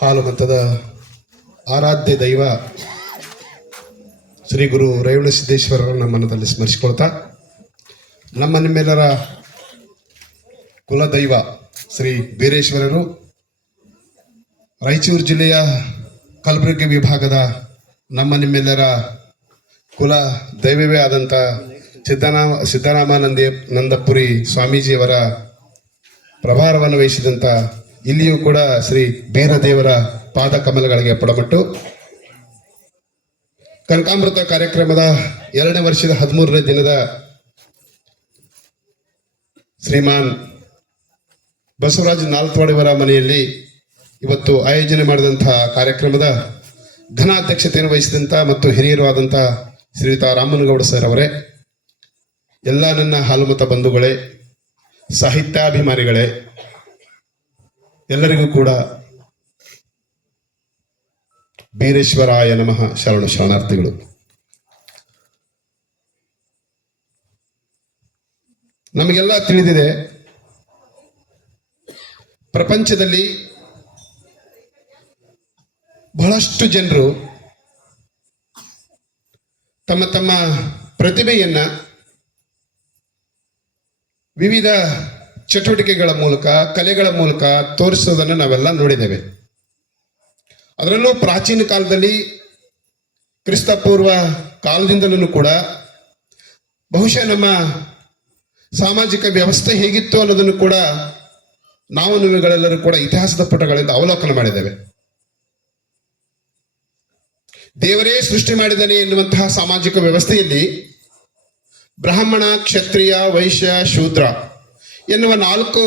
ಹಾಲುಮತದ ಆರಾಧ್ಯ ದೈವ ಶ್ರೀ ಗುರು ರೇವಣಸಿದ್ದೇಶ್ವರರನ್ನ ಮನದಲ್ಲಿ ಸ್ಮರಿಸಿಕೊಳ್ತಾ, ನಮ್ಮ ನಿಮ್ಮೆಲ್ಲರ ಕುಲದೈವ ಶ್ರೀ ಬೀರೇಶ್ವರರು ರಾಯಚೂರು ಜಿಲ್ಲೆಯ ಕಲಬುರಗಿ ವಿಭಾಗದ ನಮ್ಮ ನಿಮ್ಮೆಲ್ಲರ ಕುಲ ದೈವವೇ ಆದಂಥ ಸಿದ್ದರಾಮಾನಂದಪುರಿ ಸ್ವಾಮೀಜಿಯವರ ಪ್ರಭಾರವನ್ನು ವಹಿಸಿದಂಥ ಇಲ್ಲಿಯೂ ಕೂಡ ಶ್ರೀ ಬೀರದೇವರ ಪಾದ ಕಮಲಗಳಿಗೆ ಪಡಮಟ್ಟು ಕನಕಾಮೃತ ಕಾರ್ಯಕ್ರಮದ 2ನೇ ವರ್ಷದ 13ನೇ ದಿನದ ಶ್ರೀಮಾನ್ ಬಸವರಾಜ್ ನಾಲ್ತವಾಡಿಯವರ ಮನೆಯಲ್ಲಿ ಇವತ್ತು ಆಯೋಜನೆ ಮಾಡಿದಂತಹ ಕಾರ್ಯಕ್ರಮದ ಘನ ಅಧ್ಯಕ್ಷತೆಯನ್ನು ವಹಿಸಿದಂಥ ಮತ್ತು ಹಿರಿಯರು ಆದಂಥ ಶ್ರೀಯುತ ರಾಮನಗೌಡ ಸರ್ ಅವರೇ, ಎಲ್ಲ ನನ್ನ ಹಾಲುಮತ ಬಂಧುಗಳೇ, ಸಾಹಿತ್ಯಾಭಿಮಾನಿಗಳೇ, ಎಲ್ಲರಿಗೂ ಕೂಡ ಬೀರೇಶ್ವರಾಯ ನಮಃ ಶರಣಾರ್ಥಿಗಳು. ನಮಗೆಲ್ಲ ತಿಳಿದಿದೆ, ಪ್ರಪಂಚದಲ್ಲಿ ಬಹಳಷ್ಟು ಜನರು ತಮ್ಮ ತಮ್ಮ ಪ್ರತಿಭೆಯನ್ನ ವಿವಿಧ ಚಟುವಟಿಕೆಗಳ ಮೂಲಕ, ಕಲೆಗಳ ಮೂಲಕ ತೋರಿಸೋದನ್ನು ನಾವೆಲ್ಲ ನೋಡಿದ್ದೇವೆ. ಅದರಲ್ಲೂ ಪ್ರಾಚೀನ ಕಾಲದಲ್ಲಿ, ಕ್ರಿಸ್ತಪೂರ್ವ ಕಾಲದಿಂದಲೂ ಕೂಡ ಬಹುಶಃ ನಮ್ಮ ಸಾಮಾಜಿಕ ವ್ಯವಸ್ಥೆ ಹೇಗಿತ್ತು ಅನ್ನೋದನ್ನು ಕೂಡ ನೀವುಗಳೆಲ್ಲರೂ ಕೂಡ ಇತಿಹಾಸದ ಪುಟಗಳಿಂದ ಅವಲೋಕನ ಮಾಡಿದ್ದೇವೆ. ದೇವರೇ ಸೃಷ್ಟಿ ಮಾಡಿದ್ದಾನೆ ಎನ್ನುವಂತಹ ಸಾಮಾಜಿಕ ವ್ಯವಸ್ಥೆಯಲ್ಲಿ ಬ್ರಾಹ್ಮಣ, ಕ್ಷತ್ರಿಯ, ವೈಶ್ಯ, ಶೂದ್ರ ಎನ್ನುವ 4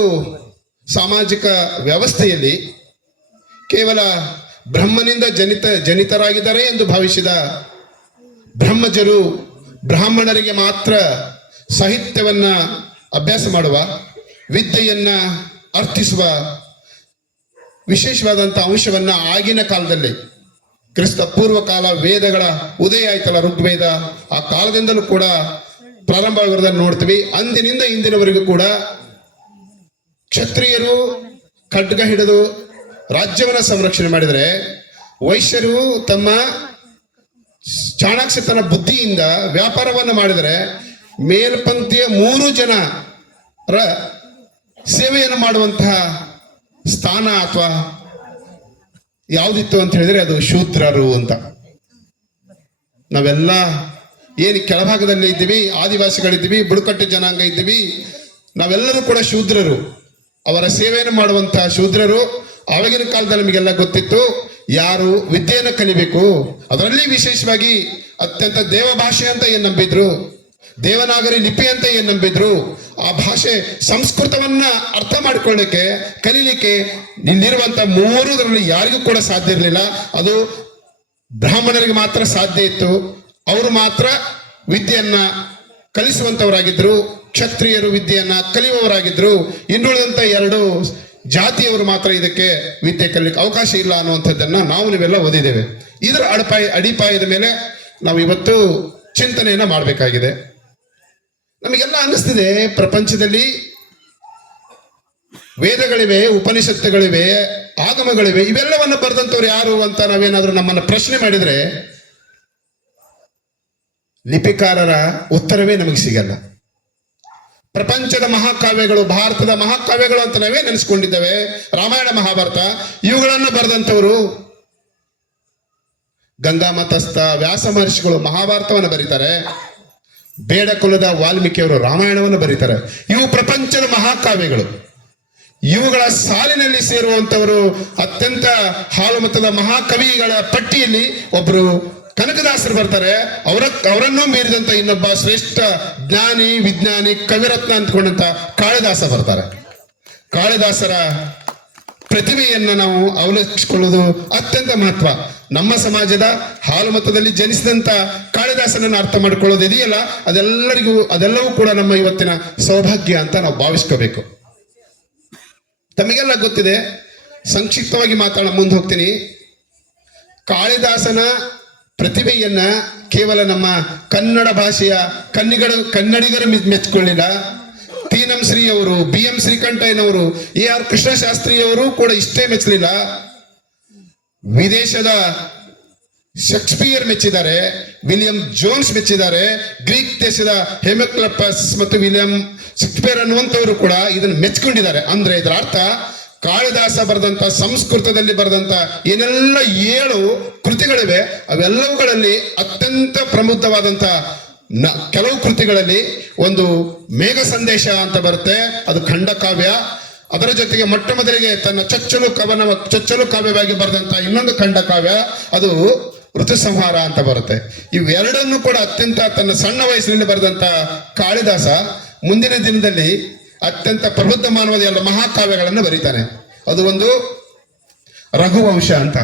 ಸಾಮಾಜಿಕ ವ್ಯವಸ್ಥೆಯಲ್ಲಿ ಕೇವಲ ಬ್ರಹ್ಮನಿಂದ ಜನಿತರಾಗಿದ್ದಾರೆ ಎಂದು ಭಾವಿಸಿದ ಬ್ರಹ್ಮಜರು ಬ್ರಾಹ್ಮಣರಿಗೆ ಮಾತ್ರ ಸಾಹಿತ್ಯವನ್ನ ಅಭ್ಯಾಸ ಮಾಡುವ, ವಿದ್ಯೆಯನ್ನ ಅರ್ಥಿಸುವ ವಿಶೇಷವಾದಂಥ ಅಂಶವನ್ನ ಆಗಿನ ಕಾಲದಲ್ಲಿ, ಕ್ರಿಸ್ತ ಪೂರ್ವ ಕಾಲ, ವೇದಗಳ ಉದಯ ಆಯ್ತಲ್ಲ, ಋಗ್ವೇದ, ಆ ಕಾಲದಿಂದಲೂ ಕೂಡ ಪ್ರಾರಂಭವಾಗಿರೋದನ್ನು ನೋಡ್ತೀವಿ. ಅಂದಿನಿಂದ ಇಂದಿನವರೆಗೂ ಕೂಡ ಕ್ಷತ್ರಿಯರು ಖಡ್ಗ ಹಿಡಿದು ರಾಜ್ಯವನ್ನ ಸಂರಕ್ಷಣೆ ಮಾಡಿದರೆ, ವೈಶ್ಯರು ತಮ್ಮ ಚಾಣಾಕ್ಷತನ ಬುದ್ಧಿಯಿಂದ ವ್ಯಾಪಾರವನ್ನು ಮಾಡಿದರೆ, ಮೇಲ್ಪಂಕ್ತಿಯ 3 ಜನರ ಸೇವೆಯನ್ನು ಮಾಡುವಂತಹ ಸ್ಥಾನ ಅಥವಾ ಯಾವುದಿತ್ತು ಅಂತ ಹೇಳಿದ್ರೆ ಅದು ಶೂದ್ರರು ಅಂತ. ನಾವೆಲ್ಲ ಏನು ಕೆಳಭಾಗದಲ್ಲಿ ಇದ್ದೀವಿ, ಆದಿವಾಸಿಗಳಿದ್ದೀವಿ, ಬುಡಕಟ್ಟು ಜನಾಂಗ ಇದ್ದೀವಿ, ನಾವೆಲ್ಲರೂ ಕೂಡ ಶೂದ್ರರು. ಅವರ ಸೇವೆಯನ್ನು ಮಾಡುವಂತಹ ಶೂದ್ರರು. ಆವಾಗಿನ ಕಾಲದಲ್ಲಿ ನಮಗೆಲ್ಲ ಗೊತ್ತಿತ್ತು ಯಾರು ವಿದ್ಯೆಯನ್ನು ಕಲಿಬೇಕು, ಅದರಲ್ಲಿ ವಿಶೇಷವಾಗಿ ಅತ್ಯಂತ ದೇವ ಭಾಷೆ ಅಂತ ಏನು ನಂಬಿದ್ರು, ದೇವನಾಗರಿ ಲಿಪಿ ಅಂತ ಏನು ನಂಬಿದ್ರು, ಆ ಭಾಷೆ ಸಂಸ್ಕೃತವನ್ನ ಅರ್ಥ ಮಾಡ್ಕೊಳ್ಳಿಕ್ಕೆ, ಕಲೀಲಿಕ್ಕೆ ಇಲ್ಲಿರುವಂತ 3 ಯಾರಿಗೂ ಕೂಡ ಸಾಧ್ಯ ಇರಲಿಲ್ಲ. ಅದು ಬ್ರಾಹ್ಮಣರಿಗೆ ಮಾತ್ರ ಸಾಧ್ಯ ಇತ್ತು. ಅವರು ಮಾತ್ರ ವಿದ್ಯೆಯನ್ನ ಕಲಿಸುವಂತವರಾಗಿದ್ರು. ಕ್ಷತ್ರಿಯರು ವಿದ್ಯೆಯನ್ನ ಕಲಿಯುವವರಾಗಿದ್ರು. ಇನ್ನುಳಿದಂತ 2 ಜಾತಿಯವರು ಮಾತ್ರ ಇದಕ್ಕೆ ವಿದ್ಯೆ ಕಲಿಯಲಿಕ್ಕೆ ಅವಕಾಶ ಇಲ್ಲ ಅನ್ನುವಂಥದ್ದನ್ನ ನೀವೆಲ್ಲ ಓದಿದ್ದೇವೆ. ಇದರ ಅಡಿಪಾಯದ ಮೇಲೆ ನಾವು ಇವತ್ತು ಚಿಂತನೆಯನ್ನ ಮಾಡಬೇಕಾಗಿದೆ. ನಮಗೆಲ್ಲ ಅನ್ನಿಸ್ತಿದೆ, ಪ್ರಪಂಚದಲ್ಲಿ ವೇದಗಳಿವೆ, ಉಪನಿಷತ್ತುಗಳಿವೆ, ಆಗಮಗಳಿವೆ, ಇವೆಲ್ಲವನ್ನು ಬರೆದಂಥವ್ರು ಯಾರು ಅಂತ ನಾವೇನಾದ್ರೂ ನಮ್ಮನ್ನು ಪ್ರಶ್ನೆ ಮಾಡಿದ್ರೆ ಲಿಪಿಕಾರರ ಉತ್ತರವೇ ನಮಗೆ ಸಿಗಲ್ಲ. ಪ್ರಪಂಚದ ಮಹಾಕಾವ್ಯಗಳು, ಭಾರತದ ಮಹಾಕಾವ್ಯಗಳು ಅಂತ ನಾವೇ ನೆನೆಸ್ಕೊಂಡಿದ್ದೇವೆ. ರಾಮಾಯಣ, ಮಹಾಭಾರತ ಇವುಗಳನ್ನು ಬರೆದಂಥವರು ಗಂಗಾ ಮತಸ್ಥ ವ್ಯಾಸ ಮಹರ್ಷಿಗಳು ಮಹಾಭಾರತವನ್ನು ಬರೀತಾರೆ. ಬೇಡ ಕುಲದ ವಾಲ್ಮೀಕಿಯವರು ರಾಮಾಯಣವನ್ನು ಬರೀತಾರೆ. ಇವು ಪ್ರಪಂಚದ ಮಹಾಕಾವ್ಯಗಳು. ಇವುಗಳ ಸಾಲಿನಲ್ಲಿ ಸೇರುವಂತವರು ಅತ್ಯಂತ ಹಾಲುಮತದ ಮಹಾಕವಿಗಳ ಪಟ್ಟಿಯಲ್ಲಿ ಒಬ್ಬರು ಕನಕದಾಸರು ಬರ್ತಾರೆ. ಅವರನ್ನೂ ಮೀರಿದಂತ ಇನ್ನೊಬ್ಬ ಶ್ರೇಷ್ಠ ಜ್ಞಾನಿ, ವಿಜ್ಞಾನಿ, ಕವಿರತ್ನ ಅಂದ್ಕೊಂಡಂತ ಕಾಳಿದಾಸ ಬರ್ತಾರೆ. ಕಾಳಿದಾಸರ ಪ್ರತಿಭೆಯನ್ನ ನಾವು ಅವಲೋಕಿಸಿಕೊಳ್ಳೋದು ಅತ್ಯಂತ ಮಹತ್ವ. ನಮ್ಮ ಸಮಾಜದ ಹಾಲುಮತದಲ್ಲಿ ಜನಿಸಿದಂತ ಕಾಳಿದಾಸನನ್ನು ಅರ್ಥ ಮಾಡಿಕೊಳ್ಳೋದು ಇದೆಯಲ್ಲ, ಅದೆಲ್ಲವೂ ಕೂಡ ನಮ್ಮ ಇವತ್ತಿನ ಸೌಭಾಗ್ಯ ಅಂತ ನಾವು ಭಾವಿಸ್ಕೋಬೇಕು. ತಮಗೆಲ್ಲ ಗೊತ್ತಿದೆ, ಸಂಕ್ಷಿಪ್ತವಾಗಿ ಮುಂದೆ ಹೋಗ್ತೀನಿ. ಕಾಳಿದಾಸನ ಪ್ರತಿಭೆಯನ್ನ ಕೇವಲ ನಮ್ಮ ಕನ್ನಡ ಭಾಷೆಯ ಕನ್ನಡಿಗರು ಮೆಚ್ಚಿಕೊಳ್ಳಿಲ್ಲ. ತೀನಂ ಶ್ರೀ ಅವರು, ಬಿ ಎಂ ಶ್ರೀಕಂಠಯ್ಯನವರು, ಎ ಆರ್ ಕೃಷ್ಣಶಾಸ್ತ್ರಿಯವರು ಕೂಡ ಇಷ್ಟೇ ಮೆಚ್ಚಲಿಲ್ಲ. ವಿದೇಶದ ಶೇಕ್ಸ್ಪಿಯರ್ ಮೆಚ್ಚಿದ್ದಾರೆ, ವಿಲಿಯಂ ಜೋನ್ಸ್ ಮೆಚ್ಚಿದ್ದಾರೆ, ಗ್ರೀಕ್ ದೇಶದ ಹೆಮಿಕ್ಲಪಸ್ ಮತ್ತು ವಿಲಿಯಂ ಶೇಕ್ಸ್ಪಿಯರ್ ಅನ್ನುವಂಥವರು ಕೂಡ ಇದನ್ನು ಮೆಚ್ಚಿಕೊಂಡಿದ್ದಾರೆ. ಅಂದ್ರೆ ಇದರ ಅರ್ಥ ಕಾಳಿದಾಸ ಬರೆದಂತ ಸಂಸ್ಕೃತದಲ್ಲಿ ಬರೆದಂತ ಏನೆಲ್ಲ 7 ಕೃತಿಗಳಿವೆ ಅವೆಲ್ಲವುಗಳಲ್ಲಿ ಅತ್ಯಂತ ಪ್ರಬುದ್ಧವಾದಂತ ಕೆಲವು ಕೃತಿಗಳಲ್ಲಿ ಒಂದು ಮೇಘ ಸಂದೇಶ ಅಂತ ಬರುತ್ತೆ, ಅದು ಖಂಡಕಾವ್ಯ. ಅದರ ಜೊತೆಗೆ ಮೊಟ್ಟ ಮೊದಲಿಗೆ ತನ್ನ ಚೊಚ್ಚಲು ಕಾವ್ಯವಾಗಿ ಬರೆದಂತ ಇನ್ನೊಂದು ಖಂಡಕಾವ್ಯ, ಅದು ಋತು ಸಂಹಾರ ಅಂತ ಬರುತ್ತೆ. ಇವೆರಡನ್ನು ಕೂಡ ಅತ್ಯಂತ ತನ್ನ ಸಣ್ಣ ವಯಸ್ಸಿನಲ್ಲಿ ಬರೆದಂತ ಕಾಳಿದಾಸ ಮುಂದಿನ ದಿನದಲ್ಲಿ ಅತ್ಯಂತ ಪ್ರಬುದ್ಧ ಮಾನವಾದ 2 ಮಹಾಕಾವ್ಯಗಳನ್ನು ಬರೀತಾನೆ. ಅದು ಒಂದು ರಘುವಂಶ ಅಂತ.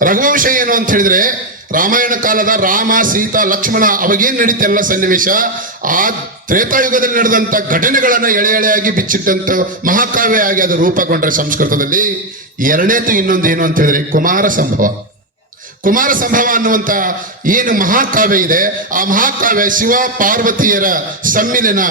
ರಘುವಂಶ ಏನು ಅಂತ ಹೇಳಿದ್ರೆ, ರಾಮಾಯಣ ಕಾಲದ ರಾಮ, ಸೀತಾ, ಲಕ್ಷ್ಮಣ ಅವಾಗೇನ್ ನಡೀತೆಲ್ಲ ಸನ್ನಿವೇಶ, ಆ ತ್ರೇತಾಯುಗದಲ್ಲಿ ನಡೆದಂತ ಘಟನೆಗಳನ್ನ ಎಳೆ ಎಳೆಯಾಗಿ ಬಿಚ್ಚಿಟ್ಟಂತ ಮಹಾಕಾವ್ಯ ಆಗಿ ಅದು ರೂಪುಗೊಂಡ್ರೆ ಸಂಸ್ಕೃತದಲ್ಲಿ. ಎರಡನೇದು ಇನ್ನೊಂದು ಏನು ಅಂತ ಹೇಳಿದ್ರೆ ಕುಮಾರ ಸಂಭವ. ಕುಮಾರ ಸಂಭವ ಅನ್ನುವಂತ ಏನು ಮಹಾಕಾವ್ಯ ಇದೆ, ಆ ಮಹಾಕಾವ್ಯ ಶಿವ ಪಾರ್ವತಿಯರ ಸಮ್ಮಿಲನ,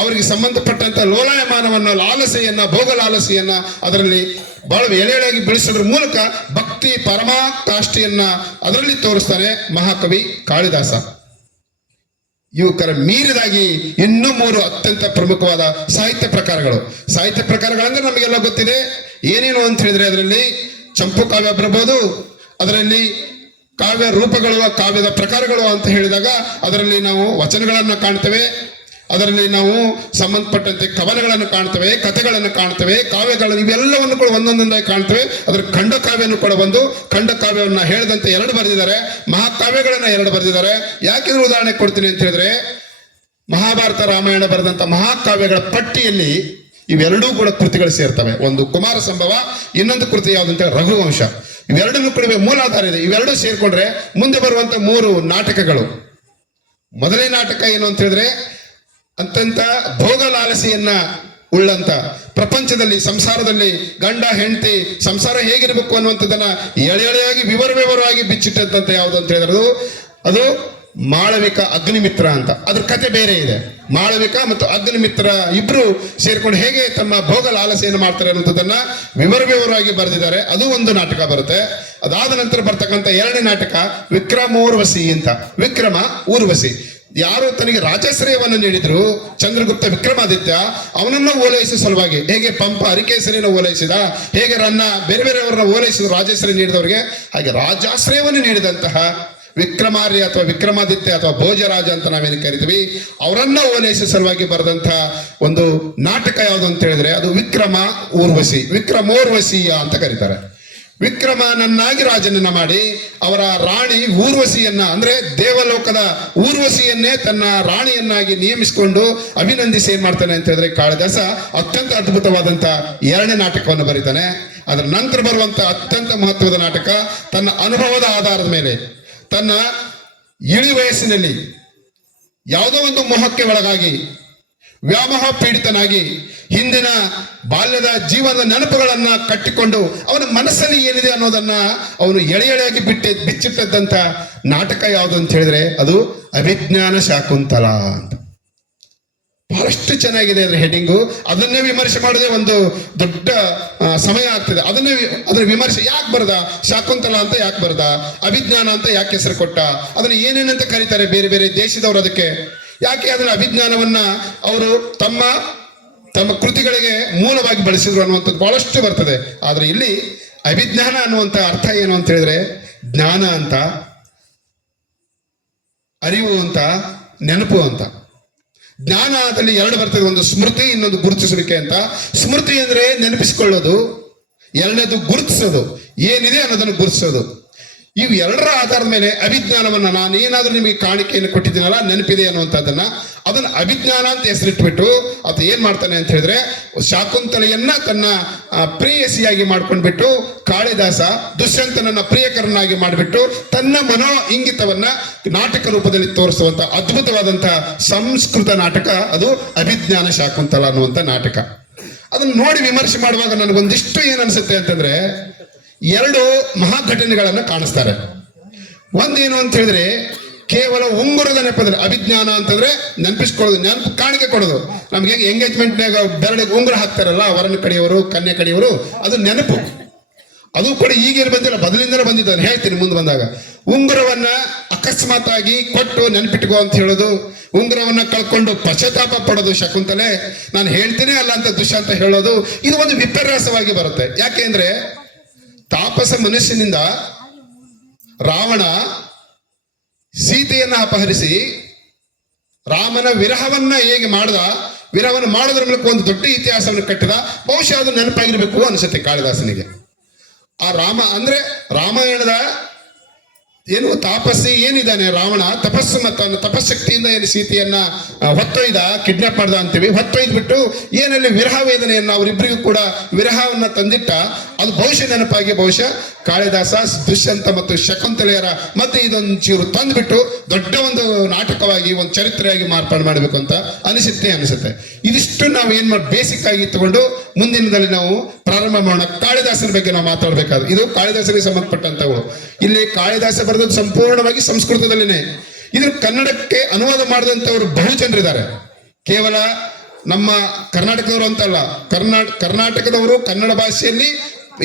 ಅವರಿಗೆ ಸಂಬಂಧಪಟ್ಟಂತ ಲೋಲಾಯಮಾನವನ್ನ, ಲಾಲಸೆಯನ್ನ, ಭೋಗ ಲಾಲಸೆಯನ್ನ ಅದರಲ್ಲಿ ಬಹಳ ಎಳೆಯಾಗಿ ಬೆಳೆಸೋದ್ರ ಮೂಲಕ ಭಕ್ತಿ ಪರಮಾಕಾಷ್ಠೆಯನ್ನ ಅದರಲ್ಲಿ ತೋರಿಸ್ತಾನೆ ಮಹಾಕವಿ ಕಾಳಿದಾಸ. ಇವುಕರ ಮೀರಿದಾಗಿ ಇನ್ನೂ 3 ಅತ್ಯಂತ ಪ್ರಮುಖವಾದ ಸಾಹಿತ್ಯ ಪ್ರಕಾರಗಳಂದ್ರೆ ನಮಗೆಲ್ಲ ಗೊತ್ತಿದೆ. ಏನೇನು ಅಂತ ಹೇಳಿದ್ರೆ ಅದರಲ್ಲಿ ಚಂಪು ಕಾವ್ಯ ಬರಬಹುದು, ಅದರಲ್ಲಿ ಕಾವ್ಯ ರೂಪಗಳು, ಕಾವ್ಯದ ಪ್ರಕಾರಗಳು ಅಂತ ಹೇಳಿದಾಗ ಅದರಲ್ಲಿ ನಾವು ವಚನಗಳನ್ನ ಕಾಣ್ತೇವೆ, ಅದರಲ್ಲಿ ನಾವು ಸಂಬಂಧಪಟ್ಟಂತೆ ಕವನಗಳನ್ನು ಕಾಣ್ತೇವೆ, ಕಥೆಗಳನ್ನು ಕಾಣ್ತೇವೆ, ಕಾವ್ಯಗಳನ್ನು, ಇವೆಲ್ಲವನ್ನು ಕೂಡ ಒಂದೊಂದಾಗಿ ಕಾಣ್ತೇವೆ. ಅದರ ಖಂಡಕಾವ್ಯವನ್ನು ಕೂಡ ಖಂಡಕಾವ್ಯವನ್ನ ಹೇಳಿದಂತೆ 2 ಬರೆದಿದ್ದಾರೆ, ಮಹಾಕಾವ್ಯಗಳನ್ನ 2 ಬರೆದಿದ್ದಾರೆ. ಯಾಕಿದ್ರೆ ಉದಾಹರಣೆ ಕೊಡ್ತೀನಿ ಅಂತ ಹೇಳಿದ್ರೆ, ಮಹಾಭಾರತ ರಾಮಾಯಣ ಬರೆದಂತ ಮಹಾಕಾವ್ಯಗಳ ಪಟ್ಟಿಯಲ್ಲಿ ಇವೆರಡೂ ಕೂಡ ಕೃತಿಗಳು ಸೇರ್ತವೆ. ಒಂದು ಕುಮಾರ ಸಂಭವ, ಇನ್ನೊಂದು ಕೃತಿ ಯಾವುದಂತ ರಘುವಂಶ. ಇವೆರಡನ್ನು ಕೂಡ ಮೂಲಾಧಾರ ಇದೆ. ಇವೆರಡೂ ಸೇರ್ಕೊಂಡ್ರೆ ಮುಂದೆ ಬರುವಂತ 3 ನಾಟಕಗಳು. ಮೊದಲನೇ ನಾಟಕ ಏನು ಅಂತ ಹೇಳಿದ್ರೆ, ಅತ್ಯಂತ ಭೋಗ ಲಾಲಸೆಯನ್ನ ಉಳ್ಳಂತ, ಪ್ರಪಂಚದಲ್ಲಿ ಸಂಸಾರದಲ್ಲಿ ಗಂಡ ಹೆಂಡತಿ ಸಂಸಾರ ಹೇಗಿರ್ಬೇಕು ಅನ್ನುವಂಥದ್ದನ್ನ ಎಳೆಯಾಗಿ ವಿವರವಾಗಿ ಬಿಚ್ಚಿಟ್ಟಂತ ಯಾವುದು ಅಂತ ಹೇಳಿದ್ರೆ ಅದು ಮಾಳವಿಕ ಅಗ್ನಿಮಿತ್ರ ಅಂತ. ಅದ್ರ ಕತೆ ಬೇರೆ ಇದೆ. ಮಾಳವಿಕ ಮತ್ತು ಅಗ್ನಿಮಿತ್ರ ಇಬ್ರು ಸೇರ್ಕೊಂಡು ಹೇಗೆ ತಮ್ಮ ಭೋಗ ಲಾಲಸೆಯನ್ನು ಮಾಡ್ತಾರೆ ಅನ್ನೋದನ್ನ ವಿವರವಾಗಿ ಬರೆದಿದ್ದಾರೆ. ಅದು ಒಂದು ನಾಟಕ ಬರುತ್ತೆ. ಅದಾದ ನಂತರ ಬರ್ತಕ್ಕಂಥ 2ನೇ ನಾಟಕ ವಿಕ್ರಮೋರ್ವಶಿ ಅಂತ. ವಿಕ್ರಮ ಊರ್ವಶಿ, ಯಾರು ತನಗೆ ರಾಜಾಶ್ರಯವನ್ನು ನೀಡಿದ್ರು ಚಂದ್ರಗುಪ್ತ ವಿಕ್ರಮಾದಿತ್ಯ, ಅವನನ್ನು ಓಲೈಸುವ ಸಲುವಾಗಿ ಹೇಗೆ ಪಂಪ ಹರಿಕೇಸರಿನ ಓಲೈಸಿದ, ಹೇಗೆ ಬೇರೆ ಬೇರೆಯವರನ್ನ ಓಲೈಸಿದ ರಾಜಾಶ್ರಯ ನೀಡಿದವರಿಗೆ, ಹಾಗೆ ರಾಜಾಶ್ರಯವನ್ನು ನೀಡಿದಂತಹ ವಿಕ್ರಮಾರ್ಯ ಅಥವಾ ವಿಕ್ರಮಾದಿತ್ಯ ಅಥವಾ ಭೋಜರಾಜ ಅಂತ ನಾವೇನು ಕರಿತೀವಿ, ಅವರನ್ನ ಓಲೈಸುವ ಸಲುವಾಗಿ ಬರೆದಂತ ಒಂದು ನಾಟಕ ಯಾವುದು ಅಂತ ಹೇಳಿದ್ರೆ ಅದು ವಿಕ್ರಮ ಊರ್ವಶಿ, ವಿಕ್ರಮೋರ್ವಶೀಯ ಅಂತ ಕರೀತಾರೆ. ವಿಕ್ರಮನನ್ನಾಗಿ ರಾಜನನ್ನ ಮಾಡಿ ಅವರ ರಾಣಿ ಊರ್ವಶಿಯನ್ನ, ಅಂದ್ರೆ ದೇವಲೋಕದ ಊರ್ವಶಿಯನ್ನೇ ತನ್ನ ರಾಣಿಯನ್ನಾಗಿ ನೇಮಿಸಿಕೊಂಡು ಅಭಿನಂದಿಸಿ ಏನ್ ಮಾಡ್ತಾನೆ ಅಂತ ಹೇಳಿದ್ರೆ ಕಾಳಿದಾಸ ಅತ್ಯಂತ ಅದ್ಭುತವಾದಂತ 2ನೇ ನಾಟಕವನ್ನು ಬರೀತಾನೆ. ಅದರ ನಂತರ ಬರುವಂತ ಅತ್ಯಂತ ಮಹತ್ವದ ನಾಟಕ, ತನ್ನ ಅನುಭವದ ಆಧಾರದ ಮೇಲೆ, ತನ್ನ ಇಳಿ ವಯಸ್ಸಿನಲ್ಲಿ ಯಾವುದೋ ಒಂದು ಮೋಹಕ್ಕೆ ಒಳಗಾಗಿ ವ್ಯಾಮೋಹ ಪೀಡಿತನಾಗಿ ಹಿಂದಿನ ಬಾಲ್ಯದ ಜೀವನದ ನೆನಪುಗಳನ್ನ ಕಟ್ಟಿಕೊಂಡು ಅವನ ಮನಸ್ಸಲ್ಲಿ ಏನಿದೆ ಅನ್ನೋದನ್ನ ಅವನು ಎಳೆಯಾಗಿ ಬಿಚ್ಚಿಟ್ಟಂತ ನಾಟಕ ಯಾವುದು ಅಂತ ಹೇಳಿದ್ರೆ ಅದು ಅಭಿಜ್ಞಾನ ಶಾಕುಂತಲ ಅಂತ. ಬಹಳಷ್ಟು ಚೆನ್ನಾಗಿದೆ ಅದರ ಹೆಡಿಂಗು. ಅದನ್ನೇ ವಿಮರ್ಶೆ ಮಾಡದೆ ಒಂದು ದೊಡ್ಡ ಸಮಯ ಆಗ್ತದೆ. ಅದರ ವಿಮರ್ಶೆ ಯಾಕೆ ಬರದ, ಶಾಕುಂತಲ ಅಂತ ಯಾಕೆ ಬರದ, ಅಭಿಜ್ಞಾನ ಅಂತ ಯಾಕೆ ಹೆಸರು ಕೊಟ್ಟ, ಅದನ್ನ ಏನೇನಂತ ಕರೀತಾರೆ ಬೇರೆ ಬೇರೆ ದೇಶದವರು, ಅದಕ್ಕೆ ಯಾಕೆ ಅದನ್ನ ಅಭಿಜ್ಞಾನವನ್ನ ಅವರು ತಮ್ಮ ಕೃತಿಗಳಿಗೆ ಮೂಲವಾಗಿ ಬಳಸಿದ್ರು ಅನ್ನುವಂಥದ್ದು ಬಹಳಷ್ಟು ಬರ್ತದೆ. ಆದ್ರೆ ಇಲ್ಲಿ ಅಭಿಜ್ಞಾನ ಅನ್ನುವಂಥ ಅರ್ಥ ಏನು ಅಂತ ಹೇಳಿದ್ರೆ ಜ್ಞಾನ ಅಂತ, ಅರಿವು ಅಂತ, ನೆನಪು ಅಂತ. ಜ್ಞಾನದಲ್ಲಿ 2 ಬರ್ತದೆ, ಒಂದು ಸ್ಮೃತಿ, ಇನ್ನೊಂದು ಗುರುತಿಸುವಿಕೆ ಅಂತ. ಸ್ಮೃತಿ ಅಂದ್ರೆ ನೆನಪಿಸಿಕೊಳ್ಳೋದು, 2ನೇದು ಗುರುತಿಸೋದು, ಏನಿದೆ ಅನ್ನೋದನ್ನು ಗುರುತಿಸೋದು. ಇವು 2ರ ಆಧಾರದ ಮೇಲೆ ಅಭಿಜ್ಞಾನವನ್ನ, ನಾನು ಏನಾದ್ರೂ ನಿಮಗೆ ಕಾಣಿಕೆಯನ್ನು ಕೊಟ್ಟಿದ್ದೀನಲ್ಲ ನೆನಪಿದೆ ಅನ್ನುವಂಥದ್ದನ್ನ, ಅದನ್ನ ಅಭಿಜ್ಞಾನ ಅಂತ ಹೆಸರಿಟ್ಬಿಟ್ಟು ಅದು ಏನ್ ಮಾಡ್ತಾನೆ ಅಂತ ಹೇಳಿದ್ರೆ ಶಾಕುಂತಲೆಯನ್ನ ತನ್ನ ಪ್ರೇಯಸಿಯಾಗಿ ಮಾಡ್ಕೊಂಡ್ಬಿಟ್ಟು ಕಾಳಿದಾಸ ದುಷ್ಯಂತನನ್ನ ಪ್ರಿಯಕರನಾಗಿ ಮಾಡಿಬಿಟ್ಟು ತನ್ನ ಮನೋ ಇಂಗಿತವನ್ನ ನಾಟಕ ರೂಪದಲ್ಲಿ ತೋರಿಸುವಂತ ಅದ್ಭುತವಾದಂತಹ ಸಂಸ್ಕೃತ ನಾಟಕ ಅದು ಅಭಿಜ್ಞಾನ ಶಾಕುಂತಲ ಅನ್ನುವಂಥ ನಾಟಕ. ಅದನ್ನ ನೋಡಿ ವಿಮರ್ಶೆ ಮಾಡುವಾಗ ನನಗೊಂದಿಷ್ಟು ಏನ್ ಅನ್ಸುತ್ತೆ ಅಂತಂದ್ರೆ 2 ಮಹಾಘಟನೆಗಳನ್ನ ಕಾಣಿಸ್ತಾರೆ. ಒಂದೇನು ಅಂತ ಹೇಳಿದ್ರೆ ಕೇವಲ ಉಂಗುರದ ನೆಪದಲ್ಲಿ ಅಭಿಜ್ಞಾನ ಅಂತಂದ್ರೆ ನೆನಪಿಸ್ಕೊಳ್ಳೋದು, ನೆನಪು ಕಾಣಿಕೆ ಕೊಡೋದು. ನಮ್ಗೆ ಎಂಗೇಜ್ಮೆಂಟ್ನಾಗ ಬೆರಳಿಗೆ ಉಂಗುರ ಹಾಕ್ತಾರಲ್ಲ ವರನ ಕಡೆಯವರು ಕನ್ಯೆ ಕಡೆಯವರು, ಅದು ನೆನಪು. ಅದು ಕೂಡ ಈಗೇನು ಬಂದಿಲ್ಲ, ಬದಲಿಂದಲೇ ಬಂದಿದ್ದಾನೆ, ಹೇಳ್ತೀನಿ ಮುಂದೆ ಬಂದಾಗ. ಉಂಗುರವನ್ನ ಅಕಸ್ಮಾತ್ ಆಗಿ ಕೊಟ್ಟು ನೆನ್ಪಿಟ್ಕೋ ಅಂತ ಹೇಳೋದು, ಉಂಗುರವನ್ನ ಕಳ್ಕೊಂಡು ಪಶ್ಚಾತ್ತಾಪ ಪಡೋದು ಶಕುಂತಲೆ, ನಾನು ಹೇಳ್ತೀನಿ ಅಲ್ಲ ಅಂತ ದುಷ್ಯಂತ ಹೇಳೋದು, ಇದು ಒಂದು ವಿಪರ್ಯಾಸವಾಗಿ ಬರುತ್ತೆ. ಯಾಕೆಂದ್ರೆ ತಾಪಸ ಮನುಷ್ಯನಿಂದ ರಾವಣ ಸೀತೆಯನ್ನ ಅಪಹರಿಸಿ ರಾಮನ ವಿರಹವನ್ನ ಹೇಗೆ ಮಾಡ್ದ, ವಿರಹವನ್ನು ಮಾಡೋದ್ರ ಮೂಲಕ ಒಂದು ದೊಡ್ಡ ಇತಿಹಾಸವನ್ನು ಕಟ್ಟಿದ. ಬಹುಶಃ ಅದು ನೆನಪಾಗಿರ್ಬೇಕು ಅನಿಸುತ್ತೆ ಕಾಳಿದಾಸನಿಗೆ. ಆ ರಾಮ ಅಂದ್ರೆ ರಾಮಾಯಣದ ಏನು ತಾಪಸ್ಸಿ ಏನಿದ್ದಾನೆ ರಾವಣ, ತಪಸ್ಸು ಮತ್ತು ತಪಶಕ್ತಿಯಿಂದ ಏನು ಸೀತೆಯನ್ನ ಹೊತ್ತೊಯ್ದ, ಕಿಡ್ನಾಪ್ ಮಾಡ್ದ ಅಂತೀವಿ, ಹೊತ್ತೊಯ್ದ್ಬಿಟ್ಟು ಏನಲ್ಲಿ ವಿರಹ ವೇದನೆಯನ್ನ ಅವರಿಬ್ಬರಿಗೂ ಕೂಡ ವಿರಹವನ್ನ ತಂದಿಟ್ಟ. ಅದು ಬಹುಶಃ ನೆನಪಾಗಿ ಬಹುಶಃ ಕಾಳಿದಾಸ ದುಷ್ಯಂತ ಮತ್ತು ಶಕುಂತಲೆಯರ ಮತ್ತೆ ಇದೊಂದು ಚೂರು ತಂದ್ಬಿಟ್ಟು ದೊಡ್ಡ ಒಂದು ನಾಟಕವಾಗಿ ಒಂದು ಚರಿತ್ರೆಯಾಗಿ ಮಾರ್ಪಾಡು ಮಾಡಬೇಕು ಅಂತ ಅನಿಸುತ್ತೆ. ಇದಿಷ್ಟು ನಾವು ಏನ್ ಮಾಡಿ ಬೇಸಿಕ್ ಆಗಿ ತಗೊಂಡು ಮುಂದಿನದಲ್ಲಿ ನಾವು ಪ್ರಾರಂಭ ಮಾಡೋಣ. ಕಾಳಿದಾಸನ ಬಗ್ಗೆ ನಾವು ಮಾತಾಡಬೇಕಾದ್ರೆ ಇದು ಕಾಳಿದಾಸನಿಗೆ ಸಂಬಂಧಪಟ್ಟಂತವು. ಇಲ್ಲಿ ಕಾಳಿದಾಸ ಬರೆದದ್ದು ಸಂಪೂರ್ಣವಾಗಿ ಸಂಸ್ಕೃತದಲ್ಲಿನೇ. ಇದ್ರ ಕನ್ನಡಕ್ಕೆ ಅನುವಾದ ಮಾಡಿದಂಥವ್ರು ಬಹು ಜನರಿದ್ದಾರೆ. ಕೇವಲ ನಮ್ಮ ಕರ್ನಾಟಕದವರು ಅಂತಲ್ಲ, ಕರ್ನಾಟಕದವರು ಕನ್ನಡ ಭಾಷೆಯಲ್ಲಿ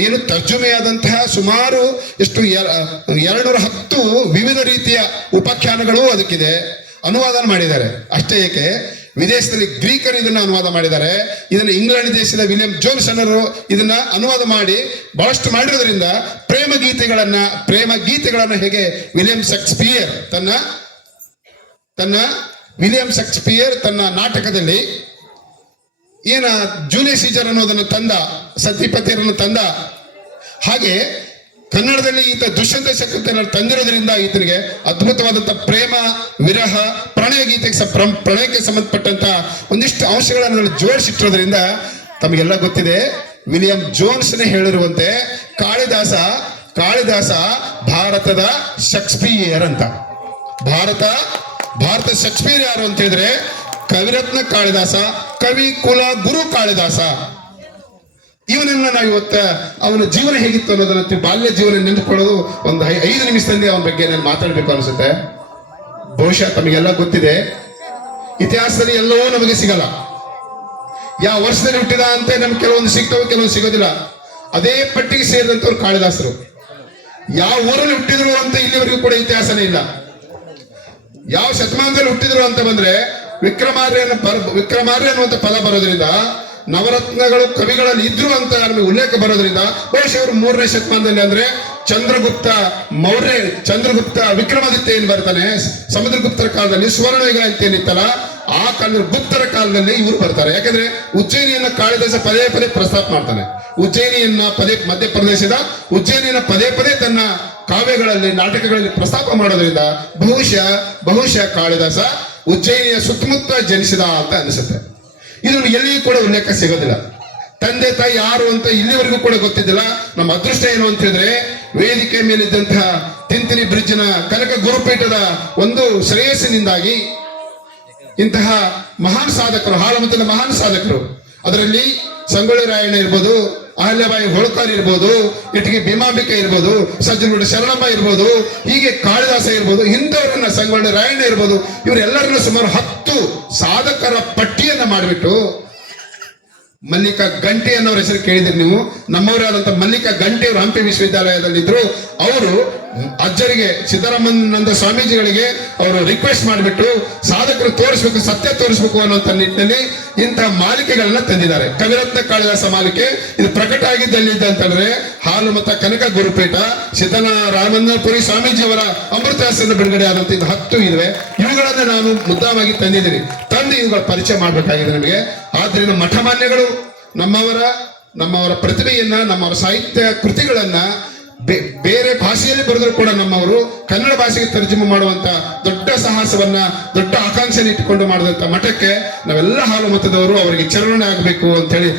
ಏನು ತರ್ಜುಮೆಯಾದಂತಹ ಸುಮಾರು ಎಷ್ಟು 210 ವಿವಿಧ ರೀತಿಯ ಉಪಾಖ್ಯಾನಗಳು ಅದಕ್ಕಿದೆ, ಅನುವಾದ ಮಾಡಿದ್ದಾರೆ. ಅಷ್ಟೇ ಏಕೆ, ವಿದೇಶದಲ್ಲಿ ಗ್ರೀಕರು ಇದನ್ನ ಅನುವಾದ ಮಾಡಿದ್ದಾರೆ. ಇದನ್ನ ಇಂಗ್ಲೆಂಡ್ ದೇಶದ ವಿಲಿಯಂ ಜೋನ್ಸ್ ಅನ್ನೋರು ಇದನ್ನ ಅನುವಾದ ಮಾಡಿ ಬಹಳಷ್ಟು ಮಾಡಿರೋದ್ರಿಂದ ಪ್ರೇಮ ಗೀತೆಗಳನ್ನ ಹೇಗೆ ವಿಲಿಯಂ ಶೇಕ್ಸ್ಪಿಯರ್ ತನ್ನ ನಾಟಕದಲ್ಲಿ ಏನ ಜೂಲಿಯಸ್ ಸೀಸರ್ ಅನ್ನೋದನ್ನು ತಂದ, ಸತಿಪತಿಯರನ್ನು ತಂದ, ಹಾಗೆ ಕನ್ನಡದಲ್ಲಿ ಈತ ದುಷ್ಯಂತ ಶಕುಂತಲೆಯನ್ನು ತಂದಿರೋದ್ರಿಂದ ಈತನಿಗೆ ಅದ್ಭುತವಾದಂತಹ ಪ್ರೇಮ, ವಿರಹ, ಪ್ರಣಯಕ್ಕೆ ಸಂಬಂಧಪಟ್ಟಂತ ಒಂದಿಷ್ಟು ಅಂಶಗಳನ್ನು ಜೋಡಿಸಿಟ್ಟಿರೋದ್ರಿಂದ ತಮಗೆಲ್ಲ ಗೊತ್ತಿದೆ. ವಿಲಿಯಂ ಜೋನ್ಸ್ನೇ ಹೇಳಿರುವಂತೆ ಕಾಳಿದಾಸ ಭಾರತದ ಶೇಕ್ಸ್ಪಿಯರ್ ಅಂತ. ಭಾರತ ಶೇಕ್ಸ್ಪಿಯರ್ ಯಾರು ಅಂತ ಹೇಳಿದ್ರೆ ಕವಿರತ್ನ ಕಾಳಿದಾಸ, ಕವಿ ಕುಲ ಗುರು ಕಾಳಿದಾಸ. ಇವನನ್ನ ನಾವು ಇವತ್ತು ಅವನ ಜೀವನ ಹೇಗಿತ್ತು ಅನ್ನೋದನ್ನ, ಬಾಲ್ಯ ಜೀವನ ನೆನಪಿಕೊಳ್ಳೋದು ಒಂದು 5 ನಿಮಿಷದಲ್ಲಿ ಅವನ ಬಗ್ಗೆ ನಾನು ಮಾತಾಡ್ಬೇಕು ಅನ್ಸುತ್ತೆ. ಬಹುಶಃ ತಮಗೆಲ್ಲ ಗೊತ್ತಿದೆ, ಇತಿಹಾಸದಲ್ಲಿ ಎಲ್ಲವೂ ನಮಗೆ ಸಿಗಲ್ಲ. ಯಾವ ವರ್ಷದಲ್ಲಿ ಹುಟ್ಟಿದ ಅಂತ ನಮ್ಗೆ ಕೆಲವೊಂದು ಸಿಗ್ತವೆ, ಕೆಲವೊಂದು ಸಿಗೋದಿಲ್ಲ. ಅದೇ ಪಟ್ಟಿಗೆ ಸೇರಿದಂತವ್ರು ಕಾಳಿದಾಸರು. ಯಾವ ಊರಲ್ಲಿ ಹುಟ್ಟಿದ್ರು ಅಂತ ಇಲ್ಲಿವರೆಗೂ ಕೂಡ ಇತಿಹಾಸನೇ ಇಲ್ಲ. ಯಾವ ಶತಮಾನದಲ್ಲಿ ಹುಟ್ಟಿದ್ರು ಅಂತ ಬಂದ್ರೆ ವಿಕ್ರಮಾರ್ಯ ಅನ್ನುವಂಥ ಪದ ಬರೋದ್ರಿಂದ, ನವರತ್ನಗಳು ಕವಿಗಳಲ್ಲಿ ಇದ್ರು ಅಂತ ನಮಗೆ ಉಲ್ಲೇಖ ಬರೋದ್ರಿಂದ ಬಹುಶಃ ಅವರು 3ನೇ ಶತಮಾನದಲ್ಲಿ ಅಂದ್ರೆ ಚಂದ್ರಗುಪ್ತ ವಿಕ್ರಮಾದಿತ್ಯ ಏನ್ ಬರ್ತಾನೆ, ಸಮುದ್ರಗುಪ್ತರ ಕಾಲದಲ್ಲಿ ಸುವರ್ಣಯುಗ ಅಂತ ಏನಿತ್ತಲ್ಲ ಆ ಕಾಲದಲ್ಲಿ ಗುಪ್ತರ ಕಾಲದಲ್ಲಿ ಇವರು ಬರ್ತಾರೆ. ಯಾಕಂದ್ರೆ ಉಜ್ಜಯಿನಿಯನ್ನ ಕಾಳಿದಾಸ ಪದೇ ಪ್ರಸ್ತಾಪ ಮಾಡ್ತಾನೆ. ಮಧ್ಯಪ್ರದೇಶದ ಉಜ್ಜಯಿನಿಯನ್ನ ಪದೇ ತನ್ನ ಕಾವ್ಯಗಳಲ್ಲಿ, ನಾಟಕಗಳಲ್ಲಿ ಪ್ರಸ್ತಾಪ ಮಾಡೋದ್ರಿಂದ ಬಹುಶಃ ಕಾಳಿದಾಸ ಉಜ್ಜಯಿನಿಯ ಸುತ್ತಮುತ್ತ ಜನಿಸಿದ ಅಂತ ಅನಿಸುತ್ತೆ. ಇದು ಎಲ್ಲಿಯೂ ಕೂಡ ಉಲ್ಲೇಖ ಸಿಗೋದಿಲ್ಲ. ತಂದೆ ತಾಯಿ ಯಾರು ಅಂತ ಇಲ್ಲಿವರೆಗೂ ಕೂಡ ಗೊತ್ತಿದ್ದಿಲ್ಲ. ನಮ್ಮ ಅದೃಷ್ಟ ಏನು ಅಂತ ಹೇಳಿದ್ರೆ ವೇದಿಕೆ ಮೇಲಿದ್ದಂತಹ ತಿಂತಿನಿ ಬ್ರಿಡ್ಜ್ನ ಕನಕ ಗುರುಪೀಠದ ಒಂದು ಶ್ರೇಯಸ್ಸಿನಿಂದಾಗಿ ಇಂತಹ ಮಹಾನ್ ಸಾಧಕರು, ಹಾಲಮತದ ಮಹಾನ್ ಸಾಧಕರು, ಅದರಲ್ಲಿ ಸಂಗೊಳ್ಳಿ ರಾಯಣ್ಣ ಇರ್ಬೋದು, ಅಹಲ್ಯಬಾಯಿ ಹೋಳ್ಕರ್ ಇರ್ಬೋದು, ಇಟ್ಟಿಗೆ ಭೀಮಾಂಬಿಕೆ ಇರ್ಬೋದು, ಸಜ್ಜನಗೌಡ ಶರಣಮ್ಮ ಇರ್ಬೋದು, ಹೀಗೆ ಕಾಳಿದಾಸ ಇರ್ಬೋದು, ಇಂಥವರನ್ನ ಸಂಗೊಳ್ಳಿ ರಾಯಣ್ಣ ಇರ್ಬೋದು, ಇವರೆಲ್ಲರನ್ನ ಸುಮಾರು 10 ಸಾಧಕರ ಪಟ್ಟಿಯನ್ನ ಮಾಡಿಬಿಟ್ಟು ಮಲ್ಲಿಕಾ ಗಂಟೆ ಅನ್ನೋರ ಹೆಸರು ಕೇಳಿದ್ರಿ ನೀವು. ನಮ್ಮವರಾದಂತಹ ಮಲ್ಲಿಕಾ ಗಂಟೆ ಅವರು ಹಂಪಿ ವಿಶ್ವವಿದ್ಯಾಲಯದಲ್ಲಿದ್ರು. ಅವರು ಅಜ್ಜರಿಗೆ, ಸಿದ್ದರಾಮಾನಂದ ಸ್ವಾಮೀಜಿಗಳಿಗೆ ಅವರು ರಿಕ್ವೆಸ್ಟ್ ಮಾಡಿಬಿಟ್ಟು ಸಾಧಕರು ತೋರಿಸ್ಬೇಕು, ಸತ್ಯ ತೋರಿಸ್ಬೇಕು ಅನ್ನುವಂಥ ನಿಟ್ಟಿನಲ್ಲಿ ಇಂತಹ ಮಾಲಿಕೆಗಳನ್ನ ತಂದಿದ್ದಾರೆ. ಕವಿರತ್ನ ಕಾಳಿದಾಸ ಮಾಲಿಕೆ ಇದು ಪ್ರಕಟ ಆಗಿದ್ದಲ್ಲಿದ್ದ ಅಂತಂದ್ರೆ ಹಾಲುಮತ ಕನಕ ಗುರುಪೀಠ, ಸಿದ್ದರಾಮಪುರಿ ಸ್ವಾಮೀಜಿಯವರ ಅಮೃತಾಸನ ಬಿಡುಗಡೆ ಆದಂತ ಇದು 10 ಇವೆ. ಇವುಗಳನ್ನ ನಾನು ಮುದ್ದಾವಾಗಿ ತಂದಿದ್ದೀನಿ. ತಂದು ಇವುಗಳ ಪರಿಚಯ ಮಾಡಬೇಕಾಗಿದೆ ನಮಗೆ. ಆದ್ರಿಂದ ಮಠಮಾನ್ಯಗಳು ನಮ್ಮವರ ಪ್ರತಿಭೆಯನ್ನ, ನಮ್ಮವರ ಸಾಹಿತ್ಯ ಕೃತಿಗಳನ್ನ ಬೇರೆ ಭಾಷೆಯಲ್ಲಿ ಬರೆದ್ರು ಕೂಡ ನಮ್ಮವರು ಕನ್ನಡ ಭಾಷೆಗೆ ತರ್ಜುಮೆ ಮಾಡುವಂತ ದೊಡ್ಡ ಸಾಹಸವನ್ನ, ದೊಡ್ಡ ಆಕಾಂಕ್ಷೆಯನ್ನು ಇಟ್ಟುಕೊಂಡು ಮಾಡಿದಂತ ಮಠಕ್ಕೆ ನಾವೆಲ್ಲ ಹಾಲು ಮತದವರು ಅವರಿಗೆ ಚರಣ ಆಗಿರ್ಬೇಕು ಅಂತ ಹೇಳಿ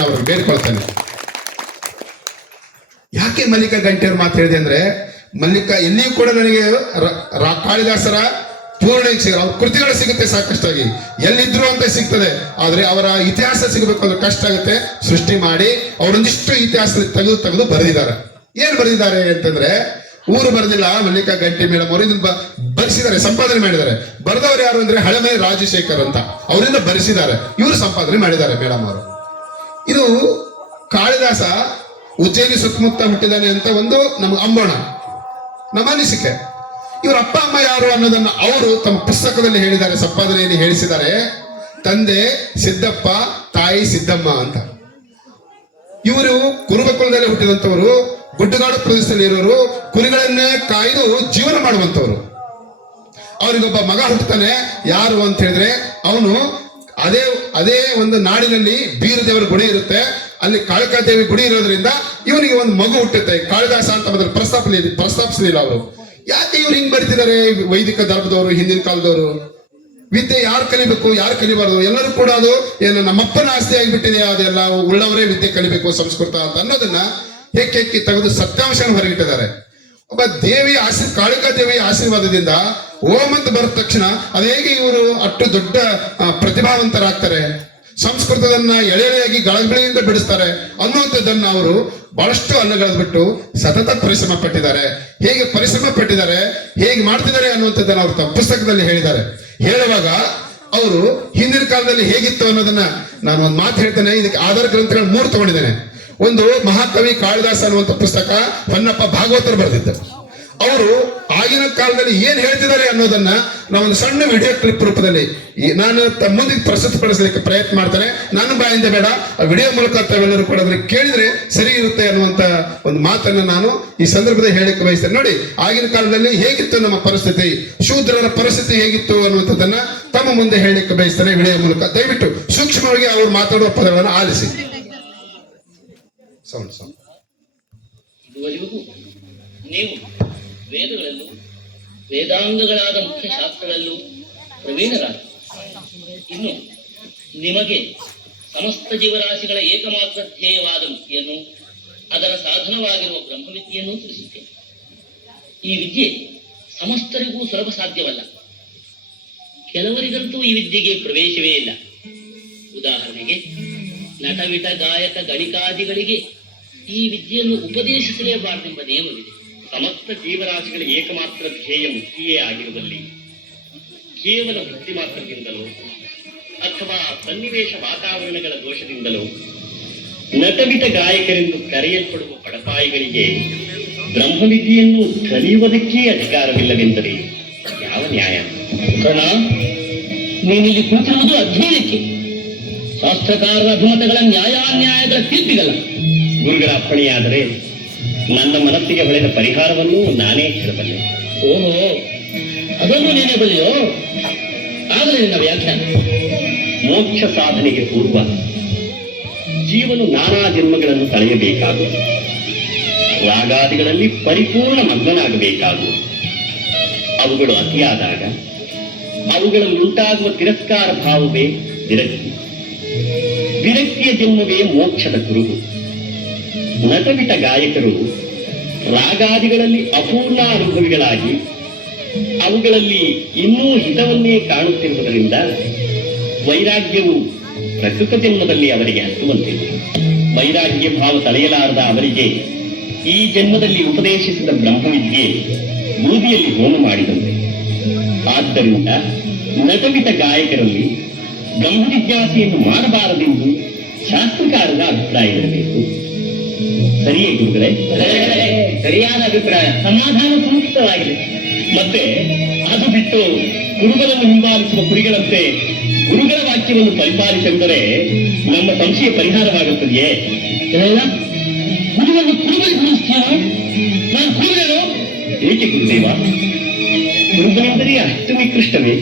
ನಾವು ಅವ್ರಿಗೆ ಬೇಡ್ಕೊಳ್ತೇನೆ. ಯಾಕೆ ಮಲ್ಲಿಕಾ ಗಂಟೆಯವ್ರ ಮಾತು ಹೇಳಿದೆ ಅಂದ್ರೆ, ಮಲ್ಲಿಕಾ ಎಲ್ಲಿಯೂ ಕೂಡ ನನಗೆ ಕಾಳಿದಾಸರ ಪೂರ್ಣ ಅವ್ರ ಕೃತಿಗಳು ಸಿಗುತ್ತೆ ಸಾಕಷ್ಟಾಗಿ, ಎಲ್ಲಿದ್ರು ಅಂತ ಸಿಗ್ತದೆ. ಆದ್ರೆ ಅವರ ಇತಿಹಾಸ ಸಿಗಬೇಕು ಅಂದ್ರೆ ಕಷ್ಟ ಆಗುತ್ತೆ. ಸೃಷ್ಟಿ ಮಾಡಿ ಅವರೊಂದಿಷ್ಟು ಇತಿಹಾಸದಲ್ಲಿ ತೆಗೆದು ಬರೆದಿದ್ದಾರೆ. ಏನ್ ಬರೆದಿದ್ದಾರೆ ಅಂತಂದ್ರೆ, ಊರು ಬರೆದಿಲ್ಲ ಮಲ್ಲಿಕಾ ಗಂಟಿ ಮೇಡಮ್ ಅವರು, ಇದನ್ನ ಬರೆಸಿದ್ದಾರೆ, ಸಂಪಾದನೆ ಮಾಡಿದ್ದಾರೆ. ಬರೆದವರು ಯಾರು ಅಂದ್ರೆ ಹಳೆಮನೆ ರಾಜಶೇಖರ್ ಅಂತ, ಅವರಿಂದ ಬರೆಸಿದ್ದಾರೆ, ಇವರು ಸಂಪಾದನೆ ಮಾಡಿದ್ದಾರೆ ಮೇಡಮ್ ಅವರು. ಇದು ಕಾಳಿದಾಸ ಉಜ್ಜಯಿನಿ ಸುತ್ತಮುತ್ತ ಹುಟ್ಟಿದಾನೆ ಅಂತ ಒಂದು ನಮ್ಗೆ ಅಂಬೋಣ, ನಮ್ಮ ಅನಿಸಿಕೆ. ಇವ್ರ ಅಪ್ಪ ಅಮ್ಮ ಯಾರು ಅನ್ನೋದನ್ನ ಅವರು ತಮ್ಮ ಪುಸ್ತಕದಲ್ಲಿ ಹೇಳಿದ್ದಾರೆ, ಸಂಪಾದನೆಯಲ್ಲಿ ಹೇಳಿಸಿದ್ದಾರೆ. ತಂದೆ ಸಿದ್ದಪ್ಪ, ತಾಯಿ ಸಿದ್ದಮ್ಮ ಅಂತ. ಇವರು ಕುರುಬ ಕುಲದಲ್ಲಿ ಹುಟ್ಟಿದಂಥವರು, ಗುಡ್ಡಗಾಡು ಪ್ರದೇಶದಲ್ಲಿ ಇರೋರು, ಕುರಿಗಳನ್ನೇ ಕಾಯ್ದು ಜೀವನ ಮಾಡುವಂಥವ್ರು. ಅವರಿಗೊಬ್ಬ ಮಗ ಹುಟ್ಟುತ್ತಾನೆ. ಯಾರು ಅಂತ ಹೇಳಿದ್ರೆ ಅವನು ಅದೇ ಒಂದು ನಾಡಿನಲ್ಲಿ ಬೀರ ದೇವರ ಗುಡಿ ಇರುತ್ತೆ, ಅಲ್ಲಿ ಕಾಳಿಕಾ ದೇವಿ ಗುಡಿ ಇರೋದ್ರಿಂದ ಇವನಿಗೆ ಒಂದು ಮಗು ಹುಟ್ಟುತ್ತೆ. ಕಾಳಿದಾಸ ಅಂತ ಮೊದಲು ಪ್ರಸ್ತಾಪಿಸಲಿಲ್ಲ ಅವರು. ಯಾಕೆ ಇವ್ರು ಹಿಂಗ್ ಬರೀತಿದ್ದಾರೆ? ವೈದಿಕ ಧರ್ಮದವರು, ಹಿಂದಿನ ಕಾಲದವರು. ವಿದ್ಯೆ ಯಾರು ಕಲಿಬೇಕು, ಯಾರು ಕಲಿಬಾರ್ದು, ಎಲ್ಲರೂ ಕೂಡ ಅದು ಏನು ನಮ್ಮಪ್ಪನ ಆಸ್ತಿ ಆಗಿಬಿಟ್ಟಿದೆ, ಅದೆಲ್ಲ ಉಳ್ಳವರೇ ವಿದ್ಯೆ ಕಲಿಬೇಕು ಸಂಸ್ಕೃತ ಅಂತ ಅನ್ನೋದನ್ನ ಹೆಕ್ಕಿ ತೆಗೆದು ಸತ್ಯಾಂಶ ಹೊರಗಿಟ್ಟಿದ್ದಾರೆ. ಒಬ್ಬ ದೇವಿ ಕಾಳಿಕಾ ದೇವಿಯ ಆಶೀರ್ವಾದದಿಂದ ಓಂ ಅಂತ ಬರೆದ ತಕ್ಷಣ ಅದು ಹೇಗೆ ಇವರು ಅಷ್ಟು ದೊಡ್ಡ ಪ್ರತಿಭಾವಂತರಾಗ್ತಾರೆ, ಸಂಸ್ಕೃತದನ್ನ ಎಳೆಯಾಗಿ ಗಳಗಳಿಂದ ಬಿಡಿಸ್ತಾರೆ ಅನ್ನುವಂಥದ್ದನ್ನ ಅವರು ಬಹಳಷ್ಟು ಅನ್ನಗಳದ್ಬಿಟ್ಟು ಸತತ ಪರಿಶ್ರಮ ಪಟ್ಟಿದ್ದಾರೆ. ಹೇಗೆ ಪರಿಶ್ರಮ ಪಟ್ಟಿದ್ದಾರೆ, ಹೇಗೆ ಮಾಡ್ತಿದ್ದಾರೆ ಅನ್ನುವಂಥದ್ದನ್ನ ಅವರು ತಮ್ಮ ಪುಸ್ತಕದಲ್ಲಿ ಹೇಳಿದ್ದಾರೆ. ಹೇಳುವಾಗ ಅವರು ಹಿಂದಿನ ಕಾಲದಲ್ಲಿ ಹೇಗಿತ್ತು ಅನ್ನೋದನ್ನ ನಾನು ಒಂದು ಮಾತು ಹೇಳ್ತೇನೆ. ಇದಕ್ಕೆ ಆಧಾರ ಗ್ರಂಥಗಳು 3 ತಗೊಂಡಿದ್ದೇನೆ. ಒಂದು ಮಹಾಕವಿ ಕಾಳಿದಾಸ ಅನ್ನುವಂಥ ಪುಸ್ತಕ ಹೊನ್ನಪ್ಪ ಭಾಗವತರು ಬರೆದಿದ್ದರು. ಅವರು ಆಗಿನ ಕಾಲದಲ್ಲಿ ಏನ್ ಹೇಳ್ತಿದ್ದಾರೆ ಅನ್ನೋದನ್ನ ನಾವೊಂದು ಸಣ್ಣ ವಿಡಿಯೋ ಕ್ಲಿಪ್ ರೂಪದಲ್ಲಿ ನಾನು ಮುಂದೆ ಪ್ರಸ್ತುತಪಡಿಸಲಿಕ್ಕೆ ಪ್ರಯತ್ನ ಮಾಡ್ತೇನೆ. ನನ್ನ ಬಾಯಿಂದ ಬೇಡ, ಆ ವಿಡಿಯೋ ಮೂಲಕ ತಾವೆಲ್ಲರೂ ಕೂಡ ಅದನ್ನು ಕೇಳಿದ್ರೆ ಸರಿ ಇರುತ್ತೆ ಅನ್ನುವಂತ ಒಂದು ಮಾತನ್ನ ನಾನು ಈ ಸಂದರ್ಭದಲ್ಲಿ ಹೇಳಿಕ್ಕೆ ಬಯಸ್ತೇನೆ. ನೋಡಿ, ಆಗಿನ ಕಾಲದಲ್ಲಿ ಹೇಗಿತ್ತು ನಮ್ಮ ಪರಿಸ್ಥಿತಿ, ಶೂದ್ರರ ಪರಿಸ್ಥಿತಿ ಹೇಗಿತ್ತು ಅನ್ನುವಂಥದ್ದನ್ನ ತಮ್ಮ ಮುಂದೆ ಹೇಳಿಕ್ಕೆ ಬಯಸ್ತೇನೆ ವಿಡಿಯೋ ಮೂಲಕ. ದಯವಿಟ್ಟು ಸೂಕ್ಷ್ಮವಾಗಿ ಅವರು ಮಾತಾಡುವ ಪದಗಳನ್ನು ಆಲಿಸಿ. ಇದುವರೆಗೂ ನೀವು ವೇದಗಳಲ್ಲೂ ವೇದಾಂಗಗಳಾದ ಮುಖ್ಯ ಶಾಸ್ತ್ರಗಳಲ್ಲೂ ಪ್ರವೀಣರಾದ, ಇನ್ನು ನಿಮಗೆ ಸಮಸ್ತ ಜೀವರಾಶಿಗಳ ಏಕಮಾತ್ರ ಧ್ಯೇಯವಾದ ಮುಕ್ತಿಯನ್ನು, ಅದರ ಸಾಧನವಾಗಿರುವ ಬ್ರಹ್ಮವಿದ್ಯೆಯನ್ನು ತಿಳಿಸುತ್ತೇನೆ. ಈ ವಿದ್ಯೆ ಸಮಸ್ತರಿಗೂ ಸುಲಭ ಸಾಧ್ಯವಲ್ಲ. ಕೆಲವರಿಗಂತೂ ಈ ವಿದ್ಯೆಗೆ ಪ್ರವೇಶವೇ ಇಲ್ಲ. ಉದಾಹರಣೆಗೆ ನಟವಿಟ ಗಾಯಕ ಗಣಿಕಾದಿಗಳಿಗೆ ಈ ವಿದ್ಯೆಯನ್ನು ಉಪದೇಶಿಸಲೇಬಾರದೆಂಬ ನಿಯಮವಿದೆ. ಸಮಸ್ತ ಜೀವರಾಶಿಗಳ ಏಕಮಾತ್ರ ಧ್ಯೇಯ ಮುಕ್ತಿಯೇ ಆಗಿರುವಲ್ಲಿ ಕೇವಲ ವೃತ್ತಿ ಮಾತ್ರದಿಂದಲೋ ಅಥವಾ ಸನ್ನಿವೇಶ ವಾತಾವರಣಗಳ ದೋಷದಿಂದಲೋ ನಟವಿಟ ಗಾಯಕರೆಂದು ಕರೆಯಲ್ಪಡುವ ಬಡಪಾಯಿಗಳಿಗೆ ಬ್ರಹ್ಮವಿದ್ಯೆಯನ್ನು ಕಲಿಯುವುದಕ್ಕೇ ಅಧಿಕಾರವಿಲ್ಲವೆಂದರೆ ಯಾವ ನ್ಯಾಯ? ಕರ್ಣ, ನೀನಿಲ್ಲಿ ಕೂತಿರುವುದು ಅಧ್ಯಯನಕ್ಕೆ, ಶಾಸ್ತ್ರಕಾರರ ಅಭಿಮತಗಳ ನ್ಯಾಯಾನ್ಯಾಯಗಳ ತೀರ್ಪಿಗಲ್ಲ. ಗುರುಗಳ ಅಪ್ಪಣೆಯಾದರೆ ನನ್ನ ಮನಸ್ಸಿಗೆ ಹೊಳೆದ ಪರಿಹಾರವನ್ನು ನಾನೇ ಹೇಳಬಲ್ಲೆ. ಓಹೋ, ಅದನ್ನು ನೀನೇ ಬಲ್ಲೆಯೋ? ಆಗಲೇ ನಿನ್ನ ವ್ಯಾಖ್ಯಾನ. ಮೋಕ್ಷ ಸಾಧನೆಗೆ ಪೂರ್ವ ಜೀವನು ನಾನಾ ಜನ್ಮಗಳನ್ನು ತಳೆಯಬೇಕಾಗುವುದು, ರಾಗಾದಿಗಳಲ್ಲಿ ಪರಿಪೂರ್ಣ ಮಗ್ನನಾಗಬೇಕಾಗುವುದು. ಅವುಗಳು ಅತಿಯಾದಾಗ ಅವುಗಳಲ್ಲಿ ಉಂಟಾಗುವ ತಿರಸ್ಕಾರ ಭಾವವೇ ವಿರಕ್ತಿ. ವಿರಕ್ತಿಯ ಜನ್ಮವೇ ಮೋಕ್ಷದ ಕುರುಹು. ನಟವಿಟ ಗಾಯಕರು ರಾಗಾದಿಗಳಲ್ಲಿ ಅಪೂರ್ಣ ಅನುಭವಿಗಳಾಗಿ ಅವುಗಳಲ್ಲಿ ಇನ್ನೂ ಹಿತವನ್ನೇ ಕಾಣುತ್ತಿರುವುದರಿಂದ ವೈರಾಗ್ಯವು ಪ್ರಕೃತ ಜನ್ಮದಲ್ಲಿ ಅವರಿಗೆ ಹತ್ತುವಂತಿಲ್ಲ. ವೈರಾಗ್ಯ ಭಾವ ತಳೆಯಲಾರದ ಅವರಿಗೆ ಈ ಜನ್ಮದಲ್ಲಿ ಉಪದೇಶಿಸಿದ ಬ್ರಹ್ಮವಿದ್ಯೆ ಬೂದಿಯಲ್ಲಿ ಹೋಮ ಮಾಡಿದಂತೆ. ಆದ್ದರಿಂದ ನಟವಿಟ ಗಾಯಕರಲ್ಲಿ ಬ್ರಹ್ಮಜಿಜ್ಞಾಸೆಯನ್ನು ಮಾಡಬಾರದೆಂದು ಶಾಸ್ತ್ರಕಾರರ ಅಭಿಪ್ರಾಯವಿರಬೇಕು. ಸರಿಯೇ ಗುರುಗಳೇ? ಸರಿಯಾದ ಅಭಿಪ್ರಾಯ, ಸಮಾಧಾನ ಸೂಕ್ತವಾಗಿದೆ. ಮತ್ತೆ ಅದು ಬಿಟ್ಟು ಕುರುಬರನ್ನು ಹಿಂಬಾಲಿಸುವ ಕುರಿಗಳಂತೆ ಗುರುಗಳ ವಾಕ್ಯವನ್ನು ಪರಿಪಾಲಿಸಿದರೆ ನಮ್ಮ ಸಂಶಯ ಪರಿಹಾರವಾಗುತ್ತದೆಯೇ? ಗುರುವನ್ನು ಕುರುಬರಿಗೆ ಹೋಲಿಸ್ತೀನೋ? ನಾನು ಕುರುಬರೇನೋ? ಏಕೆ ಗುರುದೇವ? ಕುರುಬನೆಂದರೆ ಅಷ್ಟು ನಿಕೃಷ್ಟವೇ?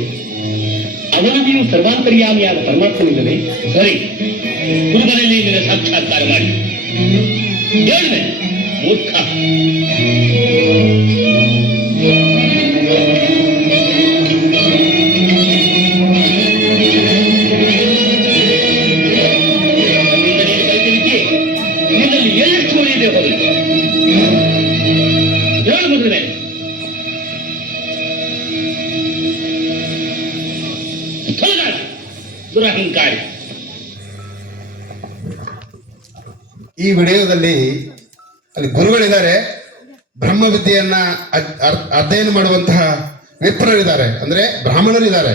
ಅವನು ನೀವು ಸರ್ವಾಂತರ್ಯಾಮಿಯಾದ ಪರಮಾತ್ಮನಿಲ್ಲವೇ? ಸರಿ, ಕುರುಬನಲ್ಲಿ ನಿನ್ನ ಸಾಕ್ಷಾತ್ಕಾರ ಮಾಡಿ. ಹೇಳಿದೆ ಮೂರ್ಖ. ನಿನ್ನಲ್ಲಿ ಎಷ್ಟು ಉಳಿದಿದೆ ಹೋಗಲಿ. ಹೇಳು ಮೊದಲೇ. ದುರಹಂಕಾರಿ. ಈ ವಿಡಿಯೋದಲ್ಲಿ ಅಲ್ಲಿ ಗುರುಗಳಿದ್ದಾರೆ, ಬ್ರಹ್ಮವಿದ್ಯೆಯನ್ನ ಅಧ್ಯಯನ ಮಾಡುವಂತಹ ವಿಪ್ರರಿದ್ದಾರೆ, ಅಂದ್ರೆ ಬ್ರಾಹ್ಮಣರಿದ್ದಾರೆ.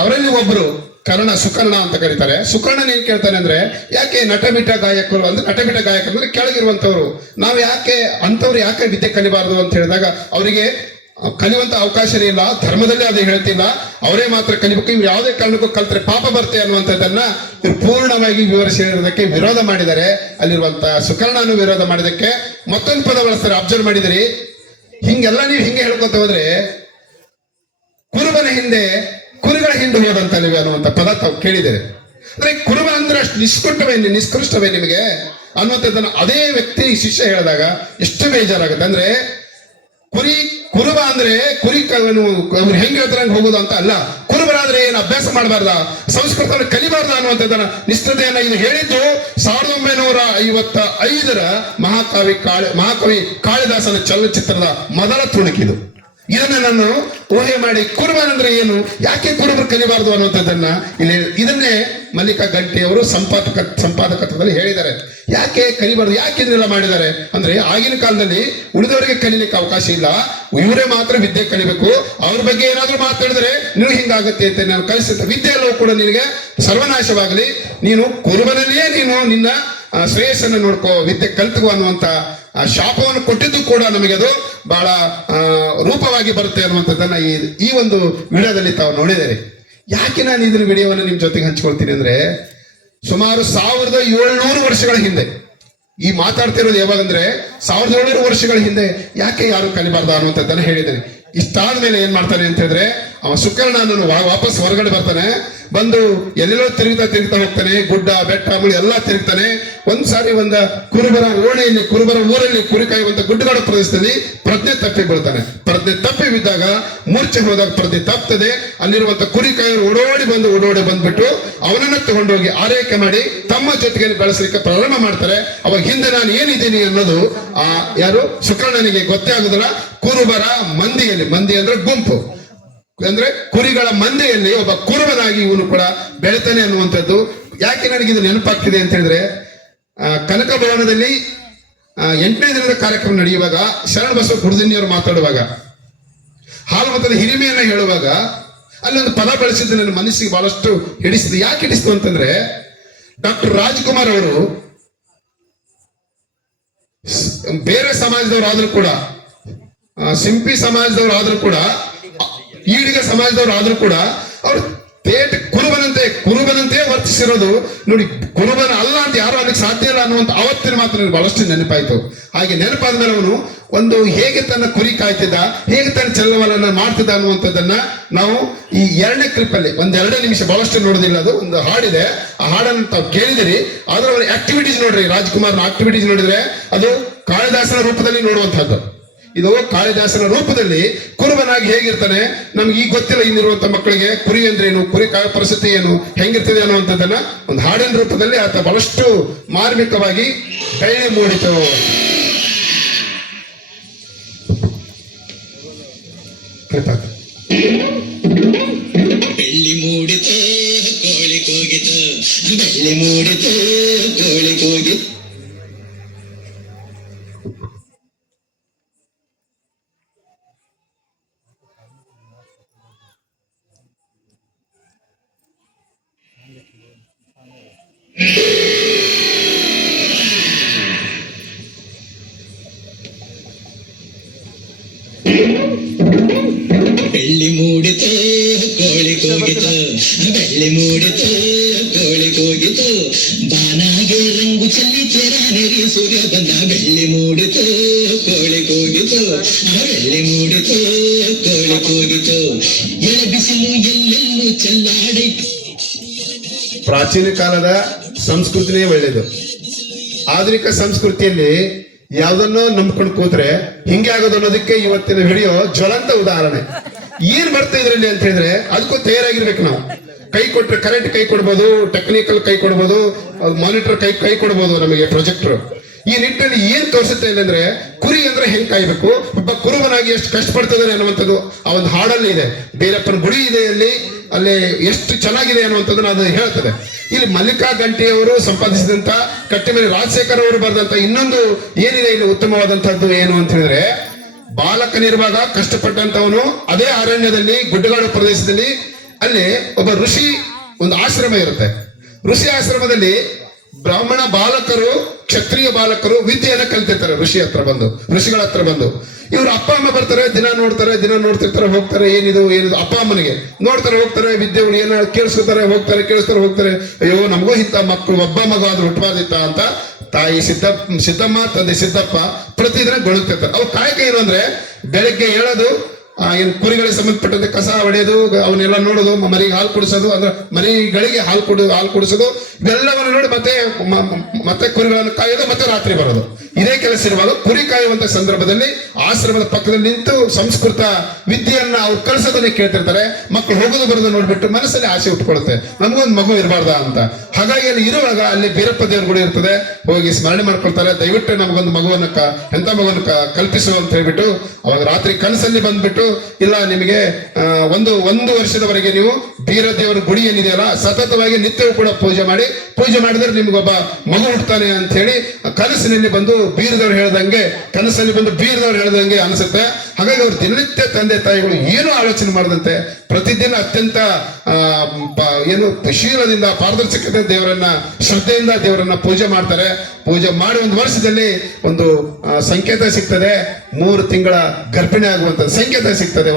ಅವರಲ್ಲಿ ಒಬ್ಬರು ಕರ್ಣ ಸುಕರ್ಣ ಅಂತ ಕರೀತಾರೆ. ಸುಕರ್ಣನ್ ಏನ್ ಕೇಳ್ತಾನೆ ಅಂದ್ರೆ, ಯಾಕೆ ನಟಬಿಟ ಗಾಯಕರು ಅಂದ್ರೆ, ನಟಬಿಟ ಗಾಯಕರು ಅಂದ್ರೆ ಕೆಳಗಿರುವಂತವ್ರು, ನಾವು ಯಾಕೆ ಅಂತವ್ರು ಯಾಕೆ ವಿದ್ಯೆ ಕಲಿಬಾರದು ಅಂತ ಹೇಳಿದಾಗ ಅವರಿಗೆ ಕಲಿಯುವಂತ ಅವಕಾಶನೇ ಇಲ್ಲ, ಧರ್ಮದಲ್ಲಿ ಅದು ಹೇಳ್ತಿಲ್ಲ, ಅವರೇ ಮಾತ್ರ ಕಲಿಬೇಕು, ಇವ್ರು ಯಾವುದೇ ಕಾರಣಕ್ಕೂ ಕಲ್ತ್ರೆ ಪಾಪ ಬರುತ್ತೆ ಅನ್ನುವಂಥದ್ದನ್ನ ಇವ್ರು ಪೂರ್ಣವಾಗಿ ವಿವರಿಸಿ ಹೇಳೋದಕ್ಕೆ ವಿರೋಧ ಮಾಡಿದ್ದಾರೆ. ಅಲ್ಲಿರುವಂತ ಸುಕರ್ಣನು ವಿರೋಧ ಮಾಡಿದಕ್ಕೆ ಮತ್ತೊಂದು ಪದ ಬಳಸ್ತಾರೆ, ಅಬ್ಸರ್ವ್ ಮಾಡಿದಿರಿ. ಹಿಂಗೆಲ್ಲ ನೀವು ಹಿಂಗೆ ಹೇಳ್ಕೊತ ಹೋದ್ರೆ ಕುರುಬನ ಹಿಂದೆ ಕುರಿಗಳ ಹಿಂದೆ ಹೋದಂತ ನೀವು ಅನ್ನುವಂಥ ಪದ ತಾವು ಕೇಳಿದರೆ, ಅಂದ್ರೆ ಕುರುಬ ಅಂದ್ರೆ ಅಷ್ಟು ನಿಷ್ಕೃಷ್ಟವೇ ನಿಮಗೆ ಅನ್ನುವಂಥದ್ದನ್ನು ಅದೇ ವ್ಯಕ್ತಿ ಶಿಷ್ಯ ಹೇಳಿದಾಗ ಎಷ್ಟು ಬೇಜಾರಾಗುತ್ತೆ. ಅಂದ್ರೆ ಕುರುಬ ಅಂದ್ರೆ ಕುರಿ ಅವ್ರು ಹೆಂಗ್ ಹೇಳ್ತಾರೆ ಹಂಗೆ ಹೋಗೋದು ಅಂತ ಅಲ್ಲ, ಕುರುಬರಾದ್ರೆ ಏನು ಅಭ್ಯಾಸ ಮಾಡಬಾರ್ದ, ಸಂಸ್ಕೃತವನ್ನು ಕಲಿಬಾರ್ದ ಅನ್ನುವಂಥದ್ದನ್ನ ನಿಷ್ಠತೆಯನ್ನ ಇದು ಹೇಳಿದ್ದು 1955 ಮಹಾಕವಿ ಕಾಳಿದಾಸನ ಚಲನಚಿತ್ರದ ಮೊದಲ ತುಣುಕಿದು. ಇದನ್ನ ನಾನು ಊಹೆ ಮಾಡಿ ಕುರುಬನಂದ್ರೆ ಏನು, ಯಾಕೆ ಕುರುಬರು ಕಲಿಬಾರದು ಅನ್ನುವಂಥದ್ದನ್ನ ಇಲ್ಲಿ ಇದನ್ನೇ ಮಲ್ಲಿಕಾ ಗಂಟಿ ಅವರು ಸಂಪಾದಕತ್ವದಲ್ಲಿ ಹೇಳಿದ್ದಾರೆ. ಯಾಕೆ ಕಲಿಬಾರದು, ಯಾಕೆ ಇದನ್ನೆಲ್ಲ ಮಾಡಿದ್ದಾರೆ ಅಂದ್ರೆ, ಆಗಿನ ಕಾಲದಲ್ಲಿ ಉಳಿದವರಿಗೆ ಕಲಿಲಿಕ್ಕೆ ಅವಕಾಶ ಇಲ್ಲ, ಇವರೇ ಮಾತ್ರ ವಿದ್ಯೆ ಕಲಿಬೇಕು. ಅವ್ರ ಬಗ್ಗೆ ಏನಾದ್ರೂ ಮಾತಾಡಿದ್ರೆ ನೀವು ಹಿಂಗಾಗುತ್ತೆ ಅಂತ ನಾನು ಕಲಿಸಿದ ವಿದ್ಯೆ ಎಲ್ಲವೂ ಕೂಡ ನಿನಗೆ ಸರ್ವನಾಶವಾಗಲಿ, ನೀನು ಕುರುಬನಲ್ಲಿಯೇ ನೀನು ನಿನ್ನ ಶ್ರೇಯಸ್ಸನ್ನು ನೋಡ್ಕೋ, ವಿದ್ಯೆ ಕಲ್ತ್ಕೋ ಅನ್ನುವಂತ ಆ ಶಾಪವನ್ನು ಕೊಟ್ಟಿದ್ದು ಕೂಡ ನಮಗೆ ಅದು ಬಹಳ ರೂಪವಾಗಿ ಬರುತ್ತೆ ಅನ್ನುವಂಥದ್ದನ್ನ ಈ ಒಂದು ವಿಡಿಯೋದಲ್ಲಿ ತಾವು ನೋಡಿದರೆ. ಯಾಕೆ ನಾನು ಇದನ್ನ ವಿಡಿಯೋವನ್ನು ನಿಮ್ ಜೊತೆಗೆ ಹಂಚ್ಕೊಳ್ತೀನಿ ಅಂದ್ರೆ, ಸುಮಾರು 1700 ವರ್ಷಗಳ ಹಿಂದೆ ಈ ಮಾತಾಡ್ತಿರೋದು ಯಾವಾಗಂದ್ರೆ 1700 ವರ್ಷಗಳ ಹಿಂದೆ ಯಾಕೆ ಯಾರು ಕಲಿಬಾರ್ದ ಅನ್ನುವಂಥದ್ದನ್ನ ಹೇಳಿದ್ದೇನೆ. ಇಷ್ಟಾದ ಮೇಲೆ ಏನ್ ಮಾಡ್ತಾನೆ ಅಂತ ಹೇಳಿದ್ರೆ, ಅವ ಸುಕರ್ಣನನ್ನು ವಾಪಸ್ ಹೊರಗಡೆ ಬರ್ತಾನೆ, ಬಂದು ಎಲ್ಲೆಲ್ಲೋ ತಿರುಗ್ತಾ ಹೋಗ್ತಾನೆ, ಗುಡ್ಡ ಬೆಟ್ಟ ಮುಳಿ ಎಲ್ಲ ತಿರುಗ್ತಾನೆ. ಒಂದ್ಸಾರಿ ಕುರುಬರ ಓಣೆಯಲ್ಲಿ, ಕುರುಬರ ಊರಲ್ಲಿ ಕುರಿ ಕಾಯುವಂತ ಗುಡ್ಡಗಾಡು ಪ್ರದೇಶದಲ್ಲಿ ಪ್ರಜ್ಞೆ ತಪ್ಪಿ ಬೀಳ್ತಾನೆ. ಪ್ರಜ್ಞೆ ತಪ್ಪಿ ಬಿದ್ದಾಗ, ಮೂರ್ಛೆ ಹೋದಾಗ ಪ್ರಜ್ಞೆ ತಪ್ಪುತ್ತದೆ. ಅಲ್ಲಿರುವಂತ ಕುರಿ ಕಾಯೋರು ಓಡೋಡಿ ಬಂದ್ಬಿಟ್ಟು ಅವನನ್ನ ತಗೊಂಡೋಗಿ ಆರೈಕೆ ಮಾಡಿ ತಮ್ಮ ಜೊತೆಗೆ ಬೆಳೆಸಲಿಕ್ಕೆ ಪ್ರಾರಂಭ ಮಾಡ್ತಾರೆ. ಅವಾಗ ಹಿಂದೆ ನಾನು ಏನಿದ್ದೀನಿ ಅನ್ನೋದು ಯಾರು ಸುಕರ್ಣನಿಗೆ ಗೊತ್ತೇ ಆಗುದಿಲ್ಲ. ಕುರುಬರ ಮಂದಿ ಅಂದ್ರೆ ಗುಂಪು, ಅಂದ್ರೆ ಕುರಿಗಳ ಮಂದೆಯಲ್ಲಿ ಒಬ್ಬ ಕುರುಬನಾಗಿ ಇವನು ಕೂಡ ಬೆಳಿತಾನೆ ಅನ್ನುವಂಥದ್ದು. ಯಾಕೆ ನನಗೆ ಇದು ನೆನಪಾಗ್ತಿದೆ ಅಂತ ಹೇಳಿದ್ರೆ, ಕನಕ ಭವನದಲ್ಲಿ 8ನೇ ದಿನದ ಕಾರ್ಯಕ್ರಮ ನಡೆಯುವಾಗ ಶರಣ ಬಸವ ಗುರುದಿನಿಯವರು ಮಾತಾಡುವಾಗ, ಹಾಲು ಮತದ ಹಿರಿಮೆಯನ್ನ ಹೇಳುವಾಗ ಅಲ್ಲೊಂದು ಪದ ಬಳಸಿದ್ದು ನನ್ನ ಮನಸ್ಸಿಗೆ ಬಹಳಷ್ಟು ಹಿಡಿಸಿದೆ. ಯಾಕೆ ಹಿಡಿಸ್ತು ಅಂತಂದ್ರೆ, ಡಾಕ್ಟರ್ ರಾಜ್ಕುಮಾರ್ ಅವರು ಬೇರೆ ಸಮಾಜದವರಾದ್ರೂ ಕೂಡ, ಸಿಂಪಿ ಸಮಾಜದವರಾದ್ರೂ ಕೂಡ, ಈಡಿಗ ಸಮಾಜದವರಾದ್ರೂ ಕೂಡ ಅವರು ಕುರುಬನಂತೆ ವರ್ತಿಸಿರೋದು ನೋಡಿ. ಕುರುಬನ ಅಲ್ಲ ಅಂತ ಯಾರು ಅದಕ್ಕೆ ಸಾಧ್ಯ ಇಲ್ಲ ಅನ್ನುವಂತ ಅವತ್ತಿನ ಮಾತ್ರ ಬಹಳಷ್ಟು ನೆನಪಾಯ್ತು. ಹಾಗೆ ನೆನಪಾದ ಮೇಲೆ ಅವನು ಹೇಗೆ ತನ್ನ ಕುರಿ ಕಾಯ್ತಿದ್ದ, ಹೇಗೆ ತನ್ನ ಚಲನವಲನ ಮಾಡ್ತಿದ್ದ ಅನ್ನುವಂಥದ್ದನ್ನ ನಾವು ಈ 2ನೇ ಕ್ಲಿಪ್ ಅಲ್ಲಿ 1-2 ನಿಮಿಷ ಬಹಳಷ್ಟು ನೋಡೋದಿಲ್ಲ, ಅದು ಒಂದು ಹಾಡಿದೆ, ಆ ಹಾಡನ್ನು ತಾವು ಕೇಳಿದಿರಿ. ಆದ್ರೆ ಅವರ ಆಕ್ಟಿವಿಟೀಸ್ ನೋಡ್ರಿ, ರಾಜ್ಕುಮಾರ್ನ ಆಕ್ಟಿವಿಟೀಸ್ ನೋಡಿದ್ರೆ ಅದು ಕಾಳಿದಾಸನ ರೂಪದಲ್ಲಿ ನೋಡುವಂತಹದ್ದು. ಇದು ಕಾಳಿದಾಸನ ರೂಪದಲ್ಲಿ ಕುರುಬನಾಗಿ ಹೇಗಿರ್ತಾನೆ ನಮ್ಗೆ ಈಗ ಗೊತ್ತಿಲ್ಲ. ಇನ್ನಿರುವಂತ ಮಕ್ಕಳಿಗೆ ಕುರಿ ಅಂದ್ರೇನು, ಕುರಿ ಕಾಯ ಪರಿಸ್ಥಿತಿ ಏನು, ಹೆಂಗಿರ್ತದೆ ಅನ್ನುವಂಥದ್ದನ್ನ ಒಂದು ಹಾಡಿನ ರೂಪದಲ್ಲಿ ಆತ ಬಹಳಷ್ಟು ಮಾರ್ಮಿಕವಾಗಿ ಬೆಳ್ಳಿ ಮೂಡಿತು. ಬೆಳ್ಳಿ ಮೂಡಿತು ಕೋಳಿ ಕೂಗಿತು, ಬೆಳ್ಳಿ ಮೂಡಿತು ಕೋಳಿ ಕೂಗಿತು. ಬೆಳ್ಳಿ ಮೂಡಿತು ಕೋಳಿ ಕೂಗಿತು, ಬೆಳ್ಳಿ ಮೂಡಿತು ಕೋಳಿ ಕೂಗಿತು, ಬಾನಾಗೆ ರಂಗು ಚೆಲ್ಲಿ ತೆರಾನೆರಿ ಸೂರ್ಯ ಬಂದ. ಬೆಳ್ಳಿ ಮೂಡಿತು ಕೋಳಿ ಕೂಗಿತು, ಬೆಳ್ಳಿ ಮೂಡಿತು ಕೋಳಿ ಕೂಗಿತು, ಎಳೆ ಬಿಸಿಲು ಎಲ್ಲೆಲ್ಲೂ ಚೆಲ್ಲಾಡೈತು. ಪ್ರಾಚೀನ ಕಾಲದ ಸಂಸ್ಕೃತಿನೇ ಒಳ್ಳೇದು. ಆಧುನಿಕ ಸಂಸ್ಕೃತಿಯಲ್ಲಿ ಯಾವ್ದನ್ನೋ ನಂಬ್ಕೊಂಡು ಕೂತ್ರೆ ಹಿಂಗೆ ಆಗೋದು ಅನ್ನೋದಕ್ಕೆ ಇವತ್ತಿನ ವಿಡಿಯೋ ಜ್ವಲಂತ ಉದಾಹರಣೆ. ಏನ್ ಬರ್ತಾ ಇದ್ರಲ್ಲಿ ಅಂತ ಹೇಳಿದ್ರೆ, ಅದಕ್ಕೂ ತಯಾರಾಗಿರ್ಬೇಕು ನಾವು. ಕೈ ಕೊಟ್ರೆ ಕರೆಂಟ್ ಕೈ ಕೊಡ್ಬೋದು, ಟೆಕ್ನಿಕಲ್ ಕೈ ಕೊಡ್ಬೋದು, ಮಾನಿಟರ್ ಕೈ ಕೊಡ್ಬೋದು, ನಮಗೆ ಪ್ರೊಜೆಕ್ಟರ್. ಈ ನಿಟ್ಟಿನಲ್ಲಿ ಏನ್ ತೋರಿಸುತ್ತೆ ಅಂದ್ರೆ, ಕುರಿ ಅಂದ್ರೆ ಹೆಂಗ್ ಕಾಯ್ಬೇಕು, ಒಬ್ಬ ಕುರುಬನಾಗಿ ಎಷ್ಟು ಕಷ್ಟಪಡ್ತಿದ್ದಾರೆ ಅನ್ನುವಂಥದ್ದು ಆ ಒಂದು ಹಾಡಲ್ಲಿ ಇದೆ. ಬೇರಪ್ಪನ ಗುಡಿ ಇದೆ ಅಲ್ಲಿ ಎಷ್ಟು ಚೆನ್ನಾಗಿದೆ ಅನ್ನುವಂಥದ್ದನ್ನ ಅದು ಹೇಳ್ತದೆ. ಇಲ್ಲಿ ಮಲ್ಲಿಕಾ ಗಂಟಿಯವರು ಸಂಪಾದಿಸಿದಂತ ಕಟ್ಟಿಮೇಲೆ ರಾಜಶೇಖರ್ ಅವರು ಬರೆದಂತ ಇನ್ನೊಂದು ಏನಿದೆ ಇಲ್ಲಿ ಉತ್ತಮವಾದಂತಹದ್ದು ಏನು ಅಂತ ಹೇಳಿದ್ರೆ, ಬಾಲಕನಿರುವಾಗ ಕಷ್ಟಪಟ್ಟಂತವನು ಅದೇ ಅರಣ್ಯದಲ್ಲಿ ಗುಡ್ಡಗಾಡು ಪ್ರದೇಶದಲ್ಲಿ ಅಲ್ಲಿ ಒಬ್ಬ ಋಷಿ ಒಂದು ಆಶ್ರಮ ಇರುತ್ತೆ. ಋಷಿ ಆಶ್ರಮದಲ್ಲಿ ಬ್ರಾಹ್ಮಣ ಬಾಲಕರು, ಕ್ಷತ್ರಿಯ ಬಾಲಕರು ವಿದ್ಯೆಯನ್ನ ಕಲಿತಿರ್ತಾರೆ ಋಷಿಗಳ ಹತ್ರ ಬಂದು. ಇವ್ರ ಅಪ್ಪ ಅಮ್ಮ ಬರ್ತಾರೆ, ದಿನ ನೋಡ್ತಿರ್ತಾರೆ, ಹೋಗ್ತಾರೆ. ಏನಿದು ಅಪ್ಪ ಅಮ್ಮನಿಗೆ ನೋಡ್ತಾರೆ, ಹೋಗ್ತಾರೆ, ವಿದ್ಯೆಗಳು ಏನ ಕೇಳಿಸ್ಕೊತಾರೆ, ಹೋಗ್ತಾರೆ. ಅಯ್ಯೋ, ನಮಗೂ ಇಂಥ ಮಕ್ಕಳು ಒಬ್ಬ ಮಗ ಆದ್ರೂ ಹುಟ್ಟಬಾರ್ದಿತ್ತ ಅಂತ ತಾಯಿ ಸಿದ್ದಮ್ಮ, ತಂದೆ ಸಿದ್ದಪ್ಪ ಪ್ರತಿದಿನ ಗೊಳುತ್ತಿರ್ತಾರೆ. ಅವ್ರ ಕಾಯಕ ಏನು ಅಂದ್ರೆ ಬೆಳಗ್ಗೆ ಹೇಳೋದು, ಏನು ಕುರಿಗಳಿಗೆ ಸಂಬಂಧಪಟ್ಟಂತೆ ಕಸ ಹೊಡೆಯೋದು, ಅವನ್ನೆಲ್ಲ ನೋಡೋದು, ಮರಿಗೆ ಹಾಲು ಕುಡಿಸೋದು, ಅಂದ್ರೆ ಮರಿಗಳಿಗೆ ಹಾಲು ಕುಡಿಸೋದು, ಇವೆಲ್ಲವನ್ನು ನೋಡಿ ಮತ್ತೆ ಕುರಿಗಳನ್ನು ಕಾಯೋದು, ಮತ್ತೆ ರಾತ್ರಿ ಬರೋದು. ಇದೇ ಕೆಲಸ ಇರುವಾಗ ಕುರಿ ಕಾಯುವಂತ ಸಂದರ್ಭದಲ್ಲಿ ಆಶ್ರಮದ ಪಕ್ಕದಲ್ಲಿ ನಿಂತು ಸಂಸ್ಕೃತ ವಿದ್ಯೆಯನ್ನ ಅವ್ರು ಕಲಿಸೋದನ್ನೇ ಕೇಳ್ತಿರ್ತಾರೆ. ಮಕ್ಕಳು ಹೋಗೋದು ಬರೋದು ನೋಡ್ಬಿಟ್ಟು ಮನಸ್ಸಲ್ಲಿ ಆಸೆ ಉಟ್ಕೊಳುತ್ತೆ, ನಮಗೊಂದು ಮಗು ಇರಬಾರ್ದ ಅಂತ. ಹಾಗಾಗಿ ಅಲ್ಲಿ ಇರುವಾಗ ಅಲ್ಲಿ ಬೀರಪ್ಪ ದೇವ್ರ ಗುಡಿ ಇರ್ತದೆ, ಹೋಗಿ ಸ್ಮರಣೆ ಮಾಡ್ಕೊಳ್ತಾರೆ. ದಯವಿಟ್ಟು ನಮಗೊಂದು ಮಗುವನ್ನು ಎಂತ ಮಗುವನ್ನು ಕಲ್ಪಿಸು ಅಂತ ಹೇಳ್ಬಿಟ್ಟು ಅವಾಗ ರಾತ್ರಿ ಕನಸಲ್ಲಿ ಬಂದ್ಬಿಟ್ಟು, ಇಲ್ಲ ನಿಮಗೆ ಒಂದು ವರ್ಷದವರೆಗೆ ನೀವು ಬೀರ ದೇವರ ಗುಡಿ ಏನಿದೆಯಲ್ಲ ಸತತವಾಗಿ ನಿತ್ಯವೂ ಕೂಡ ಪೂಜೆ ಮಾಡಿದ್ರೆ ನಿಮ್ಗೊಬ್ಬ ಮಗು ಹುಡ್ತಾನೆ ಅಂತ ಹೇಳಿ ಕನಸಿನಲ್ಲಿ ಬಂದು ಬೀರದವ್ರು ಹೇಳ್ದಂಗೆ ಅನಿಸುತ್ತೆ. ಹಾಗಾಗಿ ಅವ್ರು ದಿನನಿತ್ಯ ತಂದೆ ತಾಯಿಗಳು ಏನು ಆಲೋಚನೆ ಮಾಡದಂತೆ ಪ್ರತಿದಿನ ಅತ್ಯಂತ ಶೀಲದಿಂದ, ಪಾರದರ್ಶಕತೆ ಶ್ರದ್ಧೆಯಿಂದ ದೇವರನ್ನ ಪೂಜೆ ಮಾಡ್ತಾರೆ. ಪೂಜೆ ಮಾಡಿ ಒಂದು ವರ್ಷದಲ್ಲಿ ಒಂದು ಸಂಕೇತ ಸಿಗ್ತದೆ, 3 ತಿಂಗಳ ಗರ್ಭಿಣಿ ಆಗುವಂತ ಸಂಕೇತ ಸಿಗ್ತದೆ.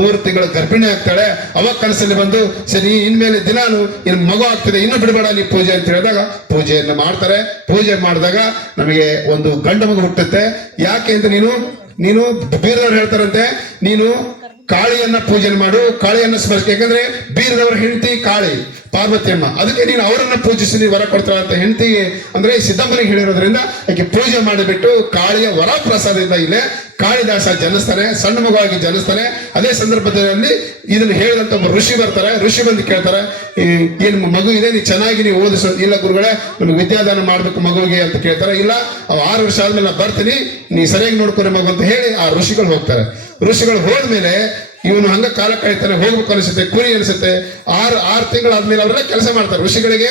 3 ತಿಂಗಳ ಗರ್ಭಿಣಿ ಆಗ್ತಾಳೆ. ಅವಾಗ ಕನಸಲ್ಲಿ ಬಂದು, ಸರಿ ಇನ್ಮೇಲೆ ದಿನಾನು ಇನ್ನು ಮಗು ಆಗ್ತದೆ, ಇನ್ನು ಬಿಡಬೇಡ ನೀ ಪೂಜೆ ಅಂತ ಹೇಳಿದಾಗ ಪೂಜೆಯನ್ನು ಮಾಡ್ತಾರೆ. ಪೂಜೆ ಮಾಡಿದಾಗ ನಮಗೆ ಒಂದು ಗಂಡು ಮಗು ಹುಟ್ಟುತ್ತೆ. ಯಾಕೆ ಅಂತ ನೀನು ಬೀರದವ್ರು ಹೇಳ್ತಾರಂತೆ, ನೀನು ಕಾಳಿಯನ್ನ ಪೂಜೆ ಮಾಡು, ಕಾಳಿಯನ್ನ ಸ್ಮರಿಸ. ಯಾಕಂದ್ರೆ ಬೀರದವರ ಹೆಂಡತಿ ಕಾಳಿ ಪಾರ್ವತಿಯಮ್ಮ, ಅದಕ್ಕೆ ನೀನು ಅವರನ್ನ ಪೂಜಿಸಿ ನೀನು ವರ ಕೊಡ್ತಾಳೆ ಅಂತ ಹೆಂಡತಿ ಅಂದ್ರೆ ಸಿದ್ದಮ್ಮನಿಗೆ ಹೇಳಿರೋದ್ರಿಂದ ಆಕೆ ಪೂಜೆ ಮಾಡಿಬಿಟ್ಟು ಕಾಳಿಯ ವರ ಪ್ರಸಾದದಿಂದ ಇಲ್ಲೇ ಕಾಳಿದಾಸ ಜನಿಸ್ತಾನೆ, ಸಣ್ಣ ಮಗುವಾಗಿ ಜನಿಸ್ತಾನೆ. ಅದೇ ಸಂದರ್ಭದಲ್ಲಿ ಇದನ್ನು ಹೇಳಿದಂತ ಒಬ್ಬ ಋಷಿ ಬರ್ತಾರೆ. ಋಷಿ ಬಂದು ಕೇಳ್ತಾರೆ, ಏನ್ ಮಗು ಇದೆ, ನೀವು ಚೆನ್ನಾಗಿ ನೀವು ಓದಿಸೋ. ಇಲ್ಲ ಗುರುಗಳೇ, ನಮ್ಗೆ ವಿದ್ಯಾದಾನ ಮಾಡ್ಬೇಕು ಮಗುವಿಗೆ ಅಂತ ಕೇಳ್ತಾರೆ. ಇಲ್ಲ, ಅವ್ 6 ವರ್ಷ ಆದ್ಮೇಲೆ ಬರ್ತೀನಿ, ನೀ ಸರಿಯಾಗಿ ನೋಡ್ಕೊರಿ ಮಗು ಅಂತ ಹೇಳಿ ಆ ಋಷಿಗಳು ಹೋಗ್ತಾರೆ. ಋಷಿಗಳು ಹೋದ್ಮೇಲೆ ಇವನು ಹಂಗ ಕಾಲ ಕಳೀತಾನೆ, ಹೋಗ್ಬೇಕು ಅನಿಸುತ್ತೆ, ಕುರಿ ಅನಿಸುತ್ತೆ. 6 ತಿಂಗಳಾದ್ಮೇಲೆ ಅವರೆಲ್ಲ ಕೆಲಸ ಮಾಡ್ತಾರೆ. ಋಷಿಗಳಿಗೆ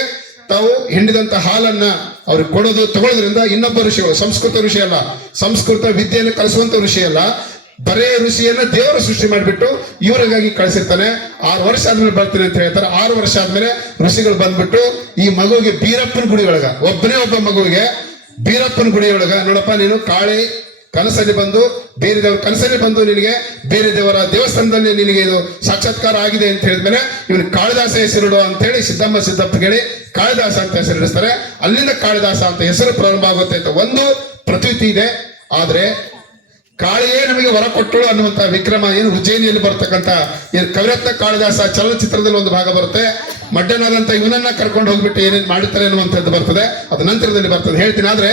ತಾವು ಹಿಂಡಿದಂತ ಹಾಲನ್ನ ಅವ್ರಿಗೆ ಕೊಡೋದು ತಗೊಳ್ಳೋದ್ರಿಂದ ಇನ್ನೊಬ್ಬ ಋಷಿಗಳು, ಸಂಸ್ಕೃತ ಋಷಿ ಅಲ್ಲ, ಸಂಸ್ಕೃತ ವಿದ್ಯೆಯನ್ನು ಕಲಿಸುವಂತ ಋಷಿ ಅಲ್ಲ, ಬರೇ ಋಷಿಯನ್ನ ದೇವರು ಸೃಷ್ಟಿ ಮಾಡಿಬಿಟ್ಟು ಇವರಿಗಾಗಿ ಕಳಿಸಿರ್ತಾನೆ. 6 ವರ್ಷ ಆದ್ಮೇಲೆ ಬರ್ತೀನಿ ಅಂತ ಹೇಳ್ತಾರೆ. 6 ವರ್ಷ ಆದ್ಮೇಲೆ ಋಷಿಗಳು ಬಂದ್ಬಿಟ್ಟು ಈ ಮಗುವಿಗೆ ಬೀರಪ್ಪನ ಗುಡಿ ಒಳಗ, ಒಬ್ಬ ಮಗುವಿಗೆ ಬೀರಪ್ಪನ ಗುಡಿ ಒಳಗ, ನೋಡಪ್ಪ ನೀನು ಕಾಳಿ ಕನಸಲ್ಲಿ ಬಂದು ಬೇರೆ ದೇವರ ಕನಸಲ್ಲಿ ಬಂದು ನಿನಗೆ ಬೇರೆ ದೇವರ ದೇವಸ್ಥಾನದಲ್ಲಿ ನಿನಗೆ ಇದು ಸಾಕ್ಷಾತ್ಕಾರ ಆಗಿದೆ ಅಂತ ಹೇಳಿದ್ಮೇಲೆ ಇವನು ಕಾಳಿದಾಸ ಹೆಸರಿಡು ಅಂತ ಹೇಳಿ ಸಿದ್ದಪ್ಪ ಹೇಳಿ ಕಾಳಿದಾಸ ಅಂತ ಹೆಸರಿಡಿಸ್ತಾರೆ. ಅಲ್ಲಿಂದ ಕಾಳಿದಾಸ ಅಂತ ಹೆಸರು ಪ್ರಾರಂಭ ಆಗುತ್ತೆ ಅಂತ ಒಂದು ಪ್ರತೀತಿ ಇದೆ. ಆದ್ರೆ ಕಾಳಿಯೇ ನಮಗೆ ವರ ಕೊಟ್ಟಳು ಅನ್ನುವಂತ ವಿಕ್ರಮ ಏನು ಉಜ್ಜಯಿನಿಯಲ್ಲಿ ಬರ್ತಕ್ಕಂಥ ಏನು ಕವಿರತ್ನ ಕಾಳಿದಾಸ ಚಲನಚಿತ್ರದಲ್ಲಿ ಒಂದು ಭಾಗ ಬರುತ್ತೆ. ಮಡ್ಡನಾದಂತ ಇವನನ್ನ ಕರ್ಕೊಂಡು ಹೋಗ್ಬಿಟ್ಟು ಏನೇನು ಮಾಡುತ್ತಾರೆ ಅನ್ನುವಂಥದ್ದು ಬರ್ತದೆ, ಅದು ನಂತರದಲ್ಲಿ ಬರ್ತದೆ, ಹೇಳ್ತೀನಿ. ಆದ್ರೆ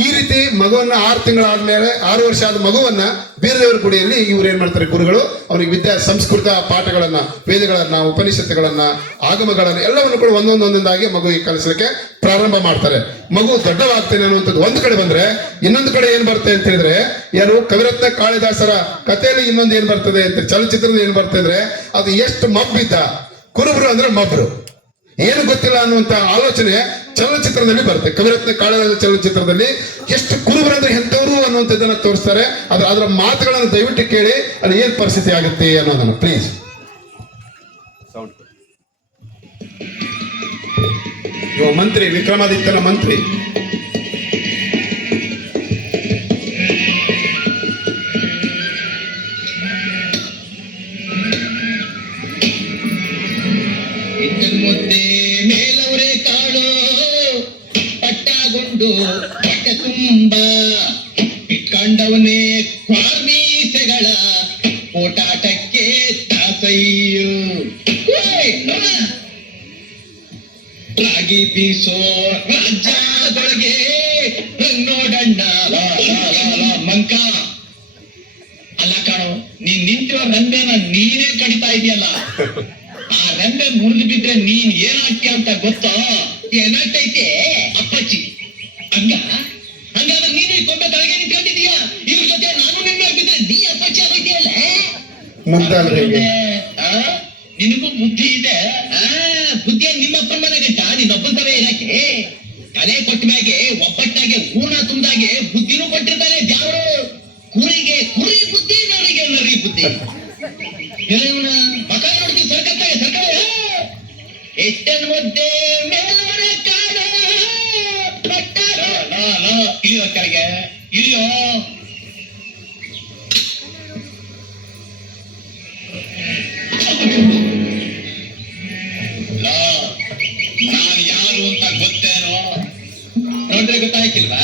ಈ ರೀತಿ ಮಗುವನ್ನ 6 ತಿಂಗಳಾದ್ಮೇಲೆ 6 ವರ್ಷ ಆದ ಮಗುವನ್ನ ಬೀರದೇವರ ಗುಡಿಯಲ್ಲಿ ಇವ್ರು ಏನ್ ಮಾಡ್ತಾರೆ, ಗುರುಗಳು ಅವನಿಗೆ ಸಂಸ್ಕೃತ ಪಾಠಗಳನ್ನ, ವೇದಗಳನ್ನ, ಉಪನಿಷತ್ತುಗಳನ್ನ, ಆಗಮಗಳನ್ನ ಎಲ್ಲವನ್ನು ಕೂಡ ಒಂದೊಂದಾಗಿ ಮಗುವಿಗೆ ಕಲಿಸಲಿಕ್ಕೆ ಪ್ರಾರಂಭ ಮಾಡ್ತಾರೆ. ಮಗು ದೊಡ್ಡವಾಗ್ತೇನೆ ಅನ್ನುವಂಥದ್ದು ಒಂದು ಕಡೆ ಬಂದ್ರೆ, ಇನ್ನೊಂದು ಕಡೆ ಏನ್ ಬರ್ತದೆ ಅಂತ ಹೇಳಿದ್ರೆ, ಯಾರು ಕವಿರತ್ನ ಕಾಳಿದಾಸರ ಕಥೆಯಲ್ಲಿ ಇನ್ನೊಂದು ಏನ್ ಬರ್ತದೆ ಅಂತ, ಚಲನಚಿತ್ರದ ಏನ್ ಬರ್ತದೆ ಅಂದ್ರೆ, ಅದು ಎಷ್ಟು ಮಬ್ಬಿದ್ದ, ಕುರುಬರು ಅಂದ್ರೆ ಮಬ್ರು, ಏನು ಗೊತ್ತಿಲ್ಲ ಅನ್ನುವಂತ ಆಲೋಚನೆ ಚಲನಚಿತ್ರದಲ್ಲಿ ಬರುತ್ತೆ. ಕವಿರತ್ನ ಕಾಳಿದಾಸ ಚಲನಚಿತ್ರದಲ್ಲಿ ಎಷ್ಟು ಕುರುಬರಂದ್ರೆ ಎಂಥವ್ರು ಅನ್ನುವಂಥದ್ದನ್ನ ತೋರಿಸ್ತಾರೆ. ಅದರ ಮಾತುಗಳನ್ನು ದಯವಿಟ್ಟು ಕೇಳಿ, ಅಲ್ಲಿ ಏನ್ ಪರಿಸ್ಥಿತಿ ಆಗುತ್ತೆ ಅನ್ನೋದನ್ನು ಪ್ಲೀಸ್. ಮಂತ್ರಿ, ವಿಕ್ರಮಾದಿತ್ಯನ ಮಂತ್ರಿ, ಮುದ್ದೆ ಮೇಲವರೇ ಕಾಳು ಪಟ್ಟಗೊಂಡು ಹೊಟ್ಟೆ ತುಂಬ ಇಟ್ಕೊಂಡವನೇ ಕ್ವಾರ್ಮೀಸೆಗಳ ಓಟಾಟಕ್ಕೆ ತಾಸಯ್ಯು ರಾಗಿ ಬೀಸೋ ರಾಜ್ಯದೊಳಗೆ ನೋಡಣ್ಣ ಮಂಕ. ಅಲ್ಲ ಕಾಣೋ, ನೀನ್ ನಿಂತಿರೋ ರಂಬೆನ ನೀನೇ ಕಡಿತಾ ಇದೆಯಲ್ಲ, ಆ ರಂಬೆ ಮುರಿದು ಬಿದ್ರೆ ನೀನ್ ಏನಾಗ್ತೀಯ ಅಂತ ಗೊತ್ತೋ? ಏನಾಗ್ತೈತೆ ಅಪ್ಪಚ್ಚಿ? ಹಂಗಾದ್ರೆ ನೀನು ಕೊಂಬೆ ತಲೆಗೆ ನಿಂತ್ಕೊಂಡಿದೀಯಾ? ಇವ್ರ ಜೊತೆ ನಾನು ನಿನ್ನೆ ಬಿದ್ರೆ ನೀ ಅಪ್ಪಚ್ಚಿ ಆಗೋಯ್ತಿಯಲ್ಲ. ನಿನಗೂ ಬುದ್ಧಿ ಇದೆ. ಬುದ್ಧಿಯ ನಿಮ್ಮಪ್ಪನ ಮನೆ ಗಂಟ ನಿನ್ನೊಬ್ಬನ ತಲೆ ಇರಕ್ಕೆ ತಲೆ ಕೊಟ್ಟ ಮ್ಯಾಗೆ ಒಬ್ಬಟ್ಟಾಗೆ ಹೂರ್ಣ ತುಂದಾಗೆ ಬುದ್ಧಿನೂ ಕೊಟ್ಟಿರ್ತಾನೆ ದ್ಯಾವರು. ಕುರಿಗೆ ಕುರಿ ಬುದ್ಧಿ, ನರಿಗೆ ನರಿ ಬುದ್ಧಿ. ಮಕ ನೋಡ್ತೀನಿ ಸರ್ಕತ್ತಾಗೆ ಸರ್ಕಾರ. ಏ ಎಷ್ಟನ್ ಮುದ್ದೆ ಮೇಲವರ ಕಾಡು ಇಳಿಯೋ ಕೆಳಗೆ ಇಳಿಯೋ. ನಾನು ಯಾರು ಅಂತ ಗೊತ್ತೇನೋ? ನೋಡ್ರೆ ಗೊತ್ತಾಯ್ಕಿಲ್ವಾ?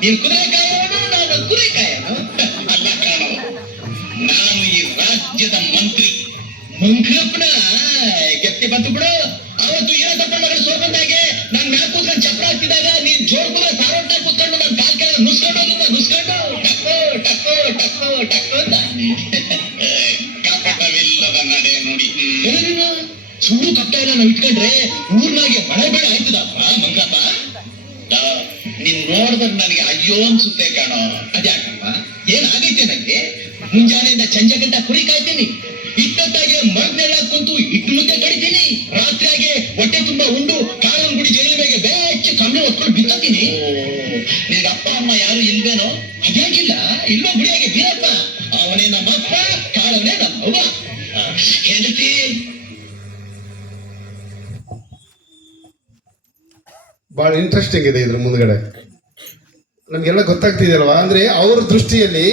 ನೀನ್ ಕುದುರೆ ಕಾಯೋನು, ನಾನು ಕುರಿ ಕಾಯೋನು ಅಲ್ಲ ಕಾಣೋ. ನಾನು ಈ ರಾಜ್ಯದ ಮಂತ್ರಿ. ಮಂಕ್ರಪ್ಪನ ಗೆತ್ತಿ ಬಂತು ಬಿಡು. ಅವತ್ತು ಏನೋ ತಪ್ಪ ಮಗಳು ಸೋಮಂದಾಗೆ ನಾನ್ ಮ್ಯಾಲ ಕೂತ್ಕೊಂಡು ಚಪ್ರ ಹಾಕ್ತಿದಾಗ ನೀನ್ ಜೋಡ್ಕುಲ ಸಾರೋಟ್ನ ಕೂತ್ಕೊಂಡು ನನ್ ಕಾಲ್ ಕೆಳಗೆ ನುಸ್ಕೊಂಡು ಹೋಗಿಲ್ಲ. ನುಸ್ಕೊಂಡು ಟಕ್ಕು ಟಕ್ಕು ಟಕ್ಕು ಟಕ್ಕು ಅಂತ ಕಪಟವಿಲ್ಲದ ನಡೆ ನೋಡಿ. ಸುಳ್ಳು ಕಪ್ಟ ಇಲ್ಲ ನಾವ್ ಇಟ್ಕೊಂಡ್ರೆ ಊರ್ನಾಗೆ ಮಳೆ ಬೇಡ ಆಯ್ತದಪ್ಪ ಮಂಗಪ್ಪ. ನೀನ್ ನೋಡಿದ್ರೆ ನನಗೆ ಅಯ್ಯೋ ಅನ್ಸುತ್ತೆ ಕಾಣೋ. ಅದ್ಯಾಕಪ್ಪ ಏನಾಗೈತೆ ನಂಗೆ? ಮುಂಜಾನೆಯಿಂದ ಸಂಜೆ ಗಂಟ ಕುರಿ ಕಾಯ್ತೀನಿ, ಇಟ್ಟೊತ್ತಾಗೆ ಮರನೆಲ್ಲ ಕುಂತು ಇಟ್ಟು ಮುದ್ದೆ ಕಡಿತೀನಿ, ರಾತ್ರಿಯಾಗೆ ಹೊಟ್ಟೆ ತುಂಬಾ ಉಂಡು ಕಾಳನ್ ಗುಡಿ ಜೈಲ ಮೇಲೆ ಬೆಚ್ಚ ಕಮ್ಮಿ ಹೊತ್ಕೊಂಡು ಬಿತ್ತೀನಿ. ನಿನಗೆ ಅಪ್ಪ ಅಮ್ಮ ಯಾರು ಇಲ್ವೇನೋ? ಅದ್ಯಾಕಿಲ್ಲ? ಇಲ್ವೋ ಗುಡಿಯಾಗೆ ಬೀರಪ್ಪ, ಅವನೇ ನಮ್ಮಪ್ಪ, ಕಾಳವನೇ ನಮ್ಮವ್ವ. ಹೆಂಡತಿ ಬಹಳ ಇಂಟ್ರೆಸ್ಟಿಂಗ್ ಇದೆ ಇದ್ರ ಮುಂದ್ಗಡೆ. ನಮ್ಗೆಲ್ಲ ಗೊತ್ತಾಗ್ತಿದೆಯಲ್ವಾ? ಅಂದ್ರೆ ಅವ್ರ ದೃಷ್ಟಿಯಲ್ಲಿ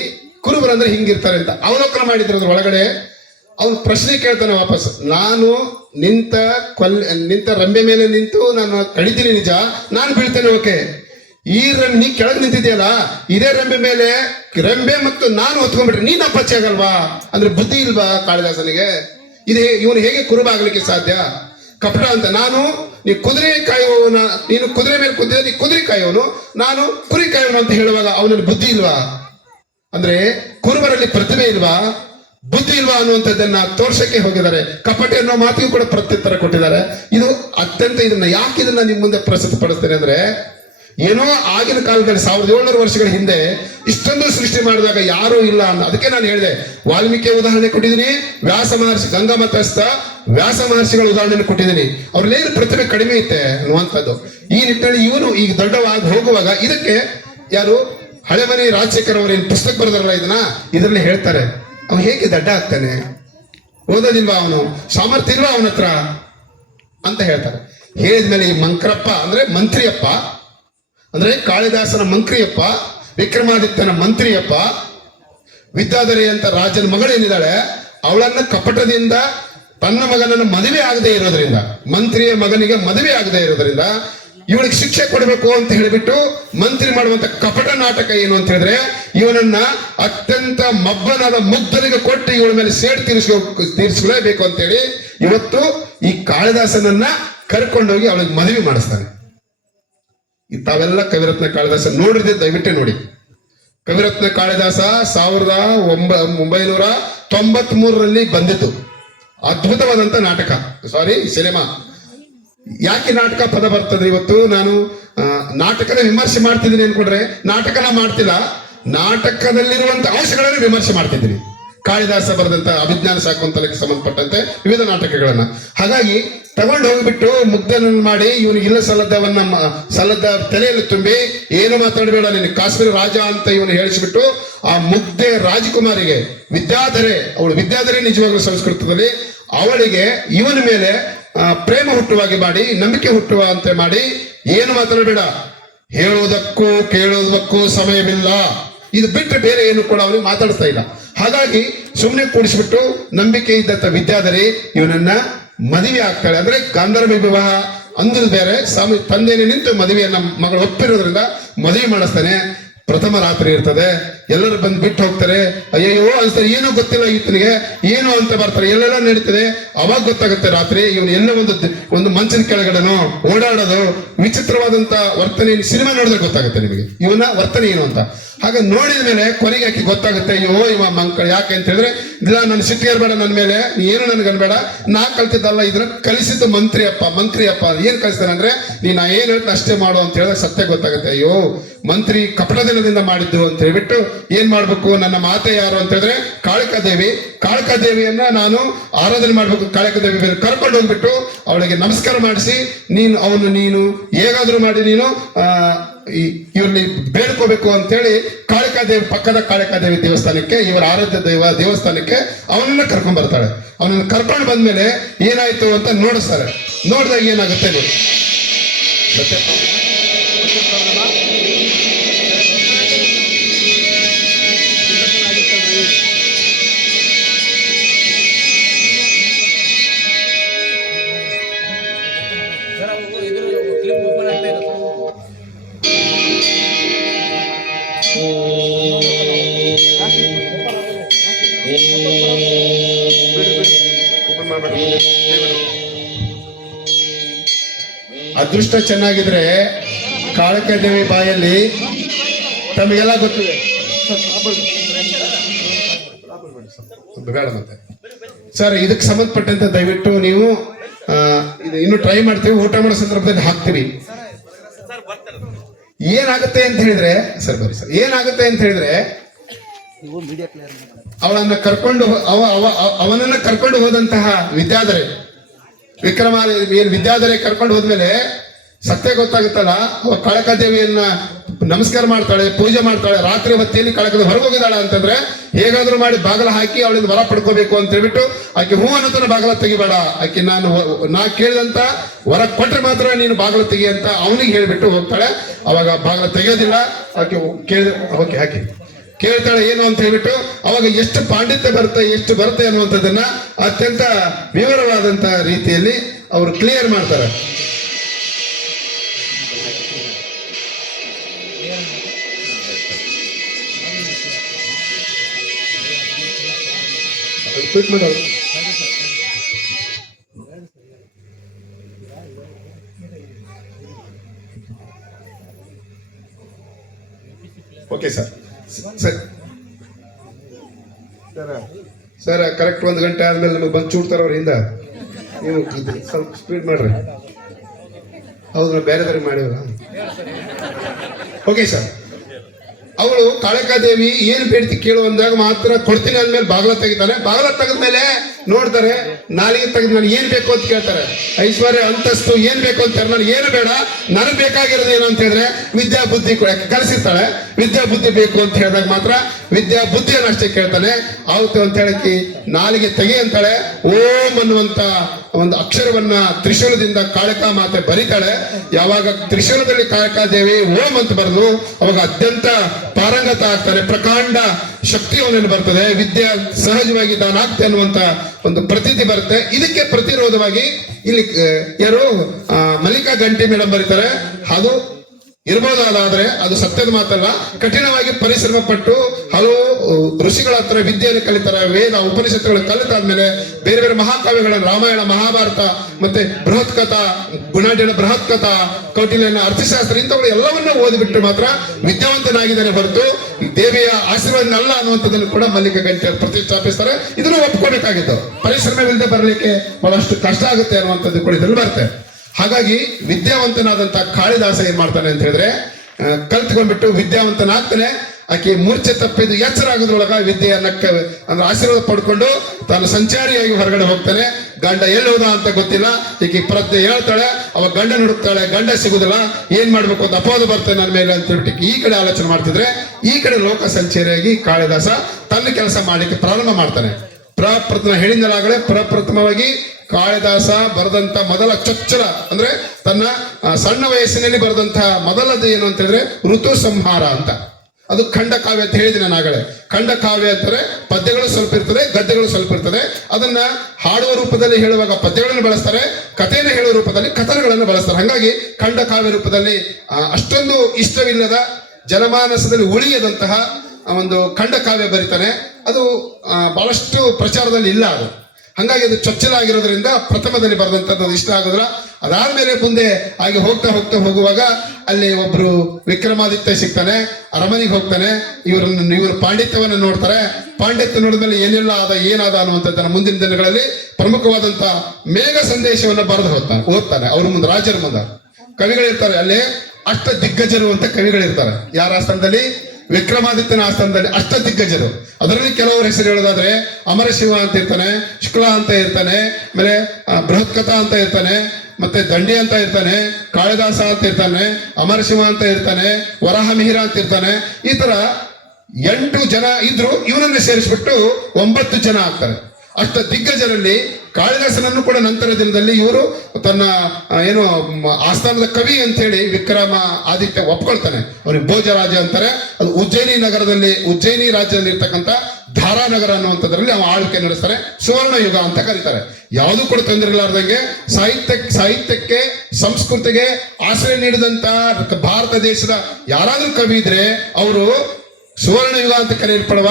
ಕುರುಬರಂದ್ರೆ ಹಿಂಗಿರ್ತಾರೆ ಅಂತ ಅವಲೋಕನ ಮಾಡಿದ್ರ ಒಳಗಡೆ. ಅವ್ನು ಪ್ರಶ್ನೆ ಕೇಳ್ತಾನೆ ವಾಪಸ್. ನಾನು ನಿಂತ ರಂಬೆ ಮೇಲೆ ನಿಂತು ನಾನು ಕಡಿತೀನಿ ನಿಜ, ನಾನು ಬೀಳ್ತೇನೆ ಓಕೆ. ಈ ನೀ ಕೆಳಗೆ ನಿಂತಿದ್ಯಲ್ಲ, ಇದೇ ರಂಬೆ ಮೇಲೆ ರಂಬೆ ಮತ್ತು ನಾನು ಹೊತ್ಕೊಂಡ್ಬಿಟ್ರೆ ನೀನ್ ಅಪ್ಪಚ್ಚೆ ಆಗಲ್ವಾ? ಅಂದ್ರೆ ಬುದ್ಧಿ ಇಲ್ವಾ ಕಾಳಿದಾಸನಿಗೆ? ಇವನು ಹೇಗೆ ಕುರುಬ ಆಗ್ಲಿಕ್ಕೆ ಸಾಧ್ಯ? ಕಪಟ ಅಂತ. ನೀ ಕುದುರೆ ಕಾಯುವವನ, ನೀನು ಕುದುರೆ ಮೇಲೆ ಕುದುರೆ, ನೀ ಕುದುರೆ ಕಾಯುವವನು, ನಾನು ಕುರಿ ಕಾಯುವನು ಅಂತ ಹೇಳುವಾಗ ಅವನಲ್ಲಿ ಬುದ್ಧಿ ಇಲ್ವಾ? ಅಂದ್ರೆ ಕುರುಬರಲ್ಲಿ ಪ್ರತಿಭೆ ಇಲ್ವಾ, ಬುದ್ಧಿ ಇಲ್ವಾ ಅನ್ನುವಂಥದ್ದನ್ನ ತೋರ್ಸಕ್ಕೆ ಹೋಗಿದ್ದಾರೆ. ಕಪಟ ಅನ್ನೋ ಮಾತಿಗೂ ಕೂಡ ಪ್ರತ್ಯುತ್ತರ ಕೊಟ್ಟಿದ್ದಾರೆ. ಇದು ಅತ್ಯಂತ ಯಾಕೆ ಇದನ್ನ ನಿಮ್ ಮುಂದೆ ಪ್ರಸ್ತುತಪಡಿಸ್ತೇನೆ ಅಂದ್ರೆ, ಏನೋ ಆಗಿನ ಕಾಲದಲ್ಲಿ 1700 ವರ್ಷಗಳ ಹಿಂದೆ ಇಷ್ಟೊಂದು ಸೃಷ್ಟಿ ಮಾಡಿದಾಗ ಯಾರೂ ಇಲ್ಲ ಅನ್ನೋ, ಅದಕ್ಕೆ ನಾನು ಹೇಳಿದೆ ವಾಲ್ಮೀಕಿ ಉದಾಹರಣೆ ಕೊಟ್ಟಿದ್ದೀನಿ, ವ್ಯಾಸ ಮಹರ್ಷಿ ಗಂಗಾಮತಸ್ಥ ವ್ಯಾಸ ಮಹರ್ಷಿಗಳ ಉದಾಹರಣೆ ಕೊಟ್ಟಿದ್ದೀನಿ. ಅವ್ರಲ್ಲೇನು ಪ್ರತಿಭೆ ಕಡಿಮೆ ಐತೆ ಅನ್ನುವಂಥದ್ದು. ಈ ನಿಟ್ಟಿನಲ್ಲಿ ಇವನು ಈಗ ದೊಡ್ಡವಾಗಿ ಹೋಗುವಾಗ ಇದಕ್ಕೆ ಯಾರು ಹಳೆ ಮನೆ ರಾಜಶೇಖರ್ ಅವರು ಏನು ಪುಸ್ತಕ ಬರೆದಾರಲ್ಲ, ಇದರಲ್ಲಿ ಹೇಳ್ತಾರೆ ಅವನು ಹೇಗೆ ದಡ್ಡ ಆಗ್ತಾನೆ, ಓದೋದಿಲ್ವಾ, ಅವನು ಸಾಮರ್ಥ್ಯ ಇಲ್ವಾ ಅವನ ಹತ್ರ ಅಂತ ಹೇಳ್ತಾರೆ. ಹೇಳಿದ್ಮೇಲೆ ಈ ಮಂಕ್ರಪ್ಪ ಅಂದ್ರೆ ಮಂತ್ರಿಯಪ್ಪ, ಅಂದ್ರೆ ಕಾಳಿದಾಸನ ಮಂತ್ರಿಯಪ್ಪ, ವಿಕ್ರಮಾದಿತ್ಯನ ಮಂತ್ರಿಯಪ್ಪ, ವಿದ್ಯಾಧರಿ ಅಂತ ರಾಜನ ಮಗಳೇನಿದ್ದಾಳೆ ಅವಳನ್ನ ಕಪಟದಿಂದ ತನ್ನ ಮಗನನ್ನು ಮದುವೆ ಆಗದೆ ಇರೋದ್ರಿಂದ, ಮಂತ್ರಿಯ ಮಗನಿಗೆ ಮದುವೆ ಆಗದೆ ಇರೋದ್ರಿಂದ ಇವಳಿಗೆ ಶಿಕ್ಷೆ ಕೊಡಬೇಕು ಅಂತ ಹೇಳಿಬಿಟ್ಟು ಮಂತ್ರಿ ಮಾಡುವಂತ ಕಪಟ ನಾಟಕ ಏನು ಅಂತ ಹೇಳಿದ್ರೆ, ಇವನನ್ನ ಅತ್ಯಂತ ಮಬ್ಬನಾದ ಮುಗ್ಧನಿಗೆ ಕೊಟ್ಟು ಇವಳ ಮೇಲೆ ಸೇಡ್ ತೀರಿಸಲೇಬೇಕು ಅಂತೇಳಿ ಇವತ್ತು ಈ ಕಾಳಿದಾಸನನ್ನ ಕರ್ಕೊಂಡೋಗಿ ಅವಳಿಗೆ ಮದುವೆ ಮಾಡಿಸ್ತಾನೆ. ತಾವೆಲ್ಲ ಕವಿರತ್ನ ಕಾಳಿದಾಸ ನೋಡಿದ್ರೆ ದಯವಿಟ್ಟು ನೋಡಿ. ಕವಿರತ್ನ ಕಾಳಿದಾಸ 1993ರಲ್ಲಿ ಬಂದಿತ್ತು. ಅದ್ಭುತವಾದಂತ ನಾಟಕ, ಸಿನಿಮಾ. ಯಾಕೆ ನಾಟಕ ಪದ ಬರ್ತದೆ? ಇವತ್ತು ನಾನು ನಾಟಕದ ವಿಮರ್ಶೆ ಮಾಡ್ತಿದ್ದೀನಿ ಅನ್ಕೊಂಡ್ರೆ ನಾಟಕನ ಮಾಡ್ತಿಲ್ಲ, ನಾಟಕದಲ್ಲಿರುವಂತ ಅಂಶಗಳನ್ನು ವಿಮರ್ಶೆ ಮಾಡ್ತಿದ್ದೀನಿ. ಕಾಳಿದಾಸ ಬರೆದಂತ ಅಭಿಜ್ಞಾನ ಶಾಕುಂತಲಕ್ಕೆ ಸಂಬಂಧಪಟ್ಟಂತೆ ವಿವಿಧ ನಾಟಕಗಳನ್ನ. ಹಾಗಾಗಿ ತಗೊಂಡು ಹೋಗ್ಬಿಟ್ಟು ಮುಗ್ಧನನ್ನು ಮಾಡಿ ಇವನಿಗೆ ಇಲ್ಲ ಸಲ್ಲದ ತಲೆಯಲ್ಲಿ ತುಂಬಿ ಏನು ಮಾತಾಡಬೇಡ ನೀನು ಕಾಶ್ಮೀರ ರಾಜ ಅಂತ ಇವನು ಹೇಳಿಸ್ಬಿಟ್ಟು ಆ ಮುಗ್ಧೆ ರಾಜಕುಮಾರಿಗೆ ಅವಳು ವಿದ್ಯಾಧರೆ ನಿಜವಾಗ್ಲೂ ಸಂಸ್ಕೃತದಲ್ಲಿ ಅವಳಿಗೆ ಇವನ ಮೇಲೆ ಪ್ರೇಮ ಹುಟ್ಟುವಾಗಿ ಮಾಡಿ, ನಂಬಿಕೆ ಹುಟ್ಟುವ ಅಂತ ಮಾಡಿ, ಏನು ಮಾತಾಡಬೇಡ, ಹೇಳುವುದಕ್ಕೂ ಕೇಳುವುದಕ್ಕೂ ಸಮಯವಿಲ್ಲ, ಇದು ಬಿಟ್ಟರೆ ಬೇರೆ ಏನು ಕೂಡ ಅವನಿಗೆ ಮಾತಾಡ್ತಾ ಇಲ್ಲ. ಹಾಗಾಗಿ ಸುಮ್ಮನೆ ಕೂಡಿಸ್ಬಿಟ್ಟು ನಂಬಿಕೆ ಇದ್ದಂತ ವಿದ್ಯಾಧರಿ ಇವನನ್ನ ಮದುವೆ ಆಗ್ತಾಳೆ. ಅಂದ್ರೆ ಗಾಂಧರ್ವ ವಿವಾಹ ಅಂದ್ರೂ ಬೇರೆ, ತಂದೆನೇ ನಿಂತು ಮದುವೆಯನ್ನ ಮಗಳು ಒಪ್ಪಿರೋದ್ರಿಂದ ಮದುವೆ ಮಾಡಿಸ್ತಾನೆ. ಪ್ರಥಮ ರಾತ್ರಿ ಇರ್ತದೆ, ಎಲ್ಲರೂ ಬಂದು ಬಿಟ್ಟು ಹೋಗ್ತಾರೆ. ಅಯ್ಯೋ ಅನ್ಸ್ತಾರೆ, ಏನೋ ಗೊತ್ತಿಲ್ಲ ಈತನಿಗೆ ಏನು ಅಂತ ಬರ್ತಾರೆ, ಎಲ್ಲೆಲ್ಲ ನಡೀತದೆ. ಅವಾಗ ಗೊತ್ತಾಗುತ್ತೆ ರಾತ್ರಿ ಇವನು ಎಲ್ಲ ಒಂದು ಮಂಚದ ಕೆಳಗಡೆನೋ ಓಡಾಡೋದು, ವಿಚಿತ್ರವಾದಂತ ವರ್ತನೆ. ಸಿನಿಮಾ ನೋಡಿದ್ರೆ ಗೊತ್ತಾಗುತ್ತೆ ನಿಮಗೆ ಇವನ ವರ್ತನೆ ಏನು ಅಂತ. ಹಾಗೆ ನೋಡಿದ ಮೇಲೆ ಕೊನೆಗೆ ಆಕೆ ಗೊತ್ತಾಗುತ್ತೆ, ಅಯ್ಯೋ ಇವ ಮಂಕಳ ಯಾಕೆ ಅಂತ ಹೇಳಿದ್ರೆ, ಇಲ್ಲ ನನ್ನ ಸಿಟ್ಟಿಗೇರ್ಬೇಡ ನನ್ನ ಮೇಲೆ, ಏನು ನನ್ಗೆ ಅನ್ಬೇಡ, ನಾ ಕಲ್ತಿದ್ದಲ್ಲ, ಇದನ್ನ ಕಲಿಸಿದ್ದು ಮಂತ್ರಿಯಪ್ಪ ಏನ್ ಕಲಿಸ್ತಾನೆ ಅಂದ್ರೆ ನೀನ್ ಏನ್ ಹೇಳ್ತಾ ಅಷ್ಟೇ ಮಾಡು ಅಂತ ಹೇಳಿದ್ರೆ ಸತ್ಯ ಗೊತ್ತಾಗುತ್ತೆ. ಅಯ್ಯೋ ಮಂತ್ರಿ ಕಪಟದಿನದಿಂದ ಮಾಡಿದ್ದು ಅಂತ ಹೇಳ್ಬಿಟ್ಟು ಏನ್ ಮಾಡ್ಬೇಕು, ನನ್ನ ಮಾತೆ ಯಾರು ಅಂತ ಹೇಳಿದ್ರೆ ಕಾಳಿಕಾದೇವಿಯನ್ನ ನಾನು ಆರಾಧನೆ ಮಾಡ್ಬೇಕು. ಕಾಳಿಕಾದೇವಿ ಮೇಲೆ ಕರ್ಕೊಂಡು ಹೋಗ್ಬಿಟ್ಟು ಅವಳಿಗೆ ನಮಸ್ಕಾರ ಮಾಡಿಸಿ ನೀನು ಹೇಗಾದ್ರೂ ಮಾಡಿ ನೀನು ಇವ್ರಲ್ಲಿ ಬೇಡ್ಕೋಬೇಕು ಅಂತೇಳಿ ಕಾಳಿಕಾದೇವಿ ಪಕ್ಕದ ಕಾಳಿಕಾದೇವಿ ದೇವಸ್ಥಾನಕ್ಕೆ, ಇವರ ಆರಾಧ್ಯ ದೇವಸ್ಥಾನಕ್ಕೆ ಅವನನ್ನ ಕರ್ಕೊಂಡ್ ಬರ್ತಾಳೆ. ಅವನನ್ನ ಕರ್ಕೊಂಡು ಬಂದ್ಮೇಲೆ ಏನಾಯ್ತು ಅಂತ ನೋಡಿದಾಗ ಏನಾಗುತ್ತೆ ನೋಡಿ. ಅದೃಷ್ಟ ಚೆನ್ನಾಗಿದ್ರೆ ಕಾಳಿಕಾದೇವಿ ಬಾಯಲ್ಲಿ ತಮಗೆಲ್ಲ ಗೊತ್ತಿದೆ. ಬೇಡ ಮತ್ತೆ ಸರ್, ಇದಕ್ಕೆ ಸಂಬಂಧಪಟ್ಟಂತೆ ದಯವಿಟ್ಟು ನೀವು ಇದು ಇನ್ನು ಟ್ರೈ ಮಾಡ್ತೀವಿ, ಊಟ ಮಾಡೋ ಸಂದರ್ಭದಲ್ಲಿ ಹಾಕ್ತೀವಿ. ಏನಾಗುತ್ತೆ ಅಂತ ಹೇಳಿದ್ರೆ ಸರ್, ಬರೀ ಸರ್, ಏನಾಗುತ್ತೆ ಅಂತ ಹೇಳಿದ್ರೆ ಅವನನ್ನ ಕರ್ಕೊಂಡು ಹೋದಂತಹ ವಿದ್ಯಾಧರೆ ಏನ್ ವಿದ್ಯಾಧರೆ ಕರ್ಕೊಂಡು ಹೋದ್ಮೇಲೆ ಸತ್ಯ ಗೊತ್ತಾಗುತ್ತಲ್ಲ, ಅವ ಕಾಳಿಕಾದೇವಿಯನ್ನ ನಮಸ್ಕಾರ ಮಾಡ್ತಾಳೆ, ಪೂಜೆ ಮಾಡ್ತಾಳೆ. ರಾತ್ರಿ ಹೊತ್ತೇಲಿ ಕಾಳಿಕಾದ ಹೊರಗೆ ಹೋಗಿದ್ದಾಳ ಅಂತಂದ್ರೆ ಹೇಗಾದ್ರೂ ಮಾಡಿ ಬಾಗಲ ಹಾಕಿ ಅವಳಿಂದ ವರ ಪಡ್ಕೋಬೇಕು ಅಂತ ಹೇಳ್ಬಿಟ್ಟು ಆಕೆ ಹೂ ಅನ್ನೋದನ್ನ ಬಾಗಲ ತೆಗಿಬೇಡ, ಆಕೆ ನಾ ಕೇಳಿದಂತ ವರ ಕೊಟ್ರೆ ಮಾತ್ರ ನೀನು ಬಾಗಲ ತೆಗಿ ಅಂತ ಅವನಿಗೆ ಹೇಳ್ಬಿಟ್ಟು ಹೋಗ್ತಾಳೆ. ಅವಾಗ ಬಾಗಲ ತೆಗೆಯೋದಿಲ್ಲ, ಆಕೆ ಓಕೆ ಹಾಕಿ ಕೇಳ್ತಾಳೆ ಏನು ಅಂತ ಹೇಳ್ಬಿಟ್ಟು. ಅವಾಗ ಎಷ್ಟು ಪಾಂಡಿತ್ಯ ಬರುತ್ತೆ ಅನ್ನುವಂಥದ್ದನ್ನ ಅತ್ಯಂತ ವಿವರವಾದಂತ ರೀತಿಯಲ್ಲಿ ಅವರು ಕ್ಲಿಯರ್ ಮಾಡ್ತಾರೆ. ಓಕೆ ಸರ್, ಸರ್ ಕರೆಕ್ಟ್ 1 ಗಂಟೆ ಆದ್ಮೇಲೆ ನಮಗೆ ಬಂದು ಚೂಡ್ತಾರ ಅವ್ರ ಹಿಂದ. ನೀವು ಸ್ವಲ್ಪ ಸ್ಪೀಡ್ ಮಾಡ್ರಿ. ಹೌದು, ಬೇರೆದವ್ರಿಗೆ ಮಾಡಿವಲ್ಲ. ಓಕೆ ಸರ್, ಅವಳು ಕಾಳಿಕಾದೇವಿ ಏನು ಬೇಡ್ತಿ ಕೇಳು ಅಂದಾಗ ಮಾತ್ರ ಕೊಡ್ತೀನಿ ಅಂದ್ಮೇಲೆ ಬಾಗಲ ತೆಗಿತಾನೆ. ಬಾಗಲ ತೆಗೆದ್ಮೇಲೆ ನೋಡ್ತಾರೆ, ನಾಲಿಗೆ ತೆಗೆದ್ ನನಗೆ ಏನ್ ಬೇಕು ಅಂತ ಕೇಳ್ತಾರೆ. ಐಶ್ವರ್ಯ ಅಂತಸ್ತು ಏನ್ ಬೇಕು ಅಂತಾರೆ. ನನಗೆ ಏನು ಬೇಡ, ನನಗೆ ಬೇಕಾಗಿರೋದು ಏನು ಅಂತ ಹೇಳಿದ್ರೆ ವಿದ್ಯಾ ಬುದ್ಧಿ ಕಲಿಸಿರ್ತಾಳೆ. ವಿದ್ಯಾ ಬುದ್ಧಿ ಬೇಕು ಅಂತ ಹೇಳಿದಾಗ ಮಾತ್ರ ವಿದ್ಯಾ ಬುದ್ಧಿಯನ್ನು ಅಷ್ಟೇ ಕೇಳ್ತಾನೆ. ಆವತ್ತು ಅಂತ ಹೇಳಕ್ಕೆ ನಾಲಿಗೆ ತೆಗಿ ಅಂತಾಳೆ. ಓಂ ಅನ್ನುವಂತ ಒಂದು ಅಕ್ಷರವನ್ನ ತ್ರಿಶೂಲದಿಂದ ಕಾಳಿಕಾ ಮಾತೆ ಬರೀತಾಳೆ. ಯಾವಾಗ ತ್ರಿಶೂಲದಲ್ಲಿ ಕಾಳಿಕಾದೇವಿ ಓಂ ಅಂತ ಬರೆದು ಅವಾಗ ಅತ್ಯಂತ ಪಾರಂಗತ ಆಗ್ತಾನೆ, ಪ್ರಕಾಂಡ ಶಕ್ತಿ ಅವನಲ್ಲಿ ಬರ್ತದೆ, ವಿದ್ಯೆ ಸಹಜವಾಗಿ ತಾನಾಗ್ತೆ ಅನ್ನುವಂತ ಒಂದು ಪ್ರತೀತಿ ಬರುತ್ತೆ. ಇದಕ್ಕೆ ಪ್ರತಿರೋಧವಾಗಿ ಇಲ್ಲಿ ಯಾರು ಮಲ್ಲಿಕಾ ಗಂಟಿ ಮೇಡಮ್ ಬರೀತಾರೆ. ಅದು ಇರ್ಬೋದಾದ್ರೆ ಅದು ಸತ್ಯದ ಮಾತಲ್ಲ. ಕಠಿಣವಾಗಿ ಪರಿಶ್ರಮ ಪಟ್ಟು ಹಲವು ಋಷಿಗಳ ಹತ್ರ ವಿದ್ಯೆಯನ್ನು ಕಲಿತಾರೆ. ವೇದ ಉಪನಿಷತ್ತುಗಳು ಕಲಿತಾದ್ಮೇಲೆ ಬೇರೆ ಬೇರೆ ಮಹಾಕಾವ್ಯಗಳನ್ನು, ರಾಮಾಯಣ, ಮಹಾಭಾರತ, ಮತ್ತೆ ಬೃಹತ್ ಕಥಾ, ಗುಣಾಢ್ಯನ ಬೃಹತ್ ಕಥಾ, ಕೌಟಿಲ್ಯನ ಅರ್ಥಶಾಸ್ತ್ರ, ಇಂಥವುಗಳು ಎಲ್ಲವನ್ನೂ ಓದಿಬಿಟ್ಟು ಮಾತ್ರ ವಿದ್ಯಾವಂತನಾಗಿದ್ದಾನೆ ಹೊರತು ದೇವಿಯ ಆಶೀರ್ವಾದ ಅಲ್ಲ ಅನ್ನುವಂಥದ್ದನ್ನು ಕೂಡ ಮಲ್ಲಿಕಾ ಗಂಟೆ ಪ್ರತಿಷ್ಠಾಪಿಸ್ತಾರೆ. ಇದನ್ನು ಒಪ್ಕೋಬೇಕಾಗಿತ್ತು. ಪರಿಶ್ರಮವಿಲ್ಲದೆ ಬರಲಿಕ್ಕೆ ಬಹಳಷ್ಟು ಕಷ್ಟ ಆಗುತ್ತೆ ಅನ್ನುವಂಥದ್ದು ಕೂಡ ಇದರಲ್ಲಿ ಬರುತ್ತೆ. ಹಾಗಾಗಿ ವಿದ್ಯಾವಂತನಾದಂತ ಕಾಳಿದಾಸ ಏನ್ ಮಾಡ್ತಾನೆ ಅಂತ ಹೇಳಿದ್ರೆ, ಕಲ್ತ್ಕೊಂಡ್ಬಿಟ್ಟು ವಿದ್ಯಾವಂತನಾಗ್ತಾನೆ. ಆಕೆ ಮೂರ್ಛೆ ತಪ್ಪಿದ್ದು ಎಚ್ಚರ ಆಗೋದ್ರೊಳಗ ವಿದ್ಯೆಯನ್ನ ಅಂದ್ರೆ ಆಶೀರ್ವಾದ ಪಡ್ಕೊಂಡು ತಾನು ಸಂಚಾರಿಯಾಗಿ ಹೊರಗಡೆ ಹೋಗ್ತಾನೆ. ಗಂಡ ಎಲ್ಲಿ ಹೋದ ಅಂತ ಗೊತ್ತಿಲ್ಲ. ಈಕೆ ಪ್ರಜ್ಞೆ ಹೇಳ್ತಾಳೆ, ಅವಾಗ ಗಂಡ ಹುಡುಕ್ತಾಳೆ, ಗಂಡ ಸಿಗುದಿಲ್ಲ. ಏನ್ ಮಾಡ್ಬೇಕು ಅಂತ ಅಪವಾದ ಬರ್ತೇನೆ ನನ್ನ ಮೇಲೆ ಅಂತ ಹೇಳ್ಬಿಟ್ಟು ಈ ಕಡೆ ಆಲೋಚನೆ ಮಾಡ್ತಿದ್ರೆ, ಈ ಕಡೆ ಲೋಕ ಸಂಚಾರಿಯಾಗಿ ಕಾಳಿದಾಸ ತನ್ನ ಕೆಲಸ ಮಾಡ್ಲಿಕ್ಕೆ ಪ್ರಾರಂಭ ಮಾಡ್ತಾನೆ. ಪ್ರಪ್ರಥಮವಾಗಿ ಕಾಳಿದಾಸ ಬರೆದಂತ ಮೊದಲ ಚೊಚ್ಚಲ ಅಂದ್ರೆ ತನ್ನ ಸಣ್ಣ ವಯಸ್ಸಿನಲ್ಲಿ ಬರೆದಂತಹ ಮೊದಲದು ಏನು ಅಂತ ಹೇಳಿದ್ರೆ ಋತು ಸಂಹಾರ ಅಂತ. ಅದು ಖಂಡ ಕಾವ್ಯ ಅಂತ ಹೇಳಿದೆ ನಾನು ಆಗಲೇ. ಖಂಡ ಕಾವ್ಯ ಅಂತಾರೆ ಪದ್ಯಗಳು ಸ್ವಲ್ಪ ಇರ್ತದೆ, ಗದ್ಯಗಳು ಸ್ವಲ್ಪ ಇರ್ತದೆ. ಅದನ್ನ ಹಾಡುವ ರೂಪದಲ್ಲಿ ಹೇಳುವಾಗ ಪದ್ಯಗಳನ್ನು ಬಳಸ್ತಾರೆ, ಕಥೆಯನ್ನು ಹೇಳುವ ರೂಪದಲ್ಲಿ ಕಥನಗಳನ್ನು ಬಳಸ್ತಾರೆ. ಹಾಗಾಗಿ ಖಂಡ ಕಾವ್ಯ ರೂಪದಲ್ಲಿ ಅಷ್ಟೊಂದು ಇಷ್ಟವಿಲ್ಲದ, ಜನಮಾನಸದಲ್ಲಿ ಉಳಿಯದಂತಹ ಒಂದು ಖಂಡ ಕಾವ್ಯ ಬರೀತಾನೆ. ಅದು ಬಹಳಷ್ಟು ಪ್ರಚಾರದಲ್ಲಿ ಇಲ್ಲ. ಅದು ಹಾಗಾಗಿ ಅದು ಚೊಚ್ಚಲ ಆಗಿರೋದ್ರಿಂದ ಪ್ರಥಮದಲ್ಲಿ ಬರೆದಂಥದ್ದು ಅದು ಇಷ್ಟ ಆಗೋದಿಲ್ಲ. ಅದಾದ್ಮೇಲೆ ಮುಂದೆ ಹಾಗೆ ಹೋಗ್ತಾ ಹೋಗುವಾಗ ಅಲ್ಲಿ ಒಬ್ರು ವಿಕ್ರಮಾದಿತ್ಯ ಸಿಗ್ತಾನೆ, ಅರಮನೆಗೆ ಹೋಗ್ತಾನೆ. ಇವ್ರ ಪಾಂಡಿತ್ಯವನ್ನು ನೋಡ್ತಾರೆ. ಪಾಂಡಿತ್ಯ ನೋಡಿದ್ಮೇಲೆ ಏನೆಲ್ಲ ಏನಾದ ಅನ್ನುವಂಥದ್ದನ್ನ ಮುಂದಿನ ದಿನಗಳಲ್ಲಿ ಪ್ರಮುಖವಾದಂತ ಮೇಘ ಸಂದೇಶವನ್ನು ಬರೆದು ಓದ್ತಾನೆ. ಅವ್ರ ಮುಂದೆ, ರಾಜರ ಮುಂದೆ ಕವಿಗಳಿರ್ತಾರೆ. ಅಲ್ಲಿ ಅಷ್ಟ ದಿಗ್ಗಜರು ಅಂತ ಕವಿಗಳಿರ್ತಾರೆ. ಯಾರ ಆಸ್ಥಾನದಲ್ಲಿ? ವಿಕ್ರಮಾದಿತ್ಯನ ಆಸ್ಥಾನದಲ್ಲಿ ಅಷ್ಟ ದಿಗ್ಗಜರು. ಅದರಲ್ಲಿ ಕೆಲವರ ಹೆಸರು ಹೇಳೋದಾದ್ರೆ ಅಮರಶಿವ ಅಂತ ಇರ್ತಾನೆ, ಶುಕ್ಲ ಅಂತ ಇರ್ತಾನೆ, ಆಮೇಲೆ ಬೃಹತ್ ಕಥಾ ಅಂತ ಇರ್ತಾನೆ, ಮತ್ತೆ ದಂಡಿ ಅಂತ ಇರ್ತಾನೆ, ಕಾಳಿದಾಸ ಅಂತ ಇರ್ತಾನೆ, ಅಮರಶಿವ ಅಂತ ಇರ್ತಾನೆ, ವರಾಹಮಿಹಿರ ಅಂತ ಇರ್ತಾನೆ. ಈ ತರ 8 ಜನ ಇದ್ರು. ಇವನನ್ನು ಸೇರಿಸ್ಬಿಟ್ಟು 9 ಜನ ಆಗ್ತಾರೆ. ಅಷ್ಟ ದಿಗ್ಗಜರಲ್ಲಿ ಕಾಳಿದಾಸನನ್ನು ಕೂಡ ನಂತರ ದಿನದಲ್ಲಿ ಇವರು ತನ್ನ ಏನು ಆಸ್ಥಾನದ ಕವಿ ಅಂತೇಳಿ ವಿಕ್ರಮ ಆದಿತ್ಯ ಒಪ್ಕೊಳ್ತಾನೆ. ಅವನಿಗೆ ಭೋಜರಾಜ ಅಂತಾರೆ. ಅದು ಉಜ್ಜಯಿನಿ ರಾಜ್ಯದಲ್ಲಿ ಇರ್ತಕ್ಕಂಥ ಧಾರಾನಗರ ಅನ್ನುವಂಥದ್ರಲ್ಲಿ ಅವ ಆಳ್ವಿಕೆ ನಡೆಸ್ತಾರೆ. ಸುವರ್ಣ ಯುಗ ಅಂತ ಕರೀತಾರೆ. ಯಾವುದೂ ಕೂಡ ತೊಂದರೆ ಇರಲಾರ್ದಂಗೆ ಸಾಹಿತ್ಯಕ್ಕೆ ಸಂಸ್ಕೃತಿಗೆ ಆಶ್ರಯ ನೀಡಿದಂತ ಭಾರತ ದೇಶದ ಯಾರಾದ್ರೂ ಕವಿ ಇದ್ರೆ ಅವರು ಸುವರ್ಣ ಯುಗ ಅಂತ ಕರೆಯಲ್ಪಡುವ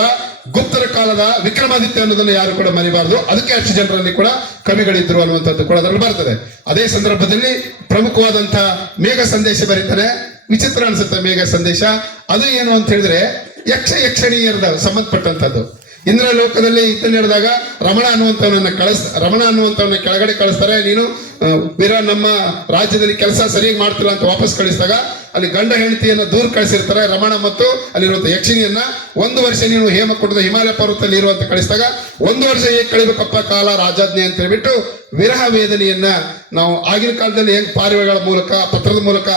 ಗುಪ್ತರ ಕಾಲದ ವಿಕ್ರಮಾದಿತ್ಯ ಅನ್ನೋದನ್ನು ಯಾರು ಕೂಡ ಮರಿಬಾರದು. ಅದಕ್ಕೆ ಅಷ್ಟು ಜನರಲ್ಲಿ ಕೂಡ ಕವಿಗಳಿದ್ರು ಅನ್ನುವಂಥದ್ದು ಕೂಡ ಅದರಲ್ಲಿ ಬರ್ತದೆ. ಅದೇ ಸಂದರ್ಭದಲ್ಲಿ ಪ್ರಮುಖವಾದಂತಹ ಮೇಘ ಸಂದೇಶ ಬರೀತಾರೆ. ವಿಚಿತ್ರ ಅನ್ಸುತ್ತೆ ಮೇಘ ಸಂದೇಶ. ಅದು ಏನು ಅಂತ ಹೇಳಿದ್ರೆ ಯಕ್ಷಣಿಯರದ ಸಂಬಂಧಪಟ್ಟಂತದ್ದು. ಇಂದ್ರ ಲೋಕದಲ್ಲಿ ಇದನ್ನ ಹೇಳಿದಾಗ ರಮಣ ಅನ್ನುವಂಥವನ್ನ ಕೆಳಗಡೆ ಕಳಿಸ್ತಾರೆ. ನೀನು ವೀರ ನಮ್ಮ ರಾಜ್ಯದಲ್ಲಿ ಕೆಲಸ ಸರಿಯಾಗಿ ಮಾಡ್ತಿಲ್ಲ ಅಂತ ವಾಪಸ್ ಕಳಿಸಿದಾಗ ಅಲ್ಲಿ ಗಂಡ ಹೆಂಡತಿಯನ್ನ ದೂರ ಕಳಿಸಿರ್ತಾರೆ ರಮಣ ಮತ್ತು ಅಲ್ಲಿರುವಂತ ಯಕ್ಷಿಣಿಯನ್ನ. 1 ವರ್ಷ ನೀನು ಹೇಮಕೂಟದ ಹಿಮಾಲಯ ಪರ್ವತದಲ್ಲಿ ಇರುವಂತ ಕಳಿಸಿದಾಗ 1 ವರ್ಷ ಹೇಗೆ ಕಳಿಬೇಕಪ್ಪ ಕಾಲ ರಾಜಾಜ್ಞೆ ಅಂತ ಹೇಳ್ಬಿಟ್ಟು ವಿರಹ ವೇದನೆಯನ್ನ ನಾವು ಆಗಿನ ಕಾಲದಲ್ಲಿ ಹೆಂಗ್ ಪಾರಿವಾಳಗಳ ಮೂಲಕ ಪತ್ರದ ಮೂಲಕ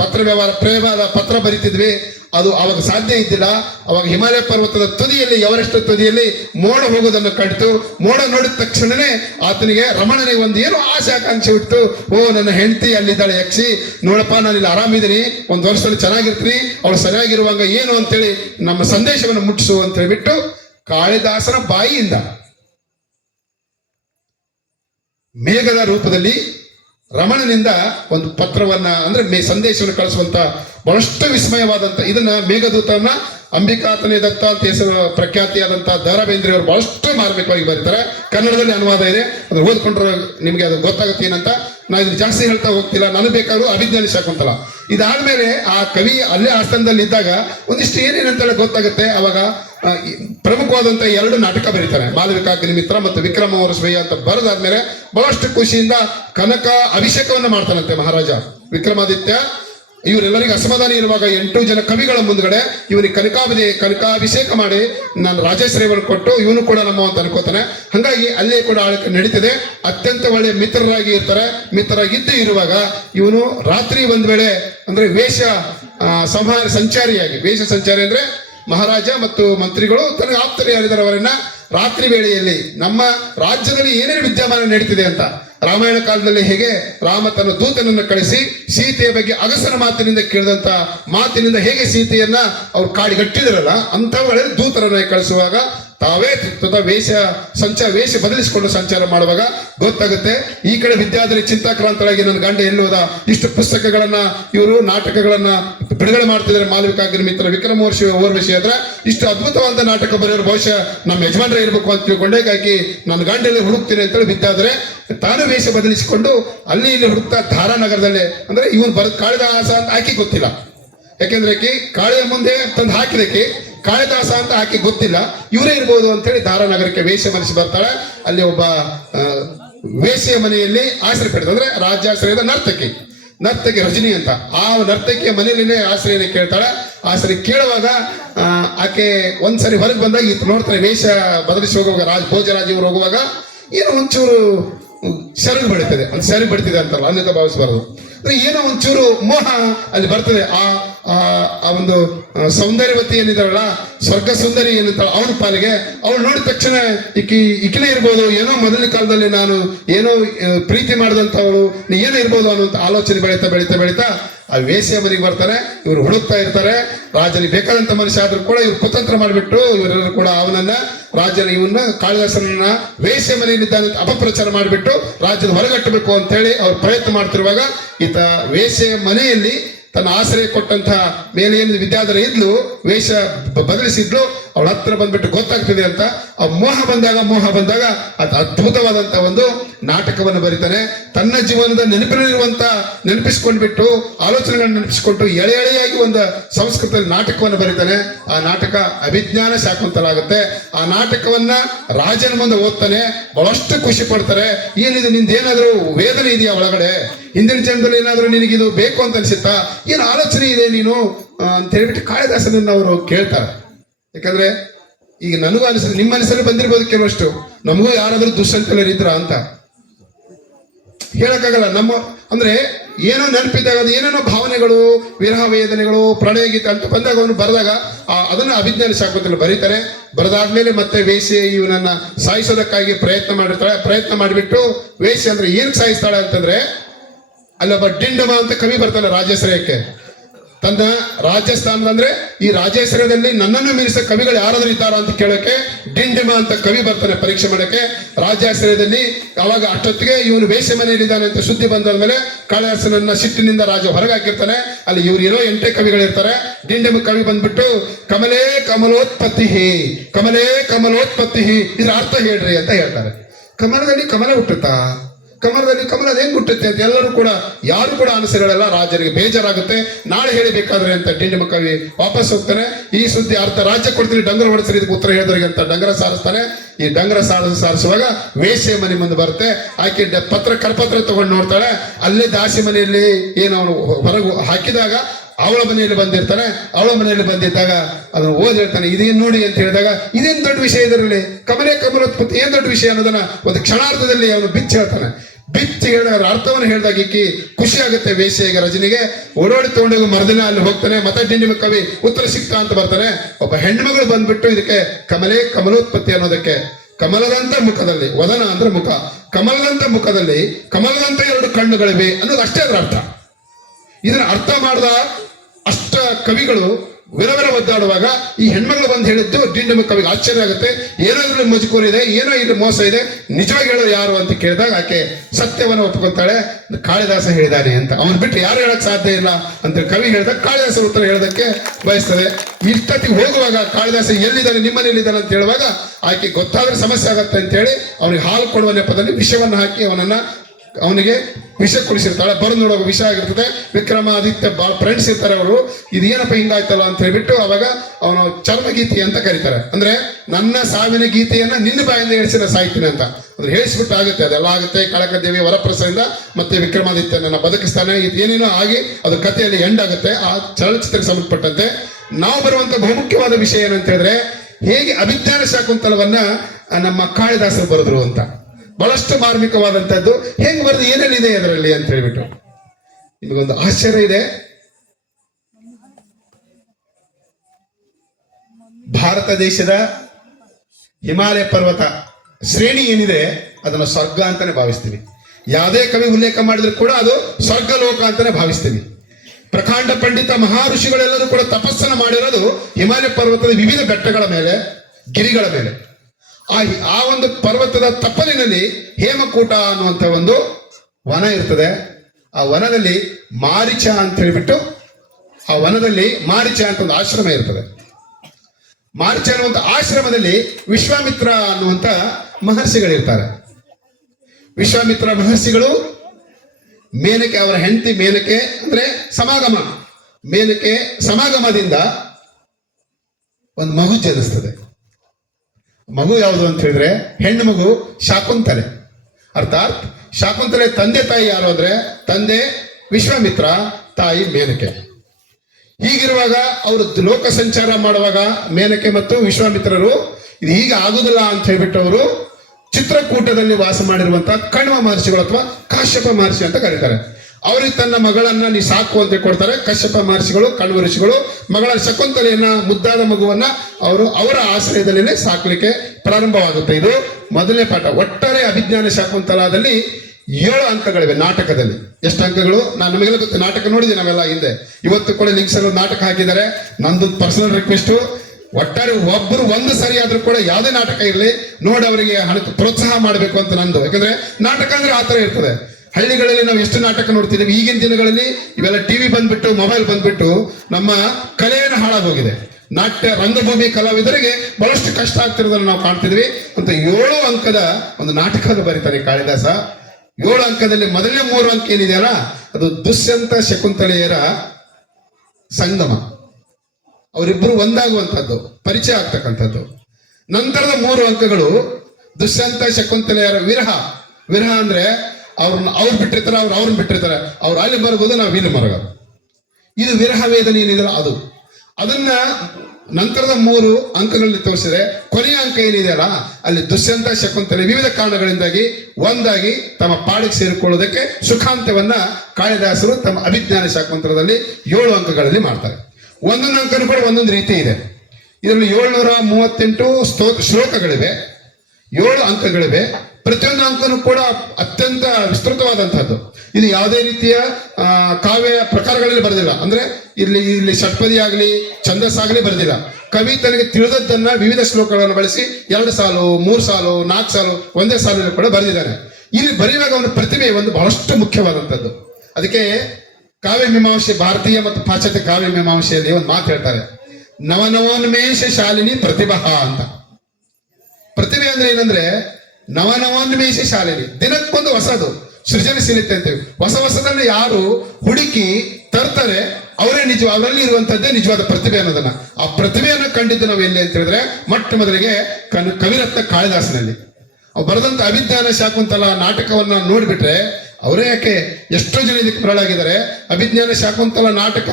ಪತ್ರ ವ್ಯವಹಾರ ಪ್ರೇಮದ ಪತ್ರ ಬರಿತಿದ್ವಿ. ಅದು ಅವಾಗ ಸಾಧ್ಯ ಇದ್ದಿಲ್ಲ. ಅವಾಗ ಹಿಮಾಲಯ ಪರ್ವತದ ತುದಿಯಲ್ಲಿ ಎವರೆಸ್ಟ್ ತುದಿಯಲ್ಲಿ ಮೋಡ ಹೋಗೋದನ್ನು ಕಂಡಿತು. ಮೋಡ ನೋಡಿದ ತಕ್ಷಣನೇ ಆತನಿಗೆ ರಮಣನಿಗೆ ಒಂದು ಏನು ಆಸೆ ಆಕಾಂಕ್ಷೆ ಬಿಟ್ಟು, ಓ ನನ್ನ ಹೆಂಡತಿ ಅಲ್ಲಿದ್ದಾಳೆ ಯಕ್ಷಿ, ನೋಡಪ್ಪ ನಾನು ಇಲ್ಲಿ ಆರಾಮಿದ್ದೀನಿ, 1 ವರ್ಷದಲ್ಲಿ ಚೆನ್ನಾಗಿರ್ತೀನಿ, ಅವಳು ಸರಿಯಾಗಿರುವಾಗ ಏನು ಅಂತೇಳಿ ನಮ್ಮ ಸಂದೇಶವನ್ನು ಮುಟ್ಟಿಸು ಅಂತ ಹೇಳ್ಬಿಟ್ಟು ಕಾಳಿದಾಸನ ಬಾಯಿಯಿಂದ ಮೇಘದ ರೂಪದಲ್ಲಿ ರಮಣನಿಂದ ಒಂದು ಪತ್ರವನ್ನ ಅಂದ್ರೆ ಸಂದೇಶವನ್ನು ಕಳಿಸುವಂತ ಬಹಳಷ್ಟು ವಿಸ್ಮಯವಾದಂತ ಇದನ್ನ ಮೇಘದೂತನ ಅಂಬಿಕಾತನೇ ದತ್ತ ಅಂತ ಹೆಸರು ಪ್ರಖ್ಯಾತಿಯಾದಂತಹ ದ ರಾ ಬೇಂದ್ರೆಯವರು ಬಹಳಷ್ಟು ಮಾರ್ಮಿಕವಾಗಿ ಬರೀತಾರೆ. ಕನ್ನಡದಲ್ಲಿ ಅನುವಾದ ಇದೆ, ಅದು ಓದ್ಕೊಂಡ್ರೆ ನಿಮಗೆ ಅದು ಗೊತ್ತಾಗುತ್ತೆ ಏನಂತ. ನಾ ಇದನ್ನ ಜಾಸ್ತಿ ಹೇಳ್ತಾ ಹೋಗ್ತಿಲ್ಲ, ನನಗೆ ಬೇಕಾದ್ರೂ ಅಭಿಜ್ಞಾನಿ ಶಾಕುಂತಲ. ಇದಾದ್ಮೇಲೆ ಆ ಕವಿ ಅಲ್ಲೇ ಆಸ್ಥಾನದಲ್ಲಿ ಇದ್ದಾಗ ಒಂದಿಷ್ಟು ಏನೇನಂತ ಗೊತ್ತಾಗುತ್ತೆ. ಅವಾಗ ಪ್ರಮುಖವಾದಂತ 2 ನಾಟಕ ಬರೀತಾರೆ, ಮಾಲವಿಕಾಗ್ನಿ ಮಿತ್ರ ಮತ್ತು ವಿಕ್ರಮ ಸ್ವಯ್ಯ ಅಂತ ಬರೆದಾದ್ಮೇಲೆ ಬಹಳಷ್ಟು ಖುಷಿಯಿಂದ ಕನಕ ಅಭಿಷೇಕವನ್ನು ಮಾಡ್ತಾನಂತೆ ಮಹಾರಾಜ ವಿಕ್ರಮಾದಿತ್ಯ. ಇವರೆಲ್ಲರಿಗೂ ಅಸಮಾಧಾನ ಇರುವಾಗ 8 ಜನ ಕವಿಗಳ ಮುಂದ್ಗಡೆ ಇವನಿಗೆ ಕನಕಾಭಿಷೇಕ ಮಾಡಿ ನಾನು ರಾಜಶ್ರೇಯವನ್ನು ಕೊಟ್ಟು ಇವನು ಕೂಡ ನಮ್ಮ ಅಂತ ಅನ್ಕೋತಾನೆ. ಹಾಗಾಗಿ ಅಲ್ಲೇ ಕೂಡ ಆಳ್ವಿಕೆ ನಡೀತಿದೆ. ಅತ್ಯಂತ ಒಳ್ಳೆಯ ಮಿತ್ರರಾಗಿ ಇರ್ತಾರೆ. ಮಿತ್ರರಾಗಿದ್ದು ಇರುವಾಗ ಇವನು ರಾತ್ರಿ ಒಂದ್ ವೇಳೆ ಅಂದ್ರೆ ವೇಷ ಸಂಚಾರಿ ಅಂದ್ರೆ ಮಹಾರಾಜ ಮತ್ತು ಮಂತ್ರಿಗಳು ತನಗೆ ಆಪ್ತರು ಯಾರಿದ್ದಾರೆ ಅವರನ್ನ ರಾತ್ರಿ ವೇಳೆಯಲ್ಲಿ ನಮ್ಮ ರಾಜ್ಯದಲ್ಲಿ ಏನೇನು ವಿದ್ಯಮಾನ ನಡೀತಿದೆ ಅಂತ, ರಾಮಾಯಣ ಕಾಲದಲ್ಲಿ ಹೇಗೆ ರಾಮ ತನ್ನ ದೂತನನ್ನು ಕಳಿಸಿ ಸೀತೆಯ ಬಗ್ಗೆ ಅಗಸನ ಮಾತಿನಿಂದ ಕೇಳಿದಂತ ಮಾತಿನಿಂದ ಹೇಗೆ ಸೀತೆಯನ್ನ ಅವ್ರು ಕಾಡಿಗಟ್ಟಿದ್ರಲ್ಲ ಅಂತ ವೇಳೆ ದೂತರನ್ನ ಕಳಿಸುವಾಗ ತಾವೇ ವೇಷ ಬದಲಿಸಿಕೊಂಡು ಸಂಚಾರ ಮಾಡುವಾಗ ಗೊತ್ತಾಗುತ್ತೆ. ಈ ಕಡೆ ವಿದ್ಯಾರ್ಥಿ ಚಿಂತಾಕ್ರಾಂತರಾಗಿ ನನ್ನ ಗಂಡ ಎಲ್ಲೋದ, ಇಷ್ಟು ಪುಸ್ತಕಗಳನ್ನ ಇವರು ನಾಟಕಗಳನ್ನ ಬಿಡುಗಡೆ ಮಾಡ್ತಿದ್ದಾರೆ ಮಾಲವಿಕಾಗ್ನಿ ಮಿತ್ರ ವಿಕ್ರಮ ಓರ್ವಶಿ ಆದ್ರೆ ಇಷ್ಟು ಅದ್ಭುತವಾದ ನಾಟಕ ಬರೆಯೋರು ಬಹುಶಃ ನಮ್ಮ ಯಜಮಾನ್ರೆ ಇರ್ಬೇಕು ಅಂತ ತಿಳ್ಕೊಂಡೆ. ಹಾಗಾಗಿ ನನ್ನ ಗಂಡಲ್ಲಿ ಹುಡುಕ್ತೀನಿ ಅಂತೇಳಿ ಬಿದ್ದಾದ್ರೆ ತಾನು ವೇಷ ಬದಲಿಸಿಕೊಂಡು ಅಲ್ಲಿ ಇಲ್ಲಿ ಹುಡುಕ್ತಾ ಧಾರಾನಗರದಲ್ಲೇ ಅಂದ್ರೆ ಇವನು ಕಾಳಿದಾಸ ಅಂತ ಆಕಿ ಗೊತ್ತಿಲ್ಲ. ಯಾಕೆಂದ್ರೆ ಕಾಳಿಯ ಮುಂದೆ ತಂದು ಹಾಕಿದಕ್ಕೆ ಕಾಳಿದಾಸ ಅಂತ ಆಕೆ ಗೊತ್ತಿಲ್ಲ, ಇವರೇ ಇರ್ಬೋದು ಅಂತ ಹೇಳಿ ಧಾರಾನಗರಕ್ಕೆ ವೇಷ ಮನಸ್ಸು ಬರ್ತಾಳೆ. ಅಲ್ಲಿ ಒಬ್ಬ ವೇಷೆಯ ಮನೆಯಲ್ಲಿ ಆಶ್ರಯ ಪಡೆದ ಅಂದ್ರೆ ರಾಜ್ಯಾಶ್ರಯದ ನರ್ತಕಿ ರಜನಿ ಅಂತ ಆ ನರ್ತಕಿಯ ಮನೆಯಲ್ಲೇ ಆಶ್ರಯನ ಕೇಳ್ತಾಳೆ. ಆಶ್ರಯ ಕೇಳುವಾಗ ಆಕೆ ಒಂದ್ಸರಿ ಹೊರಗೆ ಬಂದಾಗ ಈತ ನೋಡ್ತಾರೆ ವೇಷ ಬದಲಿಸಿ ಹೋಗುವಾಗ ಭೋಜರಾಜ್ ಇವರು ಹೋಗುವಾಗ ಏನೋ ಒಂಚೂರು ಸೆರಗು ಬಡಿತದೆ ಅಂತಲ್ಲ ಅನ್ನತ ಭಾವಿಸಬಾರದು. ಅಂದ್ರೆ ಏನೋ ಒಂಚೂರು ಮೋಹ ಅಲ್ಲಿ ಬರ್ತದೆ. ಆ ಒಂದು ಸೌಂದರ್ಯವತಿ ಏನಿದ್ದಾಳಲ್ಲ, ಸ್ವರ್ಗ ಸುಂದರಿ ಏನಿದ್ದಾಳ ಅವನ ಪಾಲಿಗೆ ಅವಳು ನೋಡಿದ ತಕ್ಷಣ ಇಕಿನೇ ಇರ್ಬೋದು, ಏನೋ ಮೊದಲನೇ ಕಾಲದಲ್ಲಿ ನಾನು ಏನೋ ಪ್ರೀತಿ ಮಾಡಿದಂಥವಳು ನೀ ಏನೋ ಇರ್ಬೋದು ಅನ್ನುವಂಥ ಆಲೋಚನೆ ಬೆಳೀತಾ ಆ ವೇಶ್ಯ ಮನೆಗೆ ಬರ್ತಾರೆ. ಇವರು ಹುಡುಕ್ತಾ ಇರ್ತಾರೆ. ರಾಜನಿಗೆ ಬೇಕಾದಂತ ಮನುಷ್ಯ ಆದ್ರೂ ಕೂಡ ಇವ್ರು ಕುತಂತ್ರ ಮಾಡಿಬಿಟ್ಟು ಇವರೆಲ್ಲರೂ ಕೂಡ ಇವನ್ನ ಕಾಳಿದಾಸನನ್ನ ವೇಶ್ಯ ಮನೆಯಲ್ಲಿದ್ದಾನೆ ಅಪಪ್ರಚಾರ ಮಾಡಿಬಿಟ್ಟು ರಾಜ್ಯದ ಹೊರಗಟ್ಟಬೇಕು ಅಂತ ಹೇಳಿ ಅವ್ರು ಪ್ರಯತ್ನ ಮಾಡ್ತಿರುವಾಗ ಈತ ವೇಶ್ಯ ಮನೆಯಲ್ಲಿ ತನ್ನ ಆಶ್ರಯ ಕೊಟ್ಟಂತಹ ಮೇಲೆ ಏನು ವಿದ್ಯಾಧರ ಇದ್ಲು ವೇಷ ಬದಲಿಸಿದ್ಲು ಅವಳ ಹತ್ರ ಬಂದ್ಬಿಟ್ಟು ಗೊತ್ತಾಗ್ತದೆ ಅಂತ ಆ ಮೋಹ ಬಂದಾಗ ಅದು ಅದ್ಭುತವಾದಂತ ಒಂದು ನಾಟಕವನ್ನು ಬರೀತಾನೆ. ತನ್ನ ಜೀವನದ ನೆನಪಿಸ್ಕೊಂಡ್ಬಿಟ್ಟು ಆಲೋಚನೆಗಳನ್ನ ನೆನಪಿಸ್ಕೊಂಡು ಎಳೆಯಾಗಿ ಒಂದು ಸಂಸ್ಕೃತದಲ್ಲಿ ನಾಟಕವನ್ನು ಬರೀತಾನೆ. ಆ ನಾಟಕ ಅಭಿಜ್ಞಾನ ಶಾಕುಂತಲ ಆಗುತ್ತೆ. ಆ ನಾಟಕವನ್ನ ರಾಜನ ಮುಂದೆ ಓದ್ತಾನೆ. ಬಹಳಷ್ಟು ಖುಷಿ ಪಡ್ತಾರೆ. ಏನಿದೆ ನಿಂದೇನಾದ್ರೂ ವೇದನೆ ಇದೆಯಾ ಒಳಗಡೆ, ಹಿಂದಿನ ಜನ್ಮದಲ್ಲಿ ಏನಾದ್ರೂ ನಿನಗಿದು ಬೇಕು ಅಂತ ಅನ್ಸುತ್ತಾ, ಏನು ಆಲೋಚನೆ ಇದೆ ನೀನು ಅಂತ ಹೇಳ್ಬಿಟ್ಟು ಕಾಳಿದಾಸನನ್ನ ಅವರು ಕೇಳ್ತಾರೆ. ಯಾಕಂದ್ರೆ ಈಗ ನನಗೂ ಅನಿಸ್ತದೆ, ನಿಮ್ಮ ಮನಸ್ಸಲ್ಲಿ ಬಂದಿರ್ಬೋದು ಕೆಲವಷ್ಟು, ನಮಗೂ ಯಾರಾದ್ರೂ ದುಶ್ಚಂತನರಿದ್ರ ಅಂತ ಹೇಳಕ್ಕಾಗಲ್ಲ. ಅಂದ್ರೆ ಏನೋ ನೆನಪಿದ್ದಾಗ ಅದು ಏನೇನೋ ಭಾವನೆಗಳು, ವಿರಹ ವೇದನೆಗಳು, ಪ್ರಣಯ ಗೀತೆ ಅಂತ ಬಂದಾಗ ಅವನು ಬರೆದಾಗ ಅದನ್ನ ಅಭಿಜ್ಞಾನ ಶಾಕುಂತಲೆ ಬರೀತಾರೆ. ಬರೆದಾದ್ಮೇಲೆ ಮತ್ತೆ ವೇಶ್ಯೆ ಇವನನ್ನ ಸಾಯಿಸೋದಕ್ಕಾಗಿ ಪ್ರಯತ್ನ ಮಾಡಿಬಿಟ್ಟು ವೇಶ್ಯೆ ಅಂದ್ರೆ ಏನಕ್ಕೆ ಸಾಯಿಸ್ತಾಳೆ ಅಂತಂದ್ರೆ, ಅಲ್ಲೊಬ್ಬ ಡಿಂಡಮ ಅಂತ ಕವಿ ಬರ್ತಾನೆ ರಾಜೇಶ್ವರಕ್ಕೆ. ತನ್ನ ರಾಜಸ್ಥಾನದ ಅಂದ್ರೆ ಈ ರಾಜೇಶ್ವರದಲ್ಲಿ ನನ್ನನ್ನು ಮೀರಿಸ ಕವಿಗಳು ಯಾರಾದ್ರೂ ಇದ್ದಾರಾ ಅಂತ ಕೇಳೋಕೆ ಡಿಂಡಿಮ ಅಂತ ಕವಿ ಬರ್ತಾನೆ ಪರೀಕ್ಷೆ ಮಾಡಕ್ಕೆ ರಾಜಾಶ್ರಯದಲ್ಲಿ. ಅವಾಗ ಅಷ್ಟೊತ್ತಿಗೆ ಇವನು ವೇಶ್ಯ ಮನೆಯಲ್ಲಿದ್ದಾನೆ ಅಂತ ಸುದ್ದಿ ಬಂದಾದ್ಮೇಲೆ ಕಾಳಿದಾಸನನ್ನ ಸಿಟ್ಟಿನಿಂದ ರಾಜ ಹೊರಗೆ ಹಾಕಿರ್ತಾನೆ. ಅಲ್ಲಿ ಇವ್ರು ಇರೋ 8 ಕವಿಗಳಿರ್ತಾರೆ. ಡಿಂಡಿಮ ಕವಿ ಬಂದ್ಬಿಟ್ಟು ಕಮಲೇ ಕಮಲೋತ್ಪತ್ತಿ, ಕಮಲೇ ಕಮಲೋತ್ಪತ್ತಿ, ಇದ್ರ ಅರ್ಥ ಹೇಳ್ರಿ ಅಂತ ಹೇಳ್ತಾರೆ. ಕಮಲದಲ್ಲಿ ಕಮಲ ಹುಟ್ಟುತ್ತಾ, ಕಮಲದಲ್ಲಿ ಕಮಲ ಹೆಂಗ್ ಹುಟ್ಟುತ್ತೆ ಅಂತ ಎಲ್ಲರೂ ಕೂಡ ಯಾರು ಕೂಡ ಅನಿಸಿರಲ್ಲ. ರಾಜರಿಗೆ ಬೇಜಾರಾಗುತ್ತೆ. ನಾಳೆ ಹೇಳಿಬೇಕಾದ್ರೆ ಅಂತ ಡಿಂಡಿಮ ಕವಿ ವಾಪಸ್ ಹೋಗ್ತಾನೆ. ಈ ಸುದ್ದಿ ಅರ್ಥ ರಾಜ್ಯ ಕೊಡ್ತೀನಿ, ಡಂಗರ ಹೊಡೆಸ್ರಿ, ಇದಕ್ಕೆ ಉತ್ತರ ಹೇಳಿದ್ರಿಗೆ ಅಂತ ಡಂಗರ ಸಾರಿಸ್ತಾನೆ. ಈ ಡಂಗರ ಸಾರಿಸುವಾಗ ವೇಶ್ಯೆ ಮನೆ ಮುಂದೆ ಬರುತ್ತೆ. ಆಕೆ ಕರಪತ್ರ ತಗೊಂಡು ನೋಡ್ತಾಳೆ. ಅಲ್ಲೇ ದಾಸಿ ಮನೆಯಲ್ಲಿ ಏನು ಅವನು ಹೊರಗೆ ಹಾಕಿದಾಗ ಅವಳ ಮನೆಯಲ್ಲಿ ಬಂದಿರ್ತಾನೆ. ಅವಳ ಮನೆಯಲ್ಲಿ ಬಂದಿದ್ದಾಗ ಅದನ್ನು ಓದಿರ್ತಾನೆ. ಇದೇನು ನೋಡಿ ಅಂತ ಹೇಳಿದಾಗ ಇದೇನು ದೊಡ್ಡ ವಿಷಯ ಇದರಲ್ಲಿ, ಕಮಲೇ ಕಮಲೋತ್ಪತ್ತಿ ಏನ್ ದೊಡ್ಡ ವಿಷಯ ಅನ್ನೋದನ್ನ ಒಂದು ಕ್ಷಣಾರ್ಧದಲ್ಲಿ ಅವನು ಬಿಚ್ಚಿ ಹೇಳ್ತಾನೆ. ಬಿಚ್ಚಿ ಹೇಳಿದಾಗ ಅರ್ಥವನ್ನು ಹೇಳಿದಾಗ ಈಕಿ ಖುಷಿ ಆಗುತ್ತೆ ವೇಶ್ಯೆಗೆ, ರಜನಿಗೆ. ಓಡೋಡಿ ತಗೊಂಡೋಗಿ ಮರದಿನ ಅಲ್ಲಿ ಹೋಗ್ತಾನೆ. ಮತ್ತೆ ಡಿಂಡಿಮ ಕವಿ ಉತ್ತರ ಸಿಕ್ತಾ ಅಂತ ಬರ್ತಾನೆ. ಒಬ್ಬ ಹೆಣ್ಮಗಳು ಬಂದ್ಬಿಟ್ಟು ಇದಕ್ಕೆ ಕಮಲೇ ಕಮಲೋತ್ಪತ್ತಿ ಅನ್ನೋದಕ್ಕೆ, ಕಮಲದಂತ ಮುಖದಲ್ಲಿ, ವದನ ಅಂದ್ರೆ ಮುಖ, ಕಮಲದಂತ ಮುಖದಲ್ಲಿ ಕಮಲದಂತ 2 ಕಣ್ಣುಗಳಿವೆ ಅನ್ನೋದು ಅಷ್ಟೇ ಅದರ ಅರ್ಥ. ಇದನ್ನ ಅರ್ಥ ಮಾಡಿದ ಅಷ್ಟ ಕವಿಗಳು ವಿರವಿರ ಒದ್ದಾಡುವಾಗ ಈ ಹೆಣ್ಮಗಳು ಬಂದು ಹೇಳಿದ್ದು ಡಿಂಡಿಮ ಕವಿಗೆ ಆಶ್ಚರ್ಯ ಆಗುತ್ತೆ. ಏನೋ ಇದ್ರಲ್ಲಿ ಮುಜುಗರ ಇದೆ, ಏನೋ ಇಲ್ಲಿ ಮೋಸ ಇದೆ, ನಿಜವಾಗಿ ಹೇಳೋರು ಯಾರು ಅಂತ ಕೇಳಿದಾಗ ಆಕೆ ಸತ್ಯವನ್ನು ಒಪ್ಕೊತಾಳೆ. ಕಾಳಿದಾಸ ಹೇಳಿದಾನೆ ಅಂತ, ಅವನ್ ಬಿಟ್ಟು ಯಾರು ಹೇಳಕ್ ಸಾಧ್ಯ ಇಲ್ಲ ಅಂತ ಕವಿ ಹೇಳಿದಾಗ ಕಾಳಿದಾಸ ಉತ್ತರ ಹೇಳೋದಕ್ಕೆ ಬಯಸ್ತದೆ. ಇಷ್ಟೊತ್ತಿಗೆ ಹೋಗುವಾಗ ಕಾಳಿದಾಸ ಎಲ್ಲಿದ್ದಾನೆ, ನಿಮ್ಮನೇಲಿದ್ದಾನೆ ಅಂತ ಹೇಳುವಾಗ ಆಕೆ ಗೊತ್ತಾದ್ರೆ ಸಮಸ್ಯೆ ಆಗತ್ತೆ ಅಂತ ಹೇಳಿ ಅವನಿಗೆ ಹಾಲು ಕೊಡುವ ನೆಪದಲ್ಲಿ ವಿಷವನ್ನು ಹಾಕಿ ಅವನಿಗೆ ವಿಷ ಕುಡಿಸಿರ್ತಾಳೆ. ಬರೆದು ನೋಡುವಾಗ ವಿಷ ಆಗಿರ್ತದೆ. ವಿಕ್ರಮಾದಿತ್ಯ ಫ್ರೆಂಡ್ಸ್ ಇರ್ತಾರೆ ಅವರು. ಇದೇನಪ್ಪ ಹಿಂಗಾಯ್ತಲ್ಲ ಅಂತ ಹೇಳ್ಬಿಟ್ಟು ಅವಾಗ ಅವನು ಚರ್ಮಗೀತಿ ಅಂತ ಕರೀತಾರೆ. ಅಂದ್ರೆ ನನ್ನ ಸಾವಿನ ಗೀತೆಯನ್ನ ನಿನ್ನ ಬಾಯಿಂದ ಹೇಳಿಸಿ ನಾನು ಸಾಯ್ತೀನಿ ಅಂತ ಅಂದ್ರೆ ಹೇಳಿಸ್ಬಿಟ್ಟು ಆಗುತ್ತೆ. ಅದೆಲ್ಲ ಆಗುತ್ತೆ. ಕಾಳಕದೇವಿ ವರಪ್ರಸಾದಿಂದ ಮತ್ತೆ ವಿಕ್ರಮಾದಿತ್ಯನನ್ನ ಬದುಕಿಸ್ತಾನೆ. ಏನೇನೋ ಆಗಿ ಅದು ಕಥೆಯಲ್ಲಿ ಎಂಡ್ ಆಗುತ್ತೆ. ಆ ಚಲನಚಿತ್ರಕ್ಕೆ ಸಂಬಂಧಪಟ್ಟಂತೆ ನಾವು ಬರುವಂತ ಬಹುಮುಖ್ಯವಾದ ವಿಷಯ ಏನಂತ ಹೇಳಿದ್ರೆ, ಹೇಗೆ ಅಭಿಜ್ಞಾನ ಶಾಕುಂತಲವನ್ನ ನಮ್ಮ ಕಾಳಿದಾಸರು ಬರೆದ್ರು ಅಂತ. ಬಹಳಷ್ಟು ಮಾರ್ಮಿಕವಾದಂತದ್ದು. ಹೆಂಗ್ ಬರೆದು ಏನೇನಿದೆ ಅದರಲ್ಲಿ ಅಂತ ಹೇಳ್ಬಿಟ್ಟು ನಿಮಗೊಂದು ಆಶ್ಚರ್ಯ ಇದೆ. ಭಾರತ ದೇಶದ ಹಿಮಾಲಯ ಪರ್ವತ ಶ್ರೇಣಿ ಏನಿದೆ ಅದನ್ನು ಸ್ವರ್ಗ ಅಂತಾನೆ ಭಾವಿಸ್ತೀವಿ. ಯಾವುದೇ ಕವಿ ಉಲ್ಲೇಖ ಮಾಡಿದ್ರು ಕೂಡ ಅದು ಸ್ವರ್ಗ ಲೋಕ ಅಂತಾನೆ ಭಾವಿಸ್ತೀವಿ. ಪ್ರಕಾಂಡ ಪಂಡಿತ ಮಹಾಋಷಿಗಳೆಲ್ಲರೂ ಕೂಡ ತಪಸ್ಸನ್ನು ಮಾಡಿರೋದು ಹಿಮಾಲಯ ಪರ್ವತದ ವಿವಿಧ ಬೆಟ್ಟಗಳ ಮೇಲೆ, ಗಿರಿಗಳ ಮೇಲೆ. ಆ ಒಂದು ಪರ್ವತದ ತಪ್ಪಲಿನಲ್ಲಿ ಹೇಮಕೂಟ ಅನ್ನುವಂಥ ಒಂದು ವನ ಇರ್ತದೆ. ಆ ವನದಲ್ಲಿ ಮಾರಿಚ ಅಂತ ಹೇಳಿಬಿಟ್ಟು, ಆ ವನದಲ್ಲಿ ಮಾರಿಚ ಅಂತ ಒಂದು ಆಶ್ರಮ ಇರ್ತದೆ. ಮಾರಿಚ ಅನ್ನುವಂಥ ಆಶ್ರಮದಲ್ಲಿ ವಿಶ್ವಾಮಿತ್ರ ಅನ್ನುವಂಥ ಮಹರ್ಷಿಗಳಿರ್ತಾರೆ. ವಿಶ್ವಾಮಿತ್ರ ಮಹರ್ಷಿಗಳು ಮೇನಕೆ, ಅವರ ಹೆಂಡತಿ ಮೇನಕೆ ಅಂದ್ರೆ ಮೇನಕೆ ಸಮಾಗಮದಿಂದ ಒಂದು ಮಗು ಜನಿಸ್ತದೆ. ಮಗು ಯಾವುದು ಅಂತ ಹೇಳಿದ್ರೆ ಹೆಣ್ಣು ಮಗು ಶಾಕುಂತಲೆ. ಅರ್ಥಾತ್ ಶಾಕುಂತಲೆ ತಂದೆ ತಾಯಿ ಯಾರು ಅಂದ್ರೆ ತಂದೆ ವಿಶ್ವಾಮಿತ್ರ, ತಾಯಿ ಮೇನಕೆ. ಹೀಗಿರುವಾಗ ಅವರು ಲೋಕ ಸಂಚಾರ ಮಾಡುವಾಗ ಮೇನಕೆ ಮತ್ತು ವಿಶ್ವಾಮಿತ್ರರು ಇದು ಹೀಗೆ ಆಗುದಿಲ್ಲ ಅಂತ ಹೇಳ್ಬಿಟ್ಟು ಅವರು ಚಿತ್ರಕೂಟದಲ್ಲಿ ವಾಸ ಮಾಡಿರುವಂತಹ ಕಣ್ವ ಮಹರ್ಷಿಗಳು ಅಥವಾ ಕಾಶ್ಯಪ ಮಹರ್ಷಿ ಅಂತ ಕರೀತಾರೆ. ಅವ್ರಿಗೆ ತನ್ನ ಮಗಳನ್ನ ನೀ ಸಾಕು ಅಂತ ಕೊಡ್ತಾರೆ. ಕಶ್ಯಪ ಮಹರ್ಷಿಗಳು, ಕಣ್ವ ಋಷಿಗಳು ಮಗಳ ಶಕುಂತಲೆಯನ್ನ, ಮುದ್ದಾದ ಮಗುವನ್ನ ಅವರ ಆಶ್ರಯದಲ್ಲೇ ಸಾಕಲಿಕ್ಕೆ ಪ್ರಾರಂಭವಾಗುತ್ತೆ. ಇದು ಮೊದಲನೇ ಪಾಠ. ಒಟ್ಟಾರೆ ಅಭಿಜ್ಞಾನ ಶಾಕುಂತಲದಲ್ಲಿ 7 ಅಂಕಗಳಿವೆ. ನಾಟಕದಲ್ಲಿ ಎಷ್ಟು ಅಂಕಗಳು ನಮಗೆಲ್ಲ ಗೊತ್ತು. ನಾಟಕ ನೋಡಿದ್ವಿ ನಾವೆಲ್ಲ ಹಿಂದೆ. ಇವತ್ತು ಕೂಡ ಲಿಂಕ್ಸ್ ನಾಟಕ ಹಾಕಿದ್ದಾರೆ. ನಂದು ಪರ್ಸನಲ್ ರಿಕ್ವೆಸ್ಟ್, ಒಟ್ಟಾರೆ ಒಬ್ಬರು ಒಂದು ಸರಿ ಆದ್ರೂ ಕೂಡ ಯಾವುದೇ ನಾಟಕ ಇರಲಿ ನೋಡಿ ಅವರಿಗೆ ಪ್ರೋತ್ಸಾಹ ಮಾಡಬೇಕು ಅಂತ ನಂದು. ಯಾಕಂದ್ರೆ ನಾಟಕ ಅಂದ್ರೆ ಆತರ ಇರ್ತದೆ. ಹಳ್ಳಿಗಳಲ್ಲಿ ನಾವು ಎಷ್ಟು ನಾಟಕ ನೋಡ್ತಿದ್ದೀವಿ. ಈಗಿನ ದಿನಗಳಲ್ಲಿ ಇವೆಲ್ಲ ಟಿವಿ ಬಂದ್ಬಿಟ್ಟು, ಮೊಬೈಲ್ ಬಂದ್ಬಿಟ್ಟು ನಮ್ಮ ಕಲೆಯನ್ನು ಹಾಳಾಗೋಗಿದೆ. ನಾಟ್ಯ ರಂಗಭೂಮಿ ಕಲಾವಿದರಿಗೆ ಬಹಳಷ್ಟು ಕಷ್ಟ ಆಗ್ತಿರೋದನ್ನು ನಾವು ಕಾಣ್ತಿದ್ವಿ. ಅಂತ 7 ಅಂಕದ ಒಂದು ನಾಟಕವನ್ನು ಬರೀತಾರೆ ಕಾಳಿದಾಸ. 7 ಅಂಕದಲ್ಲಿ ಮೊದಲನೇ 3 ಅಂಕ ಏನಿದೆಯಲ್ಲ ಅದು ದುಷ್ಯಂತ ಶಕುಂತಲೆಯರ ಸಂಗಮ. ಅವರಿಬ್ಬರು ಒಂದಾಗುವಂಥದ್ದು, ಪರಿಚಯ ಆಗ್ತಕ್ಕಂಥದ್ದು. ನಂತರದ 3 ಅಂಕಗಳು ದುಷ್ಯಂತ ಶಕುಂತಲೆಯರ ವಿರಹ ಅಂದ್ರೆ ಅವ್ರು ಬಿಟ್ಟಿರ್ತಾರೆ, ಅವ್ರನ್ನ ಬಿಟ್ಟಿರ್ತಾರೆ. ಅವ್ರು ಅಲ್ಲಿ ಮರಗೋದು, ನಾವು ಇಲ್ಲಿ ಮರಗೋದು. ಇದು ವಿರಹ ವೇದನೆ ಏನಿದೆಯಲ್ಲ ಅದನ್ನ ನಂತರದ 3 ಅಂಕಗಳಲ್ಲಿ ತೋರಿಸಿದ್ರೆ ಕೊನೆಯ ಅಂಕ ಏನಿದೆಯಲ್ಲ ಅಲ್ಲಿ ದುಷ್ಯಂತ ಶಕುಂತಲೆ ವಿವಿಧ ಕಾರಣಗಳಿಂದಾಗಿ ಒಂದಾಗಿ ತಮ್ಮ ಪಾಡಿಗೆ ಸೇರಿಕೊಳ್ಳುವುದಕ್ಕೆ ಸುಖಾಂತ್ಯವನ್ನ ಕಾಳಿದಾಸರು ತಮ್ಮ ಅಭಿಜ್ಞಾನ ಶಾಕುಂತಲದಲ್ಲಿ 7 ಅಂಕಗಳಲ್ಲಿ ಮಾಡ್ತಾರೆ. ಒಂದೊಂದು ಅಂಕನೂ ಕೂಡ ಒಂದೊಂದು ರೀತಿ ಇದೆ. ಇದರಲ್ಲಿ 738 ಶ್ಲೋಕಗಳಿವೆ, 7 ಅಂಕಗಳಿವೆ. ಪ್ರತಿಯೊಂದು ಅಂಕನೂ ಕೂಡ ಅತ್ಯಂತ ವಿಸ್ತೃತವಾದಂತಹದ್ದು. ಇದು ಯಾವುದೇ ರೀತಿಯ ಕಾವ್ಯ ಪ್ರಕಾರಗಳಲ್ಲಿ ಬರೆದಿಲ್ಲ. ಅಂದ್ರೆ ಇಲ್ಲಿ ಷಟ್ಪದಿ ಆಗಲಿ ಛಂದಸ್ಸಾಗಲಿ ಬರೆದಿಲ್ಲ. ಕವಿ ತನಗೆ ತಿಳಿದದ್ದನ್ನ ವಿವಿಧ ಶ್ಲೋಕಗಳನ್ನು ಬಳಸಿ 2 ಸಾಲು 3 ಸಾಲು 4 ಸಾಲು ಒಂದೇ ಸಾಲಿನಲ್ಲಿ ಕೂಡ ಬರೆದಿದ್ದಾನೆ. ಇಲ್ಲಿ ಬರೆಯುವಾಗ ಅವನ ಪ್ರತಿಭೆ ಒಂದು ಬಹಳಷ್ಟು ಮುಖ್ಯವಾದಂಥದ್ದು. ಅದಕ್ಕೆ ಕಾವ್ಯ ಮೀಮಾಂಸೆ, ಭಾರತೀಯ ಮತ್ತು ಪಾಶ್ಚಾತ್ಯ ಕಾವ್ಯ ಮೀಮಾಂಸೆಯಲ್ಲಿ ಒಂದು ಮಾತು ಹೇಳ್ತಾರೆ, ನವನವೋನ್ಮೇಷ ಶಾಲಿನಿ ಪ್ರತಿಭಾ ಅಂತ. ಪ್ರತಿಭೆ ಅಂದ್ರೆ ಏನಂದ್ರೆ ನವನವೋನ್ಮೇಷ ಶಾಲಿನಿ, ದಿನಕ್ಕೊಂದು ಹೊಸದು ಸೃಜನಶೀಲತೆ ಅಂತೇವೆ. ಹೊಸದನ್ನು ಯಾರು ಹುಡುಕಿ ತರ್ತಾರೆ ಅವರಲ್ಲಿ ಇರುವಂತದ್ದೇ ನಿಜವಾದ ಪ್ರತಿಭೆ ಅನ್ನೋದನ್ನ. ಆ ಪ್ರತಿಭೆಯನ್ನು ಕಂಡಿದ್ದು ನಾವು ಎಲ್ಲಿ ಅಂತ ಹೇಳಿದ್ರೆ ಮೊಟ್ಟ ಮೊದಲಿಗೆ ಕವಿರತ್ನ ಕಾಳಿದಾಸನಲ್ಲಿ. ಅವ್ರು ಬರೆದಂತ ಅಭಿಜ್ಞಾನ ಶಾಕುಂತಲ ನಾಟಕವನ್ನ ನೋಡ್ಬಿಟ್ರೆ ಅವರೇ ಯಾಕೆ ಎಷ್ಟೋ ಜನ ಇದಕ್ಕೆ ಮರಳಾಗಿದ್ದಾರೆ. ಅಭಿಜ್ಞಾನ ಶಾಕುಂತಲ ನಾಟಕ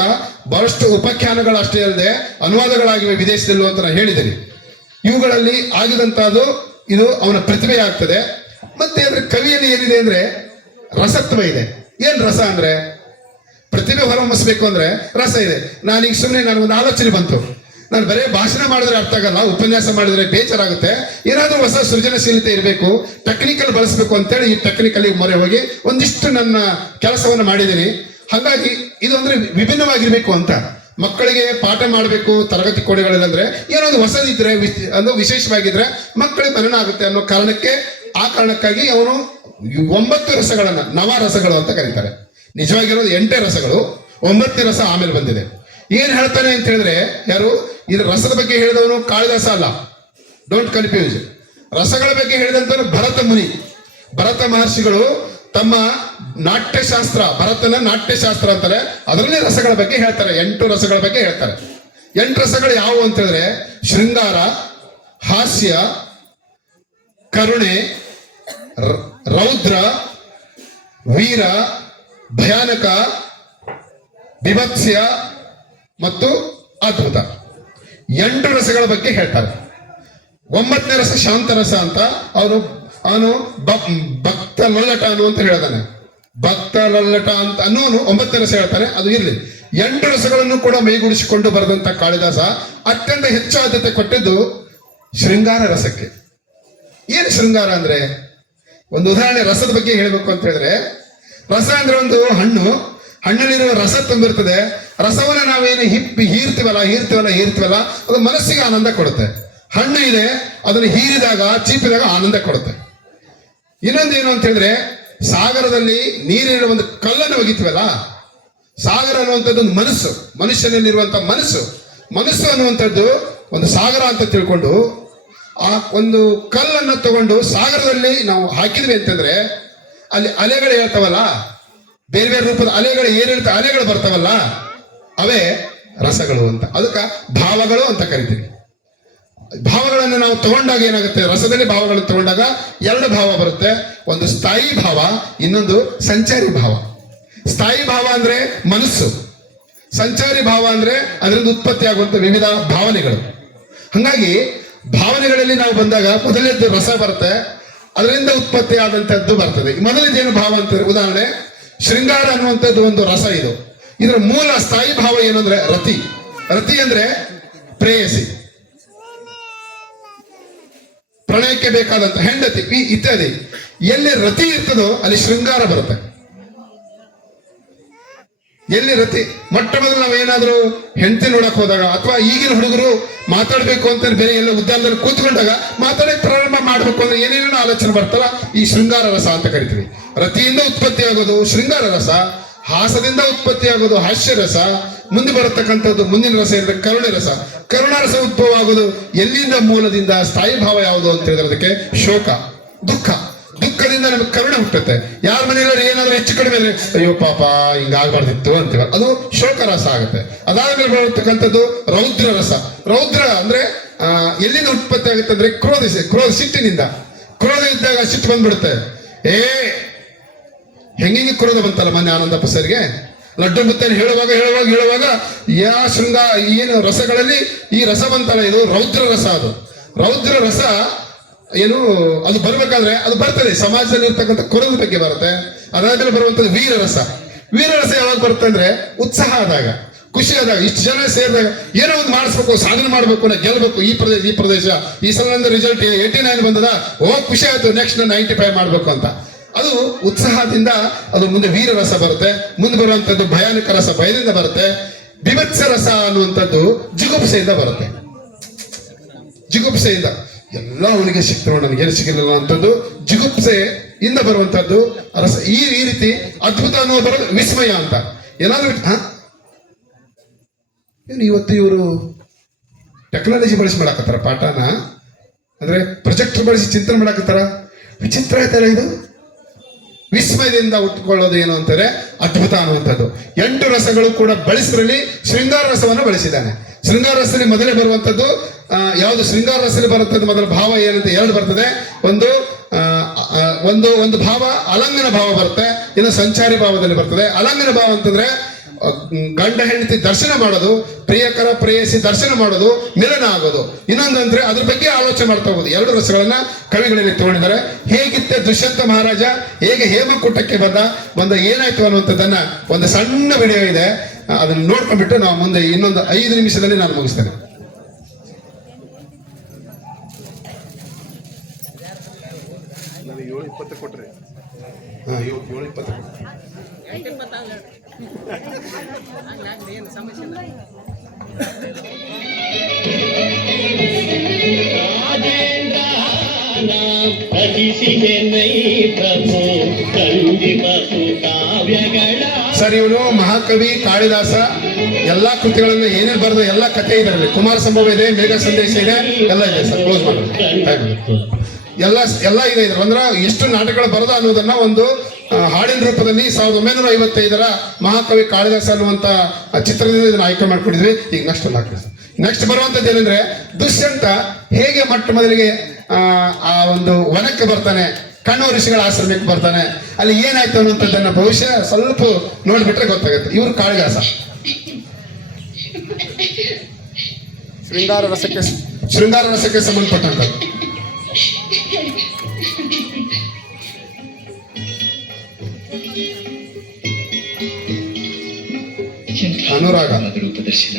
ಬಹಳಷ್ಟು ಉಪಾಖ್ಯಾನಗಳು ಅಷ್ಟೇ ಅಲ್ಲದೆ ಅನುವಾದಗಳಾಗಿವೆ ವಿದೇಶದಲ್ಲೂ ಅಂತ ನಾನು ಹೇಳಿದ್ದೀನಿ. ಇವುಗಳಲ್ಲಿ ಆಗಿದಂತಹದ್ದು ಇದು ಅವನ ಪ್ರತಿಭೆ ಆಗ್ತದೆ. ಮತ್ತೆ ಅದ್ರ ಕವಿಯಲ್ಲಿ ಏನಿದೆ ಅಂದ್ರೆ ರಸತ್ವ ಇದೆ. ಏನ್ ರಸ ಅಂದ್ರೆ ಪ್ರತಿಭೆ ಹೊರಹೊಮ್ಮಿಸ್ಬೇಕು ಅಂದ್ರೆ ರಸ ಇದೆ. ನಾನೀಗ ಸುಮ್ಮನೆ ನನಗೊಂದು ಆಲೋಚನೆ ಬಂತು, ನಾನು ಬರೀ ಭಾಷಣ ಮಾಡಿದ್ರೆ ಅರ್ಥ ಆಗಲ್ಲ, ಉಪನ್ಯಾಸ ಮಾಡಿದ್ರೆ ಬೇಜಾರಾಗುತ್ತೆ, ಏನಾದ್ರೂ ಹೊಸ ಸೃಜನಶೀಲತೆ ಇರಬೇಕು, ಟೆಕ್ನಿಕಲ್ ಬಳಸಬೇಕು ಅಂತೇಳಿ ಈ ಟೆಕ್ನಿಕಲ್ ಮೊರೆ ಹೋಗಿ ಒಂದಿಷ್ಟು ನನ್ನ ಕೆಲಸವನ್ನು ಮಾಡಿದ್ದೀನಿ. ಹಾಗಾಗಿ ಇದು ಅಂದ್ರೆ ವಿಭಿನ್ನವಾಗಿರ್ಬೇಕು ಅಂತ. ಮಕ್ಕಳಿಗೆ ಪಾಠ ಮಾಡಬೇಕು ತರಗತಿ ಕೋಣೆಗಳಲ್ಲಂದ್ರೆ ಏನೊಂದು ಹೊಸದಿದ್ರೆ ಅದು ವಿಶೇಷವಾಗಿದ್ರೆ ಮಕ್ಕಳಿಗೆ ಮನನ ಆಗುತ್ತೆ ಅನ್ನೋ ಕಾರಣಕ್ಕೆ, ಆ ಕಾರಣಕ್ಕಾಗಿ ಅವನು 9 ರಸಗಳನ್ನ ನವರಸಗಳು ಅಂತ ಕರೀತಾರೆ. ನಿಜವಾಗಿರೋದು 8 ರಸಗಳು, 9 ರಸ ಆಮೇಲೆ ಬಂದಿದೆ. ಏನ್ ಹೇಳ್ತಾನೆ ಅಂತ ಹೇಳಿದ್ರೆ, ಯಾರು ಇದು ರಸದ ಬಗ್ಗೆ ಹೇಳಿದವನು ಕಾಳಿದಾಸ ಅಲ್ಲ, ಡೋಂಟ್ ಕನ್ಫ್ಯೂಸ್. ರಸಗಳ ಬಗ್ಗೆ ಹೇಳಿದಂತವನು ಭರತ ಮುನಿ. ಭರತ ಮಹರ್ಷಿಗಳು ತಮ್ಮ ನಾಟ್ಯಶಾಸ್ತ್ರ, ಭರತನ ನಾಟ್ಯಶಾಸ್ತ್ರ ಅಂತಾರೆ, ಅದರಲ್ಲಿ ರಸಗಳ ಬಗ್ಗೆ ಹೇಳ್ತಾರೆ. 8 ರಸಗಳ ಬಗ್ಗೆ ಹೇಳ್ತಾರೆ. 8 ರಸಗಳು ಯಾವುವು ಅಂತ ಹೇಳಿದ್ರೆ ಶೃಂಗಾರ, ಹಾಸ್ಯ, ಕರುಣೆ, ರೌದ್ರ, ವೀರ, ಭಯಾನಕ, ಬಿಭತ್ಸ್ಯ ಮತ್ತು ಅದ್ಭುತ. 8 ರಸಗಳ ಬಗ್ಗೆ ಹೇಳ್ತಾರೆ. 9ನೇ ರಸ ಶಾಂತರಸ ಅಂತ ಅವನು ಭಕ್ತ ಲಲ್ಲಟ ಅನ್ನುವಂತ ಹೇಳ್ತಾನೆ. ಭಕ್ತ ಲಲ್ಲಟ ಅಂತ ಅನ್ನೋನು 9ನೇ ರಸ ಹೇಳ್ತಾನೆ. ಅದು ಇರಲಿ, 8 ರಸಗಳನ್ನು ಕೂಡ ಮೈಗೂಡಿಸಿಕೊಂಡು ಬರೆದಂತ ಕಾಳಿದಾಸ ಅತ್ಯಂತ ಹೆಚ್ಚು ಆದ್ಯತೆ ಕೊಟ್ಟಿದ್ದು ಶೃಂಗಾರ ರಸಕ್ಕೆ. ಏನು ಶೃಂಗಾರ ಅಂದ್ರೆ, ಒಂದು ಉದಾಹರಣೆ ರಸದ ಬಗ್ಗೆ ಹೇಳಬೇಕು ಅಂತ ಹೇಳಿದ್ರೆ, ರಸ ಅಂದ್ರೆ ಒಂದು ಹಣ್ಣು, ಹಣ್ಣಲ್ಲಿರುವ ರಸ ತುಂಬಿರ್ತದೆ. ರಸವನ್ನ ನಾವೇನು ಹೀರ್ತೀವಲ್ಲ ಅದು ಮನಸ್ಸಿಗೆ ಆನಂದ ಕೊಡುತ್ತೆ. ಹಣ್ಣು ಇದೆ, ಅದನ್ನು ಹೀರಿದಾಗ ಚೀಪಿದಾಗ ಆನಂದ ಕೊಡುತ್ತೆ. ಇನ್ನೊಂದೇನು ಅಂತ ಹೇಳಿದ್ರೆ, ಸಾಗರದಲ್ಲಿ ನೀರಿನ ಒಂದು ಕಲ್ಲನ್ನು ಒಗಿತೀವಲ್ಲ, ಸಾಗರ ಅನ್ನುವಂಥದ್ದು ಒಂದು ಮನಸ್ಸು, ಮನುಷ್ಯನಲ್ಲಿರುವಂತಹ ಮನಸ್ಸು ಅನ್ನುವಂಥದ್ದು ಒಂದು ಸಾಗರ ಅಂತ ತಿಳ್ಕೊಂಡು ಆ ಒಂದು ಕಲ್ಲನ್ನು ತಗೊಂಡು ಸಾಗರದಲ್ಲಿ ನಾವು ಹಾಕಿದ್ವಿ ಅಂತಂದ್ರೆ ಅಲ್ಲಿ ಅಲೆಗಳು ಹೇಳ್ತಾವಲ್ಲ, ಬೇರೆ ಬೇರೆ ರೂಪದ ಅಲೆಗಳು ಏನಿರುತ್ತೆ, ಅಲೆಗಳು ಬರ್ತಾವಲ್ಲ, ಅವೇ ರಸಗಳು ಅಂತ. ಅದಕ್ಕೆ ಭಾವಗಳು ಅಂತ ಕರಿತೀವಿ. ಭಾವಗಳನ್ನು ನಾವು ತಗೊಂಡಾಗ ಏನಾಗುತ್ತೆ, ರಸದಲ್ಲಿ ಭಾವಗಳನ್ನು ತಗೊಂಡಾಗ 2 ಭಾವ ಬರುತ್ತೆ. ಒಂದು ಸ್ಥಾಯಿ ಭಾವ, ಇನ್ನೊಂದು ಸಂಚಾರಿ ಭಾವ. ಸ್ಥಾಯಿ ಭಾವ ಅಂದ್ರೆ ಮನಸ್ಸು, ಸಂಚಾರಿ ಭಾವ ಅಂದ್ರೆ ಅದರಿಂದ ಉತ್ಪತ್ತಿ ಆಗುವಂತ ವಿವಿಧ ಭಾವನೆಗಳು. ಹಾಗಾಗಿ ಭಾವನೆಗಳಲ್ಲಿ ನಾವು ಬಂದಾಗ ಮೊದಲನೇದ್ದು ರಸ ಬರುತ್ತೆ, ಅದರಿಂದ ಉತ್ಪತ್ತಿ ಆದಂತದ್ದು ಬರ್ತದೆ. ಮೊದಲನೇದೇನು ಭಾವ ಅಂತ, ಉದಾಹರಣೆ ಶೃಂಗಾರ ಅನ್ನುವಂಥದ್ದು ಒಂದು ರಸ. ಇದರ ಮೂಲ ಸ್ಥಾಯಿ ಭಾವ ಏನಂದ್ರೆ ರತಿ ಅಂದ್ರೆ ಪ್ರೇಯಸಿ, ಪ್ರಣಯಕ್ಕೆ ಬೇಕಾದಂತ ಹೆಂಡತಿ ಇತ್ಯಾದಿ. ಎಲ್ಲಿ ರತಿ ಇರ್ತದೋ ಅಲ್ಲಿ ಶೃಂಗಾರ ಬರುತ್ತೆ. ಎಲ್ಲಿ ರತಿ, ಮೊಟ್ಟ ಮೊದಲು ನಾವೇನಾದ್ರೂ ಹೆಂಡತಿ ನೋಡಕ್ ಹೋದಾಗ, ಅಥವಾ ಈಗಿನ ಹುಡುಗರು ಮಾತಾಡ್ಬೇಕು ಅಂತ ಬೇರೆ ಎಲ್ಲ ಉದ್ಯಾನದಲ್ಲಿ ಕೂತ್ಕೊಂಡಾಗ ಮಾತಾಡಕ್ ಪ್ರಾರಂಭ ಮಾಡ್ಬೇಕು ಅಂದ್ರೆ ಏನೇನೋ ಆಲೋಚನೆ ಬರ್ತಾರ, ಈ ಶೃಂಗಾರ ರಸ ಅಂತ ಕರಿತೀವಿ. ರತಿಯಿಂದ ಉತ್ಪತ್ತಿ ಆಗೋದು ಶೃಂಗಾರ ರಸ, ಹಾಸದಿಂದ ಉತ್ಪತ್ತಿ ಆಗೋದು ಹಾಸ್ಯ ರಸ, ಮುಂದೆ ಬರತಕ್ಕಂಥದ್ದು ಮುಂದಿನ ರಸ ಇದ್ರೆ ಕರುಣೆ ರಸ. ಕರುಣಾರಸ ಉದ್ಭವ ಆಗೋದು ಎಲ್ಲಿಂದ, ಮೂಲದಿಂದ. ಸ್ಥಾಯಿ ಭಾವ ಯಾವುದು ಅಂತ ಹೇಳಿದ್ರೆ ಅದಕ್ಕೆ ಶೋಕ, ದುಃಖದಿಂದ ನಮಗೆ ಕರುಣೆ ಹುಟ್ಟುತ್ತೆ. ಯಾರ ಮನೆಯಲ್ಲಿ ಏನಾದ್ರೂ ಹೆಚ್ಚು ಕಡಿಮೆ ಅಂದ್ರೆ ಅಯ್ಯೋ ಪಾಪ ಹಿಂಗಾಗ್ಬಾರ್ದಿತ್ತು ಅಂತೀವ, ಅದು ಶೋಕ ರಸ ಆಗುತ್ತೆ. ಅದಾದ್ಮೇಲೆ ಬರತಕ್ಕಂಥದ್ದು ರೌದ್ರ ರಸ. ರೌದ್ರ ಅಂದ್ರೆ ಎಲ್ಲಿಂದ ಉತ್ಪತ್ತಿ ಆಗುತ್ತೆ ಅಂದ್ರೆ ಕ್ರೋಧ, ಸಿಟ್ಟಿನಿಂದ. ಕ್ರೋಧ ಇದ್ದಾಗ ಸಿಟ್ಟು ಬಂದ್ಬಿಡುತ್ತೆ. ಹೆಂಗೆ ಕ್ರೋಧ ಬಂತಲ್ಲ ಮೊನ್ನೆ ಆನಂದಪ್ಪ ಸರ್ಗೆ, ಲಡ್ಡು ಮುತ್ತೇನು ಹೇಳುವಾಗ ಏನು ರಸಗಳಲ್ಲಿ ಈ ರಸ ಬಂತಲ್ಲ, ಇದು ರೌದ್ರ ರಸ. ಅದು ರೌದ್ರ ರಸ ಏನು, ಅದು ಬರ್ಬೇಕಾದ್ರೆ ಅದು ಬರ್ತದೆ ಸಮಾಜದಲ್ಲಿ ಇರ್ತಕ್ಕಂಥ ಕುಲದ ಬಗ್ಗೆ ಬರುತ್ತೆ. ಅದಾದ್ಮೇಲೆ ಬರುವಂತದ್ದು ವೀರರಸ. ವೀರರಸ ಯಾವಾಗ ಬರುತ್ತೆ ಅಂದ್ರೆ ಉತ್ಸಾಹ ಆದಾಗ, ಖುಷಿ ಆದಾಗ, ಇಷ್ಟು ಜನ ಸೇರಿದಾಗ ಏನೋ ಒಂದು ಮಾಡಿಸ್ಬೇಕು, ಸಾಧನೆ ಮಾಡ್ಬೇಕು, ನಾ ಗೆಲ್ಬೇಕು, ಈ ಪ್ರದೇಶ ಈ ಸಲ ನಂದು ರಿಸಲ್ಟ್ 89 ಬಂದದ, ಖುಷಿ ಆಯ್ತು, ನೆಕ್ಸ್ಟ್ 95 ಮಾಡ್ಬೇಕು ಅಂತ. ಅದು ಉತ್ಸಾಹದಿಂದ ಅದು ಮುಂದೆ ವೀರ ರಸ ಬರುತ್ತೆ. ಮುಂದೆ ಬರುವಂತದ್ದು ಭಯಾನಕ ರಸ, ಭಯದಿಂದ ಬರುತ್ತೆ. ಬಿಭತ್ಸ ರಸ ಅನ್ನುವಂಥದ್ದು ಜಿಗುಪ್ಸೆಯಿಂದ ಬರುತ್ತೆ. ಜಿಗುಪ್ಸೆಯಿಂದ ಎಲ್ಲ ಅವನಿಗೆ ಸಿಕ್ತರು, ನನಗೇನು ಸಿಗಲಿಲ್ಲ ಅಂತದ್ದು ಜಿಗುಪ್ಸೆಯಿಂದ ಬರುವಂತದ್ದು ರಸ. ಈ ರೀತಿ ಅದ್ಭುತ ಅನ್ನುವ ಬರೋದು ವಿಸ್ಮಯ ಅಂತ. ಏನಾದ್ರೂ ಏನು ಇವತ್ತು ಇವರು ಟೆಕ್ನಾಲಜಿ ಬಳಸಿ ಮಾಡಾಕತ್ತಾರ ಪಾಠನ, ಅಂದ್ರೆ ಪ್ರೊಜೆಕ್ಟರ್ ಬಳಸಿ ಚಿಂತನೆ ಮಾಡಾಕತ್ತಾರ. ವಿಚಿತ್ರ ಆಯ್ತಲ್ಲ ಇದು. ವಿಸ್ಮಯದಿಂದ ಉಟ್ಕೊಳ್ಳೋದು ಏನು ಅಂತಾರೆ ಅದ್ಭುತ ಅನ್ನುವಂಥದ್ದು. 8 ರಸಗಳು ಕೂಡ ಬಳಸಿದ್ರಲ್ಲಿ ಶೃಂಗಾರ ರಸವನ್ನು ಬಳಸಿದ್ದಾನೆ. ಶೃಂಗಾರ ರಸದಲ್ಲಿ ಮೊದಲೇ ಬರುವಂಥದ್ದು ಯಾವುದು? ಶೃಂಗಾರ ರಸದಲ್ಲಿ ಬರುವಂಥದ್ದು ಮೊದಲ ಭಾವ ಏನಂತ 2 ಬರ್ತದೆ. ಒಂದು ಭಾವ ಅಲಂಘನ ಭಾವ ಬರುತ್ತೆ, ಇನ್ನು ಸಂಚಾರಿ ಭಾವದಲ್ಲಿ ಬರ್ತದೆ. ಅಲಂಘನ ಭಾವ ಅಂತಂದ್ರೆ ಗಂಡ ಹೆಂಡತಿ ದರ್ಶನ ಮಾಡೋದು, ಪ್ರಿಯಕರ ಪ್ರೇಯಸಿ ದರ್ಶನ ಮಾಡೋದು, ಮಿಲನ ಆಗೋದು. ಇನ್ನೊಂದು ಅಂದ್ರೆ ಅದ್ರ ಬಗ್ಗೆ ಆಲೋಚನೆ ಮಾಡ್ತಾ ಹೋಗೋದು. 2 ರಸಗಳನ್ನ ಕವಿಗಳಲ್ಲಿ ತಗೊಂಡಿದ್ದಾರೆ. ಹೇಗಿತ್ತೆ ದುಷ್ಯಂತ ಮಹಾರಾಜ, ಹೇಗೆ ಹೇಮಕೂಟಕ್ಕೆ ಬಂದ ಏನಾಯ್ತು ಅನ್ನುವಂಥದ್ದನ್ನ ಒಂದು ಸಣ್ಣ ವಿಡಿಯೋ ಇದೆ, ಅದನ್ನ ನೋಡ್ಕೊಂಡ್ಬಿಟ್ಟು ನಾವು ಮುಂದೆ ಇನ್ನೊಂದು 5 ನಿಮಿಷದಲ್ಲಿ ನಾನು ಮುಗಿಸ್ತೇನೆ. ಕೊಟ್ರೆ 7:20 ಸರ್, ಇವನು ಮಹಾಕವಿ ಕಾಳಿದಾಸ ಎಲ್ಲಾ ಕೃತಿಗಳನ್ನ ಏನೇನು ಬರೆದ ಎಲ್ಲ ಕಥೆ ಇದರಲ್ಲಿ. ಕುಮಾರ ಸಂಭವ ಇದೆ, ಮೇಘ ಸಂದೇಶ ಇದೆ, ಎಲ್ಲ ಇದೆ ಸರ್. ಕ್ಲೋಸ್ ಮಾಡಿ ಎಲ್ಲ ಇದೆ ಇದ್ರ. ಅಂದ್ರೆ ಎಷ್ಟು ನಾಟಕಗಳು ಬರದ ಅನ್ನೋದನ್ನ ಒಂದು ಹಾಡಿನ ರೂಪದಲ್ಲಿ 1955 ಮಹಾಕವಿ ಕಾಳಿದಾಸ ಅನ್ನುವಂತ ಚಿತ್ರದಿಂದ ಇದನ್ನ ಆಯ್ಕೆ ಮಾಡ್ಕೊಂಡಿದ್ವಿ. ಈಗ ನೆಕ್ಸ್ಟ್ ಬರುವಂತದ್ದು ಏನಂದ್ರೆ ದುಷ್ಯಂತ ಹೇಗೆ ಮೊದಲಿಗೆ ಆ ಒಂದು ವನಕ್ಕೆ ಬರ್ತಾನೆ, ಕಣ್ಣು ಋಷಿಗಳ ಆಶ್ರಮಕ್ಕೆ ಬರ್ತಾನೆ, ಅಲ್ಲಿ ಏನಾಯ್ತು ಅನ್ನುವಂಥದ್ದನ್ನ ಬಹುಶಃ ಸ್ವಲ್ಪ ನೋಡ್ಬಿಟ್ರೆ ಗೊತ್ತಾಗುತ್ತೆ. ಇವರು ಕಾಳಿದಾಸ ಶೃಂಗಾರ ರಸಕ್ಕೆ ಸಂಬಂಧಪಟ್ಟಂಥದ್ದು. ಅನುರಾಗ ರೂಪದರ್ಶನ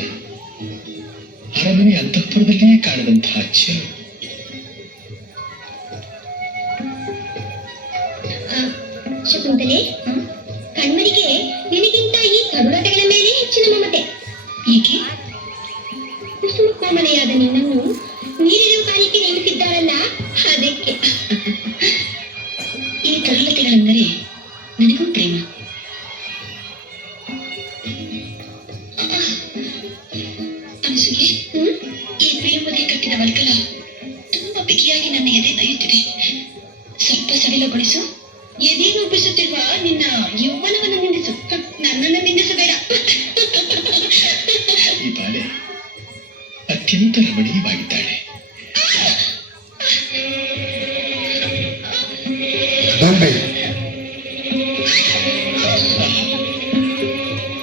ಅರಮನೆ ಅಂತಃಪುರದಲ್ಲಿಯೇ ಕಾಣದಂತಹ ಚೆಲುವು. ಶಕುಂತಲೆ, ಕಣ್ಮರಿಗೆ ನಿನಗಿಂತ ಈ ತರುಣತೆಗಳ ಮೇಲೆ ಹೆಚ್ಚಿನ ಮಮತೆ ಏಕೆ? ಕುಸುಮ ಕೋಮಲೆಯಾದ ನಿನ್ನನ್ನು ನೀರಿರುವ ಕಾರ್ಯಕ್ಕೆ ನೇಮಿಸಿದ್ದಾರಲ್ಲ, ಅದಕ್ಕೆ. ಈ ತರುಣತೆಗಳೆಂದರೆ ನನಗೂ ಪ್ರೇಮ. ಅನಿಸುಗೆ ಈ ಪ್ರೇಮದಲ್ಲಿ ಕಟ್ಟಿದ ವಲ್ಕಲ ತುಂಬಾ ಬಿಗಿಯಾಗಿ ನನ್ನ ಎದೆ ನಯುತ್ತಿದೆ. ಸ್ವಲ್ಪ ಸಡಿಲಗೊಳಿಸು. ಎದೆ ರೂಪಿಸುತ್ತಿರುವ ನಿನ್ನ ಯೌವನವನ್ನು ನಿಂದಿಸು, ನನ್ನನ್ನು ನಿಂದಿಸಬೇಡ. ಈ ಬಾಳೆ ಅತ್ಯಂತ ರಮಣೀಯವಾಗಿದ್ದಾಳೆ.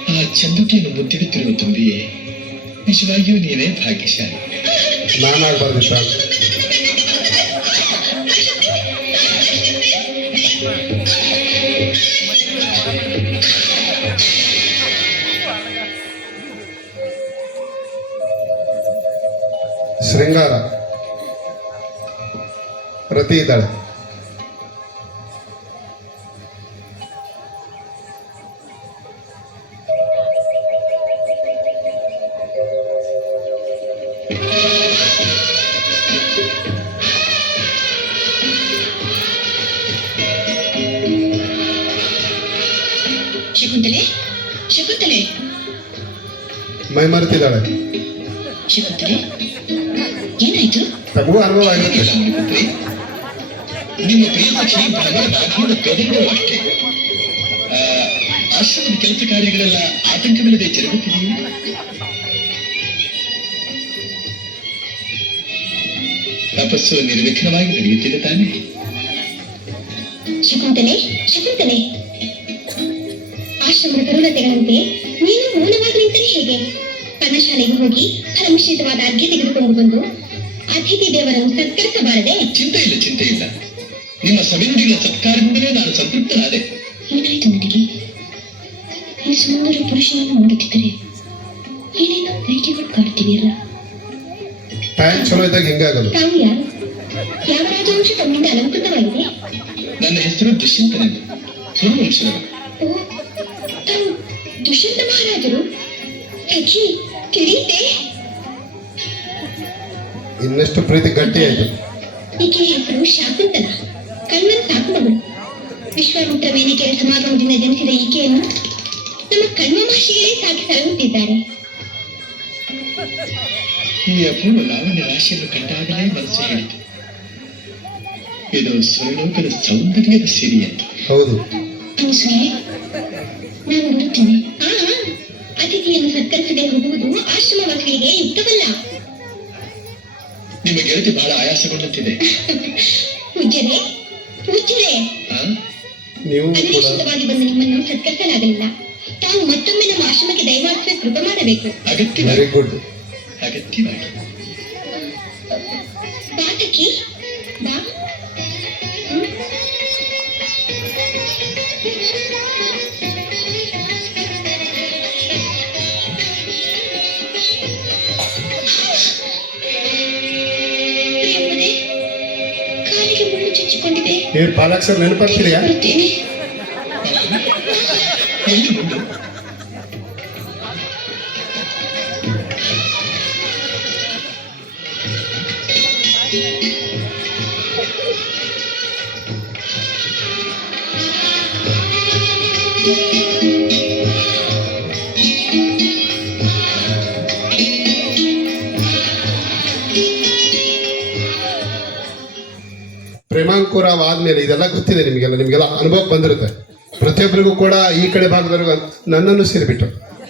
ಆ ಚಂದುಟಿಯನ್ನು ಮುತ್ತಿಡುತ್ತಿರುವ ತುಂಬಿಯೇ ನಿಜವಾಗಿಯೂ ನೀನೇ ಭಾಗ್ಯಶಾಲಿ. ನಾನಾಗಬಾರ್ದು ಸರ್. ಶೃಂಗಾರ ರತಿ ಇದ್ದಾಳೆ. ಶಕುಂತಲೆ, ಶಕುಂತಲೆ, ಮೈ ಮರೆತಿದ್ದಾಳೆ. ಶಕುಂತಲೆ, ಏನಾಯ್ತು? ತಮಗೂ ಅನುಭವ ಆಗಿರುತ್ತೆ. ನಿಮ್ಮ ಪ್ರಿಯಪಕ್ಷಿ ಬೆದರಿಗಳು ಅಷ್ಟೇ. ಆಶ್ರಮದ ಕೆಲಸ ಕಾರ್ಯಗಳೆಲ್ಲ ಆತಂಕವಿಲ್ಲದೆ ಜರುಗುತ್ತಿದೆಯೇ? ತಪಸ್ಸು ನಿರ್ವಿಘ್ನವಾಗಿ ನಡೆಯುತ್ತಿದೆ ತಾನೆ? ಶಕುಂತಲೆ, ಶಕುಂತಲೆ, ಆಶ್ರಮದ ತರುಣತೆಗಳಂತೆ ನೀನು ಮೌನವಾಗಿ ನಿಂತರೆ ಹೇಗೆ? ಪರ್ಣಶಾಲೆಗೆ ಹೋಗಿ ಫಲಮಿಶ್ರಿತವಾದ ಅರ್ಘ್ಯ ತೆಗೆದುಕೊಂಡು ಬಂದು ಅತಿಥಿ ದೇವರನ್ನು ಸತ್ಕರಿಸಬಾರದೆ? ಚಿಂತೆ ಇಲ್ಲ. ನಿಮ್ಮ ಸವಿನುಡಿಗಳ ಸತ್ಕಾರದಿಂದಲೇ ನಾನು ಸಂತೃಪ್ತನಾದೆ. ಏನಾಯ್ತು ನನಗೆ? ಈ ಸುಂದರ ಪುರುಷನನ್ನು ನೋಡುತ್ತಿದ್ದರೆ ಏನೇನೋ ಬೈಕೆಗಳು ಕಾಡುತ್ತಿವೆಯಲ್ಲ. ಟೈಮ್ ಚಲೋ ಇದ್ದಾಗ ಹಿಂಗಾಗಲ್ಲ. ತಾವು ಯಾರು? ಯಾವ ರಾಜವಂಶ ತಮ್ಮಿಂದ ಅಲಂಕೃತವಾಗಿದೆ? ನನ್ನ ಹೆಸರು ದುಷ್ಯಂತನೆಂದು, ಸುರವಂಶದವ. ಓ, ತಾವು ದುಷ್ಯಂತ ಮಹಾರಾಜರು? ಅಜ್ಜಿ, ತಿಳಿಯಿತೆ? ಇನ್ನಷ್ಟು ಪ್ರೀತಿ ಗಟ್ಟಿ ಆಯ್ತು. ಈಕೆ ಹೆಸರು ಶಾಕುಂತಲ, ಕಣ್ಣನ ಸಾಕುವವಳು. ವಿಶ್ವಾಮಿತ್ರ ವೇದಿಕೆಯ ಸಮಾಗಮದಿಂದ ಜನಿಸಿದ ಈಕೆಯನ್ನು ನಮ್ಮ ಕಣ್ವ ಮಹರ್ಷಿಗಳೇ ಸಾಕಿ ಸಲಹುತ್ತಿದ್ದಾರೆ. ಈ ಅಪೂರ್ವ ಲಾವಣ್ಯ ರಾಶಿಯನ್ನು ಕಂಡಾಗಲೇ ಮನಸ್ಸು ಹೇಳಿತು, ಇದು ಸ್ವರ್ಣೋಕದ ಸೌಂದರ್ಯದ ಸಿರಿ ಅಂತ. ಹೌದು. ಅನಿಸುವೆ, ನಾನು ಬರುತ್ತೇನೆ. ಅತಿಥಿಯನ್ನು ಸತ್ಕರಿಸದೆ ಹೋಗುವುದು ಆಶ್ರಮವಾಸಿಗಳಿಗೆ ಯುಕ್ತವಲ್ಲ. ನಿಮ್ಮ ಗೆಳತಿ ಬಹಳ ಆಯಾಸಗೊಳ್ಳುತ್ತಿದೆ. ಪೂಜ್ಯರೇ, ನೀವು ಕೂಡ ಅನಿಶ್ಚಿತವಾಗಿ ಬಂದ ನಿಮ್ಮನ್ನು ಸತ್ಕರಿಸಲಾಗಲಿಲ್ಲ. ತಾವು ಮತ್ತೊಮ್ಮೆ ನಮ್ಮ ಆಶ್ರಮಕ್ಕೆ ದಯಮಾಡಿಸುವ ಕೃಪೆ ಮಾಡಬೇಕು. Very good. ಅಗತ್ಯವಾಗಿ ಬಾಟಕಿ ಬಾ. ಕಾಲಿಗೆ ಮುಳ್ಳು ಚುಚ್ಚಿಕೊಂಡಿದೆ. ಏನ್ ಪಾಲಾಕ್ಷರ್ ನೆನಪಾಗ್ತಿದೆಯಾ? ಬರುತ್ತೇನೆ. ಎಲ್ಲಿ ಮುಂದೆ ಪ್ರೇಮಾಂಕುರವಾದ್ಮೇಲೆ ಇದೆಲ್ಲ ಗೊತ್ತಿದೆ ನಿಮಗೆಲ್ಲ ಅನುಭವ ಬಂದಿರುತ್ತೆ. ಪ್ರತಿಯೊಬ್ಬರಿಗೂ ಕೂಡ ಈ ಕಡೆ ಭಾಗದವರೆಗೂ ನನ್ನನ್ನು ಸೇರಿಬಿಟ್ಟು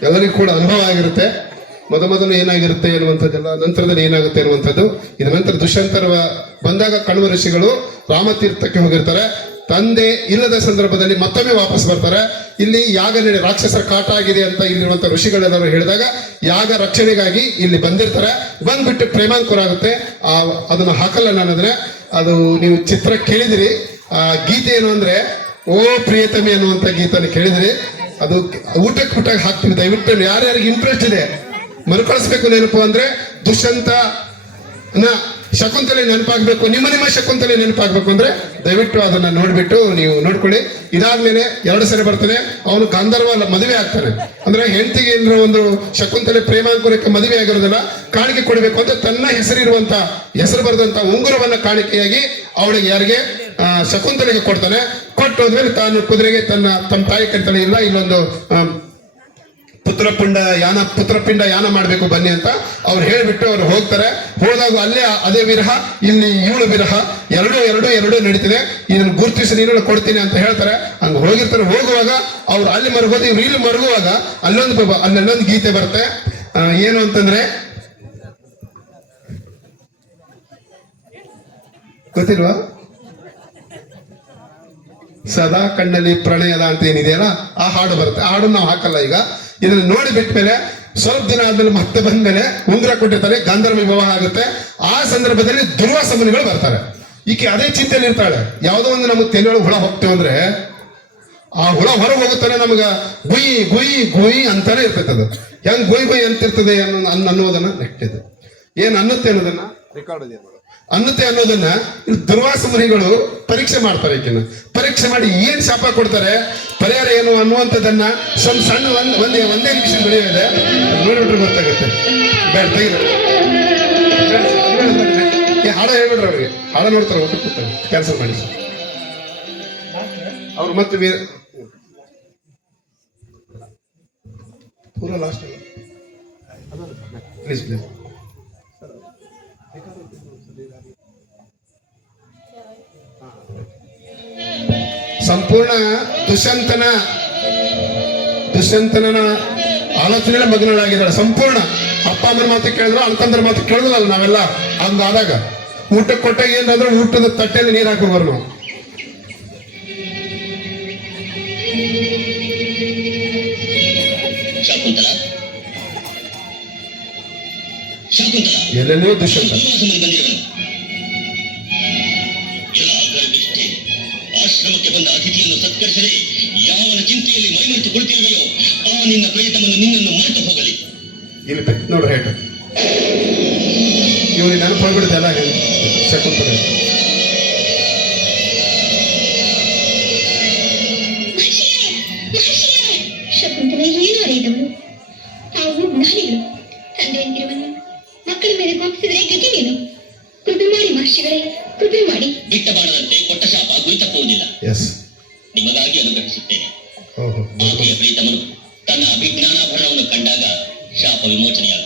ಎಲ್ಲರಿಗೂ ಕೂಡ ಅನುಭವ ಆಗಿರುತ್ತೆ. ಮೊದಲು ಏನಾಗಿರುತ್ತೆ ಅನ್ನುವಂಥದ್ದೆಲ್ಲ ನಂತರದಲ್ಲಿ ಏನಾಗುತ್ತೆ ಅನ್ನುವಂಥದ್ದು. ಇದ ನಂತರ ದುಷ್ಯಂತರ ಬಂದಾಗ ಕಣ್ವ ಋಷಿಗಳು ರಾಮತೀರ್ಥಕ್ಕೆ ಹೋಗಿರ್ತಾರೆ. ತಂದೆ ಇಲ್ಲದ ಸಂದರ್ಭದಲ್ಲಿ ಮತ್ತೊಮ್ಮೆ ವಾಪಸ್ ಬರ್ತಾರೆ. ಇಲ್ಲಿ ಯಾಗ ರಾಕ್ಷಸರ ಕಾಟ ಆಗಿದೆ ಅಂತ ಇಲ್ಲಿರುವಂತ ಋಷಿಗಳೆಲ್ಲರೂ ಹೇಳಿದಾಗ ಯಾಗ ರಕ್ಷಣೆಗಾಗಿ ಇಲ್ಲಿ ಬಂದಿರ್ತಾರೆ. ಬಂದ್ಬಿಟ್ಟು ಪ್ರೇಮಾಂಕುರ ಆಗುತ್ತೆ. ಅದನ್ನು ಹಾಕಲ್ಲ ನಾನಂದ್ರೆ ಅದು ನೀವು ಚಿತ್ರ ಕೇಳಿದಿರಿ. ಗೀತೆ ಏನು ಅಂದ್ರೆ ಓ ಪ್ರಿಯತಮಿ ಅನ್ನುವಂಥ ಗೀತನ ಕೇಳಿದಿರಿ. ಅದು ಊಟಕ್ಕೆ ಹಾಕ್ತೀವಿ. ದಯವಿಟ್ಟು ಯಾರ್ಯಾರಿಗೆ ಇಂಟ್ರೆಸ್ಟ್ ಇದೆ ಮರುಕಳಿಸ್ಬೇಕು ನೆನಪು ಅಂದ್ರೆ ದುಷ್ಯಂತ ಶಕುಂತಲೆ ನೆನಪಾಗಬೇಕು, ನಿಮ್ಮ ಶಕುಂತಲೆ ನೆನಪಾಗಬೇಕು ಅಂದ್ರೆ ದಯವಿಟ್ಟು ಅದನ್ನ ನೋಡ್ಬಿಟ್ಟು ನೀವು ನೋಡ್ಕೊಳ್ಳಿ. ಇದಾದ್ಮೇಲೆ 2 ಸರಿ ಬರ್ತದೆ. ಅವನು ಗಾಂಧರ್ವ ಮದುವೆ ಆಗ್ತಾನೆ. ಅಂದ್ರೆ ಹೆಂಡತಿಗೆ ಏನಾರ ಒಂದು ಶಕುಂತಲೆ ಪ್ರೇಮಾಂಕುರಕ್ಕೆ ಮದುವೆ ಆಗಿರೋದಲ್ಲ, ಕಾಣಿಕೆ ಕೊಡಬೇಕು ಅಂತ ತನ್ನ ಹೆಸರು ಬರೆದಂತ ಉಂಗುರವನ್ನ ಕಾಣಿಕೆಯಾಗಿ ಅವಳಿಗೆ ಯಾರಿಗೆ ಶಕುಂತಲೆಗೆ ಕೊಡ್ತಾನೆ. ಕೊಟ್ಟು ಹೋದ್ಮೇಲೆ ತಾನು ಕುದುರೆಗೆ ತಮ್ಮ ತಾಯಿ ಕರಿತಾಳೆ, ಇಲ್ಲ ಇಲ್ಲೊಂದು ಪುತ್ರಪಿಂಡ ಯಾನ ಮಾಡ್ಬೇಕು ಬನ್ನಿ ಅಂತ ಅವ್ರು ಹೇಳ್ಬಿಟ್ಟು ಅವ್ರು ಹೋಗ್ತಾರೆ. ಹೋದಾಗ ಅಲ್ಲೇ ಅದೇ ವಿರಹ, ಇಲ್ಲಿ ಇವಳು ವಿರಹ, ಎರಡು ನಡೀತಿದೆ. ಇದನ್ನು ಗುರುತಿಸಿ ನೀನು ಕೊಡ್ತೀನಿ ಅಂತ ಹೇಳ್ತಾರೆ. ಹಂಗ ಹೋಗಿರ್ತಾರೆ. ಹೋಗುವಾಗ ಅವ್ರು ಅಲ್ಲಿ ಮರಗೋದು, ಇವ್ರು ಇಲ್ಲಿ ಮರಗುವಾಗ ಅಲ್ಲೊಂದು ಗೀತೆ ಬರುತ್ತೆ. ಏನು ಅಂತಂದ್ರೆ ಗೊತ್ತಿಲ್ವಾ? ಸದಾ ಕಣ್ಣಲ್ಲಿ ಪ್ರಣಯದ ಅಂತ ಏನಿದೆಯಲ್ಲ ಆ ಹಾಡು ಬರುತ್ತೆ. ಆ ಹಾಡು ನಾವು ಹಾಕಲ್ಲ ಈಗ. ಇದನ್ನ ನೋಡಿ ಬಿಟ್ಟ ಮೇಲೆ ಸ್ವಲ್ಪ ದಿನ ಆದ್ಮೇಲೆ ಮತ್ತೆ ಬಂದ್ಮೇಲೆ ಉಂಗುರ ಕೊಟ್ಟಿರ್ತಾರೆ, ಗಾಂಧರ್ವ ವಿವಾಹ ಆಗುತ್ತೆ. ಆ ಸಂದರ್ಭದಲ್ಲಿ ದುರ್ವಾಸ ಮುನಿಗಳು ಬರ್ತಾರೆ. ಈಕೆ ಅದೇ ಚಿಂತೆಯಲ್ಲಿ ಇರ್ತಾಳೆ. ಯಾವುದೋ ಒಂದು ನಮಗೆ ತಲೆಯೊಳಗೆ ಹುಳ ಹೋಗ್ತೇವೆ ಅಂದ್ರೆ ಆ ಹುಳ ಹೊರಗೆ ಹೋಗುತ್ತಾನೆ, ನಮ್ಗ ಗುಯ್ ಗುಯ್ ಗುಯ್ ಅಂತಾನೆ ಇರ್ತೈತೆ. ಅದು ಹೆಂಗ್ ಗುಯ್ ಅಂತಿರ್ತದೆ ಅನ್ನೋದನ್ನ ನೆಟ್ಟಿದ್ದು ಏನ್ ಅನ್ನುತ್ತೆ ಅನ್ನೋದನ್ನ ರೆಕಾರ್ಡ್ ಅನ್ನುತ್ತೆ ಅನ್ನೋದನ್ನ ದುರ್ವಾಸ ಮುನಿಗಳು ಪರೀಕ್ಷೆ ಮಾಡ್ತಾರೆ. ಈಗಿನ ಪರೀಕ್ಷೆ ಮಾಡಿ ಏನ್ ಶಾಪ ಕೊಡ್ತಾರೆ, ಪರಿಹಾರ ಏನು ಅನ್ನುವಂಥದ್ದನ್ನ ಸ್ವಲ್ಪ ಸಣ್ಣ ಒಂದೇ ನಿಮಿಷ ಬೆಳೆಯಿದೆ ನೋಡಿಬಿಟ್ರೆ ಗೊತ್ತಾಗುತ್ತೆ. ಬೇಡ ತೆಗಿದ ಹಾಡ ಹೇಳ್ಬಿಡ್ರಿ ಅವ್ರಿಗೆ. ಹಾಡ ನೋಡ್ತಾರೆ, ಊಟ ಕೂತಾರೆ, ಕ್ಯಾನ್ಸಲ್ ಮಾಡಿ ಅವ್ರು ಮತ್ತೆ ಬೇರೆ ಪೂರ ಲಾಸ್ಟ್ ಪ್ಲೀಸ್ ಸಂಪೂರ್ಣ ದುಷ್ಯಂತನ ಆಲೋಚನೆ ಮಗ್ನಳಾಗಿದ್ದಾಳೆ. ಸಂಪೂರ್ಣ ಅಪ್ಪ ಅಮ್ಮನ ಮಾತು ಕೇಳಿದ್ರು, ಅಣ್ತಂದ್ರ ಮಾತು ಕೇಳಿದ್ರಲ್ಲ ನಾವೆಲ್ಲ. ಹಂಗಾದಾಗ ಊಟಕ್ಕೆ ಕೊಟ್ಟಾಗ ಏನಂದ್ರೆ ಊಟದ ತಟ್ಟೆಯಲ್ಲಿ ನೀರು ಹಾಕೋಬಾರ ನಾವು. ಶಾಕುಂತಲ ಎಲ್ಲೆಲ್ಲೂ ದುಷ್ಯಂತ. ದುರ್ವಾಸಮುನಿ ಬಂದಿರುವನು. ಎಲ್ಲ ಗರ್ಭಿಷ್ಠೆ ಆಶ್ರಮಕ್ಕೆ ಬಂದ ಅತಿಥಿಯನ್ನು ಸತ್ಕರಿಸದೆ ಯಾವನ ಚಿಂತೆಯಲ್ಲಿ ಮೈಮರೆತು ಕುಳಿತಿರುವೆಯೋ ಆ ನಿನ್ನ ಪ್ರೇತವನ್ನು ನಿನ್ನನ್ನು ಮರೆತು ಹೋಗಲಿ. ಇಲ್ಲಿ ನೋಡ್ರಿ ಹೇಟ ಇವ್ರಿಗೆ ನೆನಪು ಹೋಗ್ಬಿಡುತ್ತೆ ಎಲ್ಲ ಶಕುಂತಲೆ. ಶಕುಂತಲೆ ಏನು ಅರಿಯದವರು? ತಾವು ಜ್ಞಾನಿಗಳು. ತಂದೆಯಂತಿರುವನು ಮಕ್ಕಳ ಮೇಲೆ ಕೋಪಿಸಿದರೆ ಗತಿವೇನು? ಕೃಪೆ ಮಾಡಿ ಮಹರ್ಷಿಗಳೇ, ಕೃಪೆ ಮಾಡಿ. ಬಿಟ್ಟ ಬಾಣದಂತೆ ಕೊಟ್ಟ ಶಾಪ ಗುರಿ ತಪ್ಪುವುದಿಲ್ಲ. ಎಸ್, ನಿಮಗಾಗಿ ಅನುಗ್ರಹಿಸುತ್ತೇನೆ. ಓಹೋ. ಆಕೆಯ ಪ್ರೀತಮನು ತನ್ನ ಅಭಿಜ್ಞಾನಾಭರಣವನ್ನು ಕಂಡಾಗ ಶಾಪ ವಿಮೋಚನೆಯಾಗ.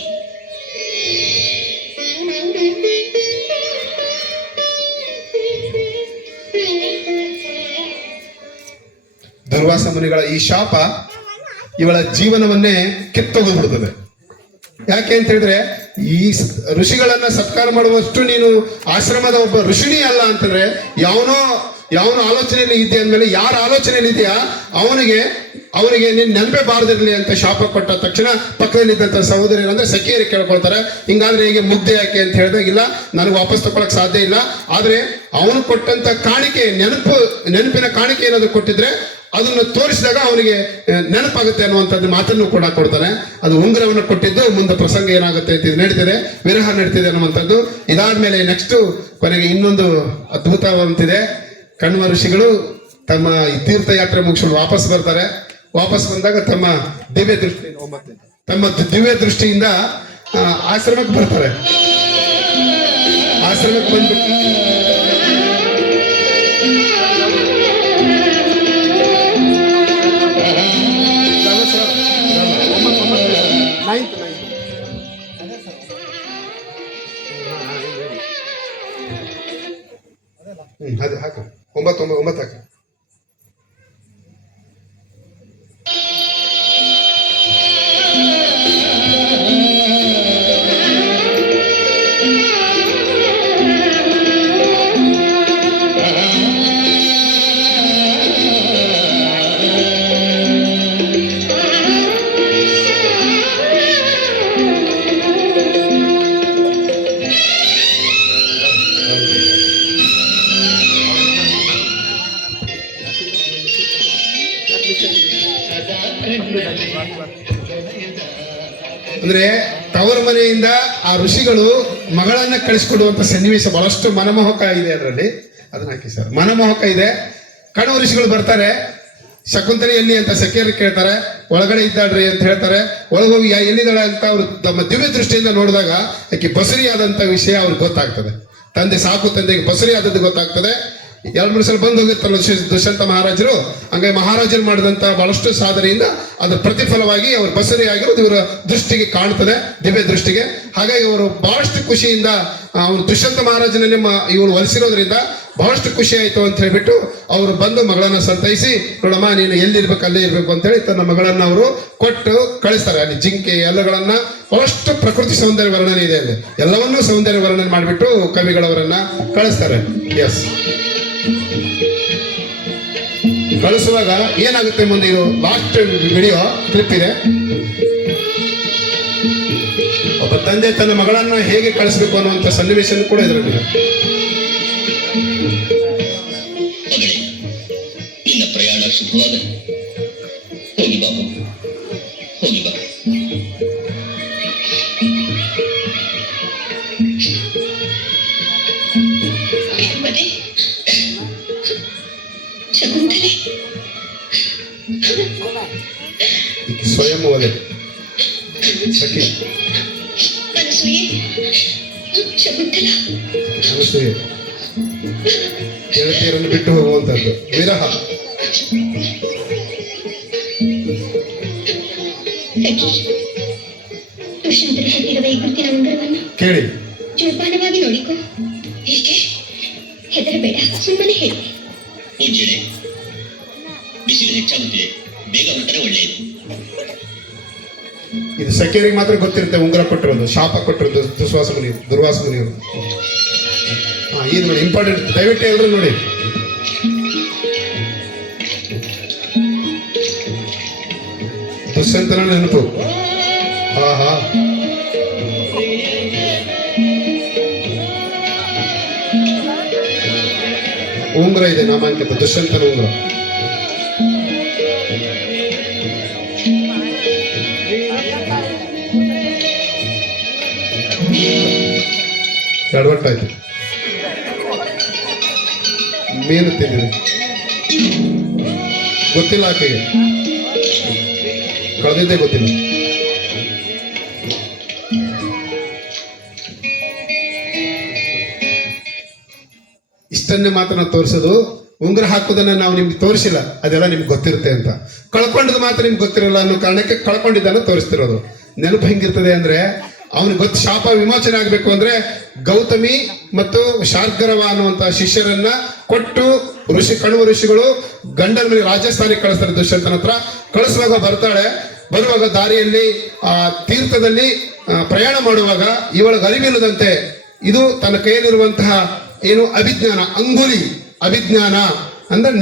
ದುರ್ವಾಸ ಮುನಿಗಳ ಈ ಶಾಪ ಇವಳ ಜೀವನವನ್ನೇ ಕಿತ್ತೊಗೆದ್ಬಿಡ್ತದೆ. ಯಾಕೆ ಅಂತ ಹೇಳಿದ್ರೆ ಈ ಋಷಿಗಳನ್ನ ಸತ್ಕಾರ ಮಾಡುವಷ್ಟು ನೀನು ಆಶ್ರಮದ ಒಬ್ಬ ಋಷಿಣಿ ಅಲ್ಲ ಅಂತಂದ್ರೆ ಯಾವನ ಆಲೋಚನೆಯಲ್ಲಿ ಇದೆಯಾ ಅಂದ್ಮೇಲೆ ಯಾರ ಆಲೋಚನೆಯಲ್ಲಿ ಇದೆಯಾ ಅವನಿಗೆ ನೀನ್ ನೆನಪೇ ಬಾರದಿರ್ಲಿ ಅಂತ ಶಾಪ ಕೊಟ್ಟ ತಕ್ಷಣ ಪಕ್ಕದಲ್ಲಿದ್ದಂಥ ಸಹೋದರಿಯರು ಅಂದ್ರೆ ಸಖಿಯರು ಕೇಳ್ಕೊಳ್ತಾರೆ, ಹಿಂಗಾದ್ರೆ ಹೇಗೆ ಮುಗ್ದೆ ಯಾಕೆ ಅಂತ ಹೇಳಿದಾಗಿಲ್ಲ, ನನಗೆ ವಾಪಸ್ ತಗೊಳಕ್ ಸಾಧ್ಯ ಇಲ್ಲ. ಆದ್ರೆ ಅವನು ಕೊಟ್ಟಂತ ಕಾಣಿಕೆ ನೆನಪಿನ ಕಾಣಿಕೆ ಏನಾದ್ರು ಕೊಟ್ಟಿದ್ರೆ ಅದನ್ನು ತೋರಿಸಿದಾಗ ಅವನಿಗೆ ನೆನಪಾಗುತ್ತೆ ಅನ್ನುವಂಥದ್ದು ಮಾತನ್ನು ಕೂಡ ಕೊಡ್ತಾನೆ. ಅದು ಉಂಗುರವನ್ನು ಕೊಟ್ಟಿದ್ದು ಮುಂದೆ ಪ್ರಸಂಗ ಏನಾಗುತ್ತೆ ಅಂತ ಇದು ನಡೀತಿದೆ, ವಿರಹ ನಡೀತಿದೆ ಅನ್ನುವಂಥದ್ದು. ಇದಾದ್ಮೇಲೆ ನೆಕ್ಸ್ಟ್ ಕೊನೆಗೆ ಇನ್ನೊಂದು ಅದ್ಭುತವಂತಿದೆ. ಕಣ್ವ ಋಷಿಗಳು ತಮ್ಮ ತೀರ್ಥಯಾತ್ರೆ ಮುಗಿಸ್ಕೊಂಡು ವಾಪಸ್ ಬರ್ತಾರೆ. ವಾಪಸ್ ಬಂದಾಗ ತಮ್ಮ ದಿವ್ಯ ದೃಷ್ಟಿಯಿಂದ ಆಶ್ರಮಕ್ಕೆ ಬರ್ತಾರೆ. ಆಶ್ರಮಕ್ಕೆ ಬಂದ್ಬಿಟ್ಟು ಅದು ಹಾಕ 9 ಹಾಕ. ಅಂದ್ರೆ ತವರ ಮನೆಯಿಂದ ಆ ಋಷಿಗಳು ಮಗಳನ್ನ ಕಳಿಸ್ಕೊಡುವಂತ ಸನ್ನಿವೇಶ ಬಹಳಷ್ಟು ಮನಮೋಹಕ ಇದೆ. ಅದರಲ್ಲಿ ಅದನ್ನ ಹಾಕಿ ಸರ್, ಮನಮೋಹಕ ಇದೆ. ಕಣ್ವ ಋಷಿಗಳು ಬರ್ತಾರೆ, ಶಕುಂತಲೆ ಎಲ್ಲಿ ಅಂತ ಸಖಿಯರು ಕೇಳ್ತಾರೆ. ಒಳಗಡೆ ಇದ್ದಾಳ್ರಿ ಅಂತ ಹೇಳ್ತಾರೆ. ಒಳಗೋಗಿ ಎಲ್ಲಿದ್ದಾಳೆ ಅಂತ ಅವ್ರು ತಮ್ಮ ದಿವ್ಯ ದೃಷ್ಟಿಯಿಂದ ನೋಡಿದಾಗ ಆಕೆ ಬಸರಿ ಆದಂತ ವಿಷಯ ಅವ್ರಿಗೆ ಗೊತ್ತಾಗ್ತದೆ. ತಂದೆಗೆ ಬಸರಿ ಆದದ್ದು ಗೊತ್ತಾಗ್ತದೆ. 2-3 ಸಲ ಬಂದು ಹೋಗಿರ್ತಾರಲ್ಲ ದುಷ್ಯಂತ ಮಹಾರಾಜರು, ಹಂಗಾಗಿ ಮಹಾರಾಜರು ಮಾಡಿದಂತ ಬಹಳಷ್ಟು ಸಾಧನೆಯಿಂದ ಅದರ ಪ್ರತಿಫಲವಾಗಿ ಅವರು ಬಸರಿ ಆಗಿರೋದು ಇವರ ದೃಷ್ಟಿಗೆ ಕಾಣ್ತದೆ, ದಿವ್ಯ ದೃಷ್ಟಿಗೆ. ಹಾಗಾಗಿ ಅವರು ಬಹಳಷ್ಟು ಖುಷಿಯಿಂದ ಅವರು ದುಷ್ಯಂತ ಮಹಾರಾಜನಲ್ಲಿ ಇವರು ಒಲಿಸಿರೋದ್ರಿಂದ ಬಹಳಷ್ಟು ಖುಷಿ ಆಯ್ತು ಅಂತ ಹೇಳ್ಬಿಟ್ಟು ಅವರು ಬಂದು ಮಗಳನ್ನ ಸಂತೈಸಿ, ನೋಡಮ್ಮ ನೀನು ಎಲ್ಲಿರ್ಬೇಕು ಅಲ್ಲೇ ಇರ್ಬೇಕು ಅಂತ ಹೇಳಿ ತನ್ನ ಮಗಳನ್ನ ಅವರು ಕೊಟ್ಟು ಕಳಿಸ್ತಾರೆ. ಅಲ್ಲಿ ಜಿಂಕೆ ಎಲ್ಲಗಳನ್ನ ಬಹಳಷ್ಟು ಪ್ರಕೃತಿ ಸೌಂದರ್ಯ ವರ್ಣನೆ ಇದೆ ಅಲ್ಲಿ, ಎಲ್ಲವನ್ನೂ ಸೌಂದರ್ಯ ವರ್ಣನೆ ಮಾಡಿಬಿಟ್ಟು ಕವಿಗಳವರನ್ನ ಕಳಿಸ್ತಾರೆ. ಎಸ್, ಕಳಿಸುವಾಗ ಏನಾಗುತ್ತೆ ಮುಂದೆ, ಇದು ಲಾಸ್ಟ್ ವಿಡಿಯೋ ಕ್ಲಿಪ್ ಇದೆ. ಒಬ್ಬ ತಂದೆ ತನ್ನ ಮಗಳನ್ನ ಹೇಗೆ ಕಳಿಸ್ಬೇಕು ಅನ್ನುವಂಥ ಸನ್ನಿವೇಶ ಕೂಡ ಇದರಲ್ಲಿದೆ. ನಿನ್ನ ಪ್ರಯಾಣ ಶುಭವಾಗಲಿ. ಹೋಗಿ ಬಾಬು, ಹೋಗಿ ಬಾ. ಶಕುಂತಲೆ ಸ್ವಯಂ ಓದೆ ಸಖಿ ಅನಸೂಯೆ, ಶಕುಂತಲ ಅನಸೂಯೆ ಗೆಳತಿಯರನ್ನು ಬಿಟ್ಟು ಹೋಗುವಂತದ್ದು ವಿರಹ. ದುಷ್ಯಂತರ ಕೊಟ್ಟಿರುವ ಈ ಗುರುತಿನ ಉಂಗುರವನ್ನು ಕೇಳಿ ಜೋಪಾನವಾಗಿ ನೋಡಿಕೊ. ಏಕೆ ಹೆದರಬೇಡ, ಸುಮ್ಮನೆ ಹೇಳಿ. ಪೂಜ್ಯರೇ, ಬಿಸಿಲು ಹೆಚ್ಚಾಗುತ್ತಿದೆ, ಬೇಗ ಹೊರಟರೆ ಒಳ್ಳೆಯದು. ಇದು ಸಖಿಯರಿಗೆ ಮಾತ್ರ ಗೊತ್ತಿರುತ್ತೆ. ಉಂಗುರ ಕೊಟ್ಟಿರೋದು, ಶಾಪ ಕೊಟ್ಟಿರೋದು ದುರ್ವಾಸ ಮುನಿಯವರು. ಇದು ನೋಡಿ ಇಂಪಾರ್ಟೆಂಟ್, ದಯವಿಟ್ಟು ಎಲ್ಲರೂ ನೋಡಿ. ದುಷ್ಯಂತನ ನೆನಪು. ಹಾ ಉಂಗುರ ಇದೆ ನಾಮಾಂಕಿತ ದುಷ್ಯಂತನ ಉಂಗುರ. ಎಡವಟ್ಟಾಯ್ತು, ಮೀನು ತಿಂದಿದೆ, ಗೊತ್ತಿಲ್ಲ ಆಕೆಗೆ, ಕಳೆದಿದ್ದೇ ಗೊತ್ತಿಲ್ಲ. ಇಷ್ಟನ್ನೇ ಮಾತ್ರ ನಾವು ತೋರಿಸೋದು. ಉಂಗುರ ಹಾಕೋದನ್ನ ನಾವು ನಿಮ್ಗೆ ತೋರಿಸಿಲ್ಲ, ಅದೆಲ್ಲ ನಿಮ್ಗೆ ಗೊತ್ತಿರುತ್ತೆ ಅಂತ. ಕಳ್ಕೊಂಡದ್ದು ಮಾತ್ರ ನಿಮ್ಗೆ ಗೊತ್ತಿರಲ್ಲ ಅನ್ನೋ ಕಾರಣಕ್ಕೆ ಕಳ್ಕೊಂಡಿದ್ದನ್ನು ತೋರಿಸ್ತಿರೋದು. ನೆನಪು ಹೆಂಗಿರ್ತದೆ ಅಂದ್ರೆ, ಅವನಿಗೆ ಗೊತ್ತು ಶಾಪ ವಿಮೋಚನೆ ಆಗಬೇಕು ಅಂದ್ರೆ ಗೌತಮಿ ಮತ್ತು ಶಾರ್ಗರವ ಅನ್ನುವಂತ ಶಿಷ್ಯರನ್ನ ಕೊಟ್ಟು ಕಣ್ವ ಋಷಿಗಳು ಗಂಡನ ಮೇಲೆ ರಾಜಸ್ಥಾನಕ್ಕೆ ಕಳಿಸ್ತಾರೆ. ದುಷ್ಯಂತನ ಹತ್ರ ಕಳಿಸುವಾಗ ಬರುವಾಗ ದಾರಿಯಲ್ಲಿ ಆ ತೀರ್ಥದಲ್ಲಿ ಪ್ರಯಾಣ ಮಾಡುವಾಗ ಇವಳಿಗೆ ಅರಿವಿಲ್ಲದಂತೆ ಇದು ತನ್ನ ಕೈಯಲ್ಲಿರುವಂತಹ ಏನು ಅಭಿಜ್ಞಾನ, ಅಂಗುಲಿ ಅಭಿಜ್ಞಾನ ಅಂದ್ರೆ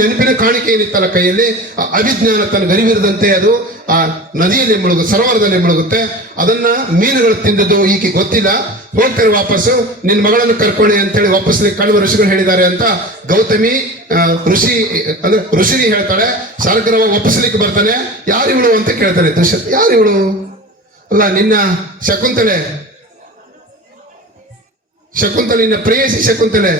ನೆನಪಿನ ಕಾಣಿಕೆ ಏನಿತ್ತಲ್ಲ ಕೈಯಲ್ಲಿ, ಆ ಅಭಿಜ್ಞಾನ ತನ್ನ ಗರಿವಿರದಂತೆ ಅದು ಆ ನದಿಯಲ್ಲಿ ಸರೋವರದಲ್ಲಿ ಮುಳುಗುತ್ತೆ. ಅದನ್ನ ಮೀನುಗಳು ತಿಂದದ್ದು ಈಕೆ ಗೊತ್ತಿಲ್ಲ. ಹೋಗ್ತಾರೆ ವಾಪಸ್ಸು, ನಿನ್ನ ಮಗಳನ್ನು ಕರ್ಕೊಳ್ಳಿ ಅಂತೇಳಿ ವಾಪಸ್ಸಲ್ಲಿ ಕಣ್ವ ಋಷಿಗಳು ಹೇಳಿದ್ದಾರೆ ಅಂತ ಗೌತಮಿ ಋಷಿ ಹೇಳ್ತಾಳೆ. ಶಾರ್ಗರವ ವಾಪಸ್ಲಿಕ್ಕೆ ಬರ್ತಾನೆ. ಯಾರಿವಳು ಅಂತ ಕೇಳ್ತಾನೆ ದುಷ್ಯಂತ. ಯಾರಿವಳು? ಅಲ್ಲ, ನಿನ್ನ ಶಕುಂತಲೆ ನಿನ್ನ ಪ್ರೇಯಸಿ ಶಕುಂತಲೆ,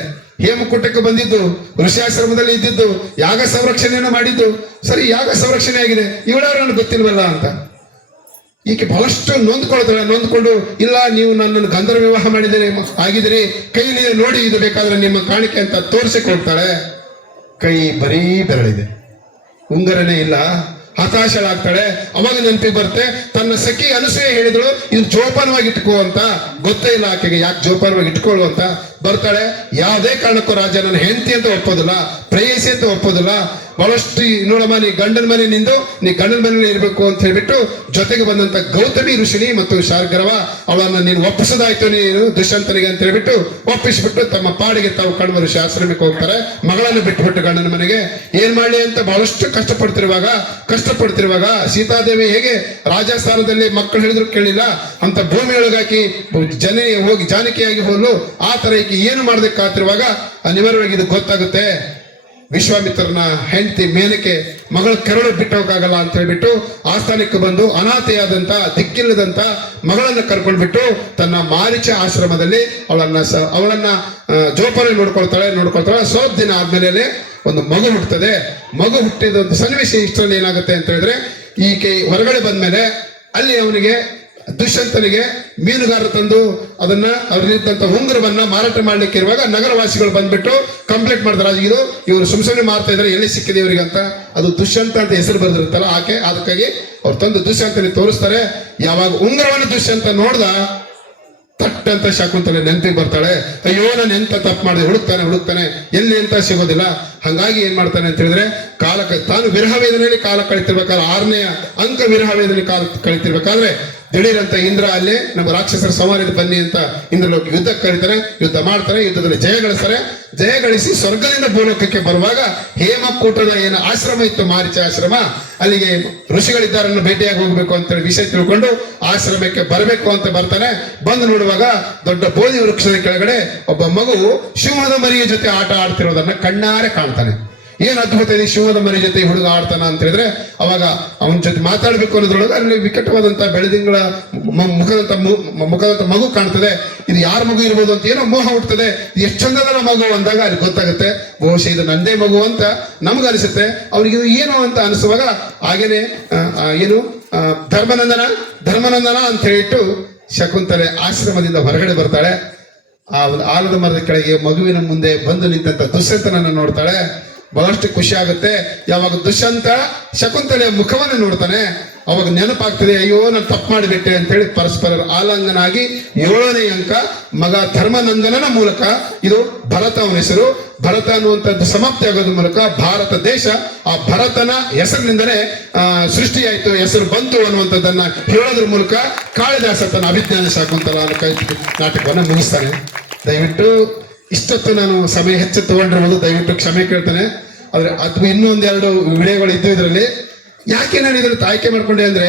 ಹೇಮಕೂಟಕ್ಕೆ ಬಂದಿದ್ದು, ಋಷಿಯಾಶ್ರಮದಲ್ಲಿ ಇದ್ದಿದ್ದು, ಯಾಗ ಸಂರಕ್ಷಣೆಯನ್ನು ಮಾಡಿದ್ದು. ಸರಿ, ಯಾಗ ಸಂರಕ್ಷಣೆ ಆಗಿದೆ, ಇವಳಾರು ನನಗೆ ಗೊತ್ತಿಲ್ವಲ್ಲ ಅಂತ ಈಕೆ ಬಹಳಷ್ಟು ನೊಂದ್ಕೊಂಡು, ಇಲ್ಲ ನೀವು ನನ್ನನ್ನು ಗಂಧರ್ವ ವಿವಾಹ ಆಗಿದ್ದೀರಿ, ಕೈಲಿ ನೋಡಿ, ಇದು ಬೇಕಾದ್ರೆ ನಿಮ್ಮ ಕಾಣಿಕೆ ಅಂತ ತೋರಿಸಕ್ಕೆ ಹೋಗ್ತಾಳೆ. ಕೈ ಬರೀ ಬೆರಳಿದೆ, ಉಂಗರನೇ ಇಲ್ಲ. ಹತಾಶಳಾಗ್ತಾಳೆ. ಅವಾಗ ನೆನಪಿಗೆ ಬರುತ್ತೆ, ತನ್ನ ಸಖಿ ಅನಸೂಯೆ ಹೇಳಿದಳು ಇದು ಜೋಪಾನವಾಗಿ ಇಟ್ಕೋ ಅಂತ. ಗೊತ್ತೇ ಇಲ್ಲ ಆಕೆಗೆ ಯಾಕೆ ಜೋಪಾನವಾಗಿ ಇಟ್ಕೊಳ್ಳು ಅಂತ. ಬರ್ತಾಳೆ. ಯಾವುದೇ ಕಾರಣಕ್ಕೂ ರಾಜ ನನ್ನ ಹೆಂಡತಿ ಅಂತ ಒಪ್ಪೋದಿಲ್ಲ, ಪ್ರೇಯಸಿ ಅಂತ ಒಪ್ಪೋದಿಲ್ಲ. ಬಹಳಷ್ಟು ನೋಡಮ್ಮ, ನೀ ಗಂಡನ ಮನೆ ನಿಂದು, ನೀ ಗಂಡನ ಮನೇಲಿ ಇರಬೇಕು ಅಂತ ಹೇಳ್ಬಿಟ್ಟು ಜೊತೆಗೆ ಬಂದಂತ ಗೌತಮಿ ಋಷಿಣಿ ಮತ್ತು ಶಾರ್ಗರವ ಅವಳನ್ನ ನೀನು ಒಪ್ಪಿಸೋದಾಯ್ತು ನೀನು ದುಷ್ಯಂತನಿಗೆ ಅಂತ ಹೇಳ್ಬಿಟ್ಟು ಒಪ್ಪಿಸ್ಬಿಟ್ಟು ತಮ್ಮ ಪಾಡಿಗೆ ತಾವು ಕಣ್ವ ಋಷಿ ಆಶ್ರಮಕ್ಕೆ ಹೋಗ್ತಾರೆ. ಮಗಳನ್ನು ಬಿಟ್ಟುಬಿಟ್ಟು ಗಂಡನ ಮನೆಗೆ. ಏನ್ ಮಾಡ್ಲಿ ಅಂತ ಬಹಳಷ್ಟು ಕಷ್ಟಪಡ್ತಿರುವಾಗ ಸೀತಾದೇವಿ ಹೇಗೆ ರಾಜಸ್ಥಾನದಲ್ಲಿ ಮಕ್ಕಳು ಹೇಳಿದ್ರು ಕೇಳಿಲ್ಲ ಅಂತ ಭೂಮಿ ಒಳಗಾಕಿ ಜಾನಕಿಯಾಗಿ ಹೋದ್ಲು. ಆ ತರ ಈಕೆ ಏನು ಮಾಡೋದಕ್ಕಾತಿರುವಾಗ ಅನಿವಾರ್ಯವಾಗಿ ಇದು ಗೊತ್ತಾಗುತ್ತೆ. ವಿಶ್ವಾಮಿತ್ರನ ಹೆಂಡತಿ ಮೇನಕೆ ಮಗಳ ಕೆರಳು ಬಿಟ್ಟು ಹೋಗಲ್ಲ ಅಂತ ಹೇಳ್ಬಿಟ್ಟು ಆಸ್ಥಾನಕ್ಕೆ ಬಂದು ಅನಾಥೆಯಾದಂತ ದಿಕ್ಕಿಲ್ಲದಂತ ಮಗಳನ್ನ ಕರ್ಕೊಂಡ್ಬಿಟ್ಟು ತನ್ನ ಮಾರೀಚ ಆಶ್ರಮದಲ್ಲಿ ಅವಳನ್ನ ಜೋಪಾನ ನೋಡ್ಕೊಳ್ತಾಳೆ. ಸ್ವಲ್ಪ ದಿನ ಆದ್ಮೇಲೆ ಒಂದು ಮಗು ಹುಟ್ಟುತ್ತದೆ. ಮಗು ಹುಟ್ಟಿದ ಒಂದು ಸನ್ನಿವೇಶ ಇಷ್ಟರಲ್ಲಿ ಏನಾಗುತ್ತೆ ಅಂತ ಹೇಳಿದ್ರೆ, ಈಕೆ ಹೊರಗಡೆ ಬಂದ್ಮೇಲೆ ಅಲ್ಲಿ ಅವನಿಗೆ ದುಷ್ಯಂತನಿಗೆ ಮೀನುಗಾರ ತಂದು ಅದನ್ನ ಅವ್ರಲ್ಲಿದ್ದಂತ ಉಂಗುರವನ್ನ ಮಾರಾಟ ಮಾಡ್ಲಿಕ್ಕೆ ಇರುವಾಗ ನಗರವಾಸಿಗಳು ಬಂದ್ಬಿಟ್ಟು ಕಂಪ್ಲೇಂಟ್ ಮಾಡ್ತಾರೆ, ಇವರು ಸುಮ್ನೆ ಮಾರ್ತಾ ಇದ್ದಾರೆ, ಎಲ್ಲಿ ಸಿಕ್ಕಿದೆ ಇವರಿಗೆ ಅಂತ. ಅದು ದುಷ್ಯಂತ ಅಂತ ಹೆಸರು ಬರೆದಿರುತ್ತಲ್ಲ ಆಕೆ, ಅದಕ್ಕಾಗಿ ಅವ್ರು ತಂದು ದುಷ್ಯಂತನಿಗೆ ತೋರಿಸ್ತಾರೆ. ಯಾವಾಗ ಉಂಗುರವನ್ನು ದುಷ್ಯಂತ ನೋಡ್ದ, ತಟ್ ಅಂತ ಶಕುಂತಲೆ ನೆನಪಿಗೆ ಬರ್ತಾಳೆ. ಅಯ್ಯೋ, ನಾನು ಎಂತ ತಪ್ಪು ಮಾಡಿದೆ, ಹುಡುಕ್ತಾನೆ ಎಲ್ಲಿ ಅಂತ ಸಿಗೋದಿಲ್ಲ. ಹಂಗಾಗಿ ಏನ್ ಮಾಡ್ತಾನೆ ಅಂತ ಹೇಳಿದ್ರೆ, ತಾನು ವಿರಹ ವೇದನೆಯಲ್ಲಿ ಕಾಲ ಕಳಿತಿರ್ಬೇಕಾದ್ರೆ, 6ನೇ ಅಂಕ ವಿರಹ ವೇದನೆ ಕಾಲ ಕಳಿತಿರ್ಬೇಕಾದ್ರೆ ದಿಢೀರಂತ ಇಂದ್ರ ಅಲ್ಲೇ ನಮ್ಮ ರಾಕ್ಷಸರ ಸಂಹಾರದ ಬನ್ನಿ ಅಂತ ಇಂದ್ರಲೋಕ ಯುದ್ಧಕ್ಕೆ ಕರೀತಾರೆ. ಯುದ್ಧ ಮಾಡ್ತಾರೆ, ಯುದ್ಧದಲ್ಲಿ ಜಯಗಳಿಸಿ ಸ್ವರ್ಗದಿಂದ ಭೂಲೋಕಕ್ಕೆ ಬರುವಾಗ ಹೇಮಕೂಟದ ಏನು ಆಶ್ರಮ ಇತ್ತು, ಮಾರೀಚ ಆಶ್ರಮ, ಅಲ್ಲಿಗೆ ಋಷಿಗಳಿದ್ದಾರನ್ನು ಭೇಟಿಯಾಗಿ ಹೋಗ್ಬೇಕು ಅಂತೇಳಿ ವಿಷಯ ತಿಳ್ಕೊಂಡು ಆಶ್ರಮಕ್ಕೆ ಬರಬೇಕು ಅಂತ ಬರ್ತಾನೆ. ಬಂದು ನೋಡುವಾಗ ದೊಡ್ಡ ಬೋಧಿ ವೃಕ್ಷದ ಕೆಳಗಡೆ ಒಬ್ಬ ಮಗು ಸಿಂಹದ ಮರಿಯ ಜೊತೆ ಆಟ ಆಡ್ತಿರೋದನ್ನ ಕಣ್ಣಾರೆ ಕಾಣ್ತಾನೆ. ಏನ್ ಅದ್ಭುತ ಇದೆ, ಸಿಂಹದ ಮರಿ ಜೊತೆ ಹುಡುಗ ಆಡ್ತಾನ ಅಂತ ಹೇಳಿದ್ರೆ, ಅವಾಗ ಅವನ ಜೊತೆ ಮಾತಾಡ್ಬೇಕು ಅನ್ನೋದ್ರೊಳಗೆ ಅಲ್ಲಿ ವಿಕಟವಾದಂತ ಬೆಳೆದಿಂಗಳ ಮುಖದಂತ ಮಗು ಕಾಣ್ತದೆ. ಇದು ಯಾರ ಮಗು ಇರ್ಬೋದು ಅಂತ ಏನೋ ಮೋಹ ಹುಟ್ಟುತ್ತದೆ. ಎಷ್ಟು ಚಂದದ ಮಗು ಅಂದಾಗ ಅಲ್ಲಿ ಗೊತ್ತಾಗುತ್ತೆ, ಬಹುಶಃ ಇದು ನಂದೇ ಮಗು ಅಂತ ನಮ್ಗೆ ಅನಿಸುತ್ತೆ. ಅವ್ರಿಗೆ ಇದು ಏನು ಅಂತ ಅನಿಸುವಾಗ ಹಾಗೇನೆ ಧರ್ಮನಂದನ ಅಂತ ಹೇಳಿಟ್ಟು ಶಕುಂತಲೆ ಆಶ್ರಮದಿಂದ ಹೊರಗಡೆ ಬರ್ತಾಳೆ. ಆ ಒಂದು ಆಲದ ಮರದ ಕೆಳಗೆ ಮಗುವಿನ ಮುಂದೆ ಬಂದು ನಿಂತ ದುಷ್ಯಂತನನ್ನು ನೋಡ್ತಾಳೆ. ಬಹಳಷ್ಟು ಖುಷಿ ಆಗುತ್ತೆ. ಯಾವಾಗ ದುಷ್ಯಂತ ಶಕುಂತಲೆಯ ಮುಖವನ್ನು ನೋಡ್ತಾನೆ, ಅವಾಗ ನೆನಪಾಗ್ತದೆ, ಅಯ್ಯೋ ನಾನು ತಪ್ಪು ಮಾಡಿಬಿಟ್ಟೆ ಅಂತ ಹೇಳಿ ಪರಸ್ಪರ ಆಲಂಗನಾಗಿ 7ನೇ ಅಂಕ ಮಗ ಧರ್ಮನಂದನನ ಮೂಲಕ, ಇದು ಭರತ ಅವನ ಹೆಸರು, ಭರತ ಅನ್ನುವಂಥದ್ದು ಸಮಾಪ್ತಿ ಆಗೋದ್ರ ಮೂಲಕ ಭಾರತ ದೇಶ ಆ ಭರತನ ಹೆಸರಿನಿಂದಲೇ ಸೃಷ್ಟಿಯಾಯಿತು, ಹೆಸರು ಬಂತು ಅನ್ನುವಂಥದ್ದನ್ನ ಹೇಳೋದ್ರ ಮೂಲಕ ಕಾಳಿದಾಸ ತನ್ನ ಅಭಿಜ್ಞಾನ ಶಾಕುಂತಲ ನಾಟಕವನ್ನು ಮುಗಿಸ್ತಾನೆ. ದಯವಿಟ್ಟು ಇಷ್ಟೊತ್ತು ನಾನು ಸಮಯ ಹೆಚ್ಚು ತಗೊಂಡಿರ್ಬೋದು, ದಯವಿಟ್ಟು ಕ್ಷಮೆ ಕೇಳ್ತಾನೆ. ಆದ್ರೆ ಅದು ಇನ್ನೊಂದೆರಡು ವಿಡಿಯೋಗಳು ಇದ್ದು ಇದರಲ್ಲಿ. ಯಾಕೆ ನಾನು ಇದನ್ನು ಆಯ್ಕೆ ಮಾಡ್ಕೊಂಡೆ ಅಂದ್ರೆ,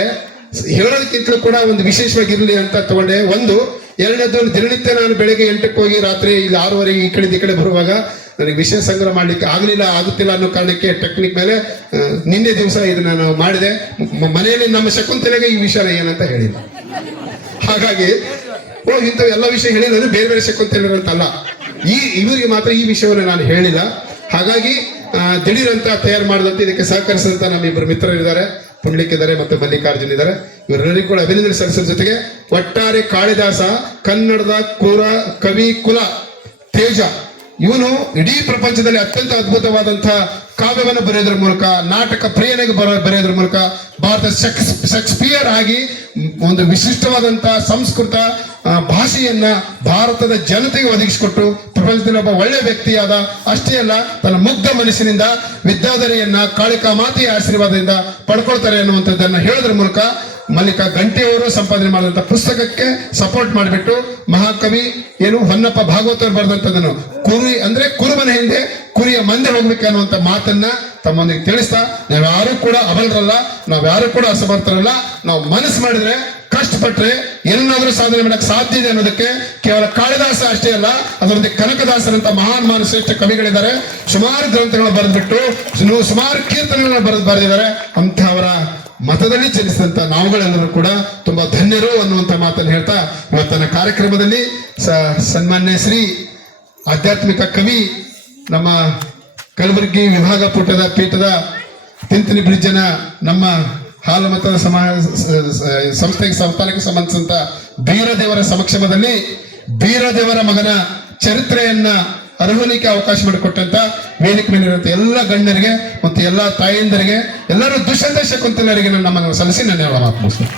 ಹೇಳೋದಕ್ಕಿಂತಲೂ ಕೂಡ ಒಂದು ವಿಶೇಷವಾಗಿರ್ಲಿ ಅಂತ ತಗೊಂಡೆ. ಒಂದು, ಎರಡನೇದು ದಿನನಿತ್ಯ ನಾನು ಬೆಳಗ್ಗೆ 8ಕ್ಕೆ ಹೋಗಿ ರಾತ್ರಿ ಇಲ್ಲಿ 6:30 ಈ ಕಡೆ ಬರುವಾಗ ನನಗೆ ವಿಷಯ ಸಂಗ್ರಹ ಮಾಡ್ಲಿಕ್ಕೆ ಆಗುತ್ತಿಲ್ಲ ಅನ್ನೋ ಕಾರಣಕ್ಕೆ ಟೆಕ್ನಿಕ್ ಮೇಲೆ ನಿನ್ನೆ ದಿವಸ ಇದು ನಾನು ಮಾಡಿದೆ. ಮನೆಯಲ್ಲಿ ನಮ್ಮ ಶಕುಂತಲೆಗೆ ಈ ವಿಷಯ ಏನಂತ ಹೇಳಿಲ್ಲ. ಹಾಗಾಗಿ ಇಂಥವು ಎಲ್ಲ ವಿಷಯ ಹೇಳಿಲ್ಲ, ಬೇರೆ ಬೇರೆ ಶಕುಂತಲೆಗಳಂತಲ್ಲ, ಇವರಿಗೆ ಮಾತ್ರ ಈ ವಿಷಯವನ್ನು ನಾನು ಹೇಳಿಲ್ಲ. ಹಾಗಾಗಿ ದಿಢೀರಂತ ತಯಾರು ಮಾಡಿದಂತ ಇದಕ್ಕೆ ಸಹಕರಿಸಿದಂತ ನಮ್ಮ ಇಬ್ಬರು ಮಿತ್ರರಿದ್ದಾರೆ, ಪುಂಡ್ಲಿಕ್ ಇದ್ದಾರೆ ಮತ್ತು ಮಲ್ಲಿಕಾರ್ಜುನ್ ಇದ್ದಾರೆ. ಇವರೆಲ್ಲರಿಗೂ ಕೂಡ ಅಭಿನಂದನೆ ಸಲ್ಲಿಸೋದ್ರ ಜೊತೆಗೆ ಒಟ್ಟಾರೆ ಕಾಳಿದಾಸ ಕನ್ನಡದ ಕವಿ ಕುಲ ತೇಜ. ಇವನು ಇಡೀ ಪ್ರಪಂಚದಲ್ಲಿ ಅತ್ಯಂತ ಅದ್ಭುತವಾದಂತಹ ಕಾವ್ಯವನ್ನು ಬರೆಯೋದ್ರ ಮೂಲಕ, ನಾಟಕ ಪ್ರಿಯನಿಗೆ ಬರೆಯೋದ್ರ ಮೂಲಕ ಭಾರತ ಶೇಕ್ಸ್ಪಿಯರ್ ಆಗಿ ಒಂದು ವಿಶಿಷ್ಟವಾದಂತಹ ಸಂಸ್ಕೃತ ಭಾಷೆಯನ್ನ ಭಾರತದ ಜನತೆಗೆ ಒದಗಿಸಿಕೊಟ್ಟು ಪ್ರಪಂಚದಲ್ಲಿ ಒಬ್ಬ ಒಳ್ಳೆ ವ್ಯಕ್ತಿಯಾದ. ಅಷ್ಟೇ ಅಲ್ಲ, ತನ್ನ ಮುಗ್ಧ ಮನಸ್ಸಿನಿಂದ ವಿದ್ಯಾಧರೆಯನ್ನ ಕಾಳಿಕಾ ಮಾತೆಯ ಆಶೀರ್ವಾದದಿಂದ ಪಡ್ಕೊಳ್ತಾರೆ ಅನ್ನುವಂಥದ್ದನ್ನ ಹೇಳೋದ್ರ ಮೂಲಕ ಮಲ್ಲಿಕಾ ಗಂಟೆಯವರು ಸಂಪಾದನೆ ಮಾಡಿದಂಥ ಪುಸ್ತಕಕ್ಕೆ ಸಪೋರ್ಟ್ ಮಾಡಿಬಿಟ್ಟು ಮಹಾಕವಿ ಹೊನ್ನಪ್ಪ ಭಾಗವತರು ಬರೆದಂಥದ್ದನ್ನು ಕುರುಬನ ಹಿಂದೆ ಕುರಿಯ ಮಂದೆ ಹೋಗ್ಬೇಕು ಅನ್ನುವಂಥ ಮಾತನ್ನ ತಮ್ಮೊಂದಿಗೆ ತಿಳಿಸ್ತಾ, ನಾವ್ಯಾರು ಕೂಡ ಅಬಲರಲ್ಲ, ನಾವ್ಯಾರು ಕೂಡ ಅಸಮರ್ಥರಲ್ಲ. ನಾವು ಮನಸ್ಸು ಮಾಡಿದ್ರೆ, ಕಷ್ಟಪಟ್ರೆ ಏನಾದ್ರೂ ಸಾಧನೆ ಮಾಡಕ್ ಸಾಧ್ಯ ಇದೆ ಅನ್ನೋದಕ್ಕೆ ಕೇವಲ ಕಾಳಿದಾಸ ಅಷ್ಟೇ ಅಲ್ಲ, ಅದರೊಂದಿಗೆ ಕನಕದಾಸರಂತ ಮಹಾನ್ ಶ್ರೇಷ್ಠ ಕವಿಗಳಿದ್ದಾರೆ. ಸುಮಾರು ಗ್ರಂಥಗಳನ್ನು ಬರೆದ್ಬಿಟ್ಟು ಸುಮಾರು ಕೀರ್ತನೆಗಳನ್ನ ಬರೆದಿದ್ದಾರೆ. ಅಂತಹವರ ಮತದಲ್ಲಿ ಚಲಿಸಿದಂತ ನಾವುಗಳೆಲ್ಲರೂ ಕೂಡ ತುಂಬಾ ಧನ್ಯರು ಅನ್ನುವಂಥ ಮಾತನ್ನು ಹೇಳ್ತಾ, ಇವತ್ತಿನ ಕಾರ್ಯಕ್ರಮದಲ್ಲಿ ಸನ್ಮಾನ್ಯ ಶ್ರೀ ಆಧ್ಯಾತ್ಮಿಕ ಕವಿ ನಮ್ಮ ಕಲಬುರಗಿ ವಿಭಾಗ ಪೀಠದ ತಿಂತಿನಿ ಬ್ರಿಡ್ಜಿನ ನಮ್ಮ ಹಾಲಮತದ ಸಂಸ್ಥೆಗೆ ಸಂಸ್ಥಾನಕ್ಕೆ ಸಂಬಂಧಿಸಿದಂತ ಬೀರದೇವರ ಸಮಕ್ಷಮದಲ್ಲಿ ಬೀರದೇವರ ಮಗನ ಚರಿತ್ರೆಯನ್ನ ಅರಹಲಿಕ್ಕೆ ಅವಕಾಶ ಮಾಡಿಕೊಟ್ಟಂತ ವೇದಿಕೆ ಮೇಲಿರುವಂತ ಎಲ್ಲ ಗಣ್ಯರಿಗೆ ಮತ್ತು ಎಲ್ಲ ತಾಯಂದರಿಗೆ, ಎಲ್ಲರೂ ದುಷ್ಯಂತ ಶಕುಂತಲರಿಗೆ ನನ್ನ ಸಲ್ಲಿಸಿ ನನ್ನ ಮಾತು ಮುಗಿಸ್ತೇನೆ.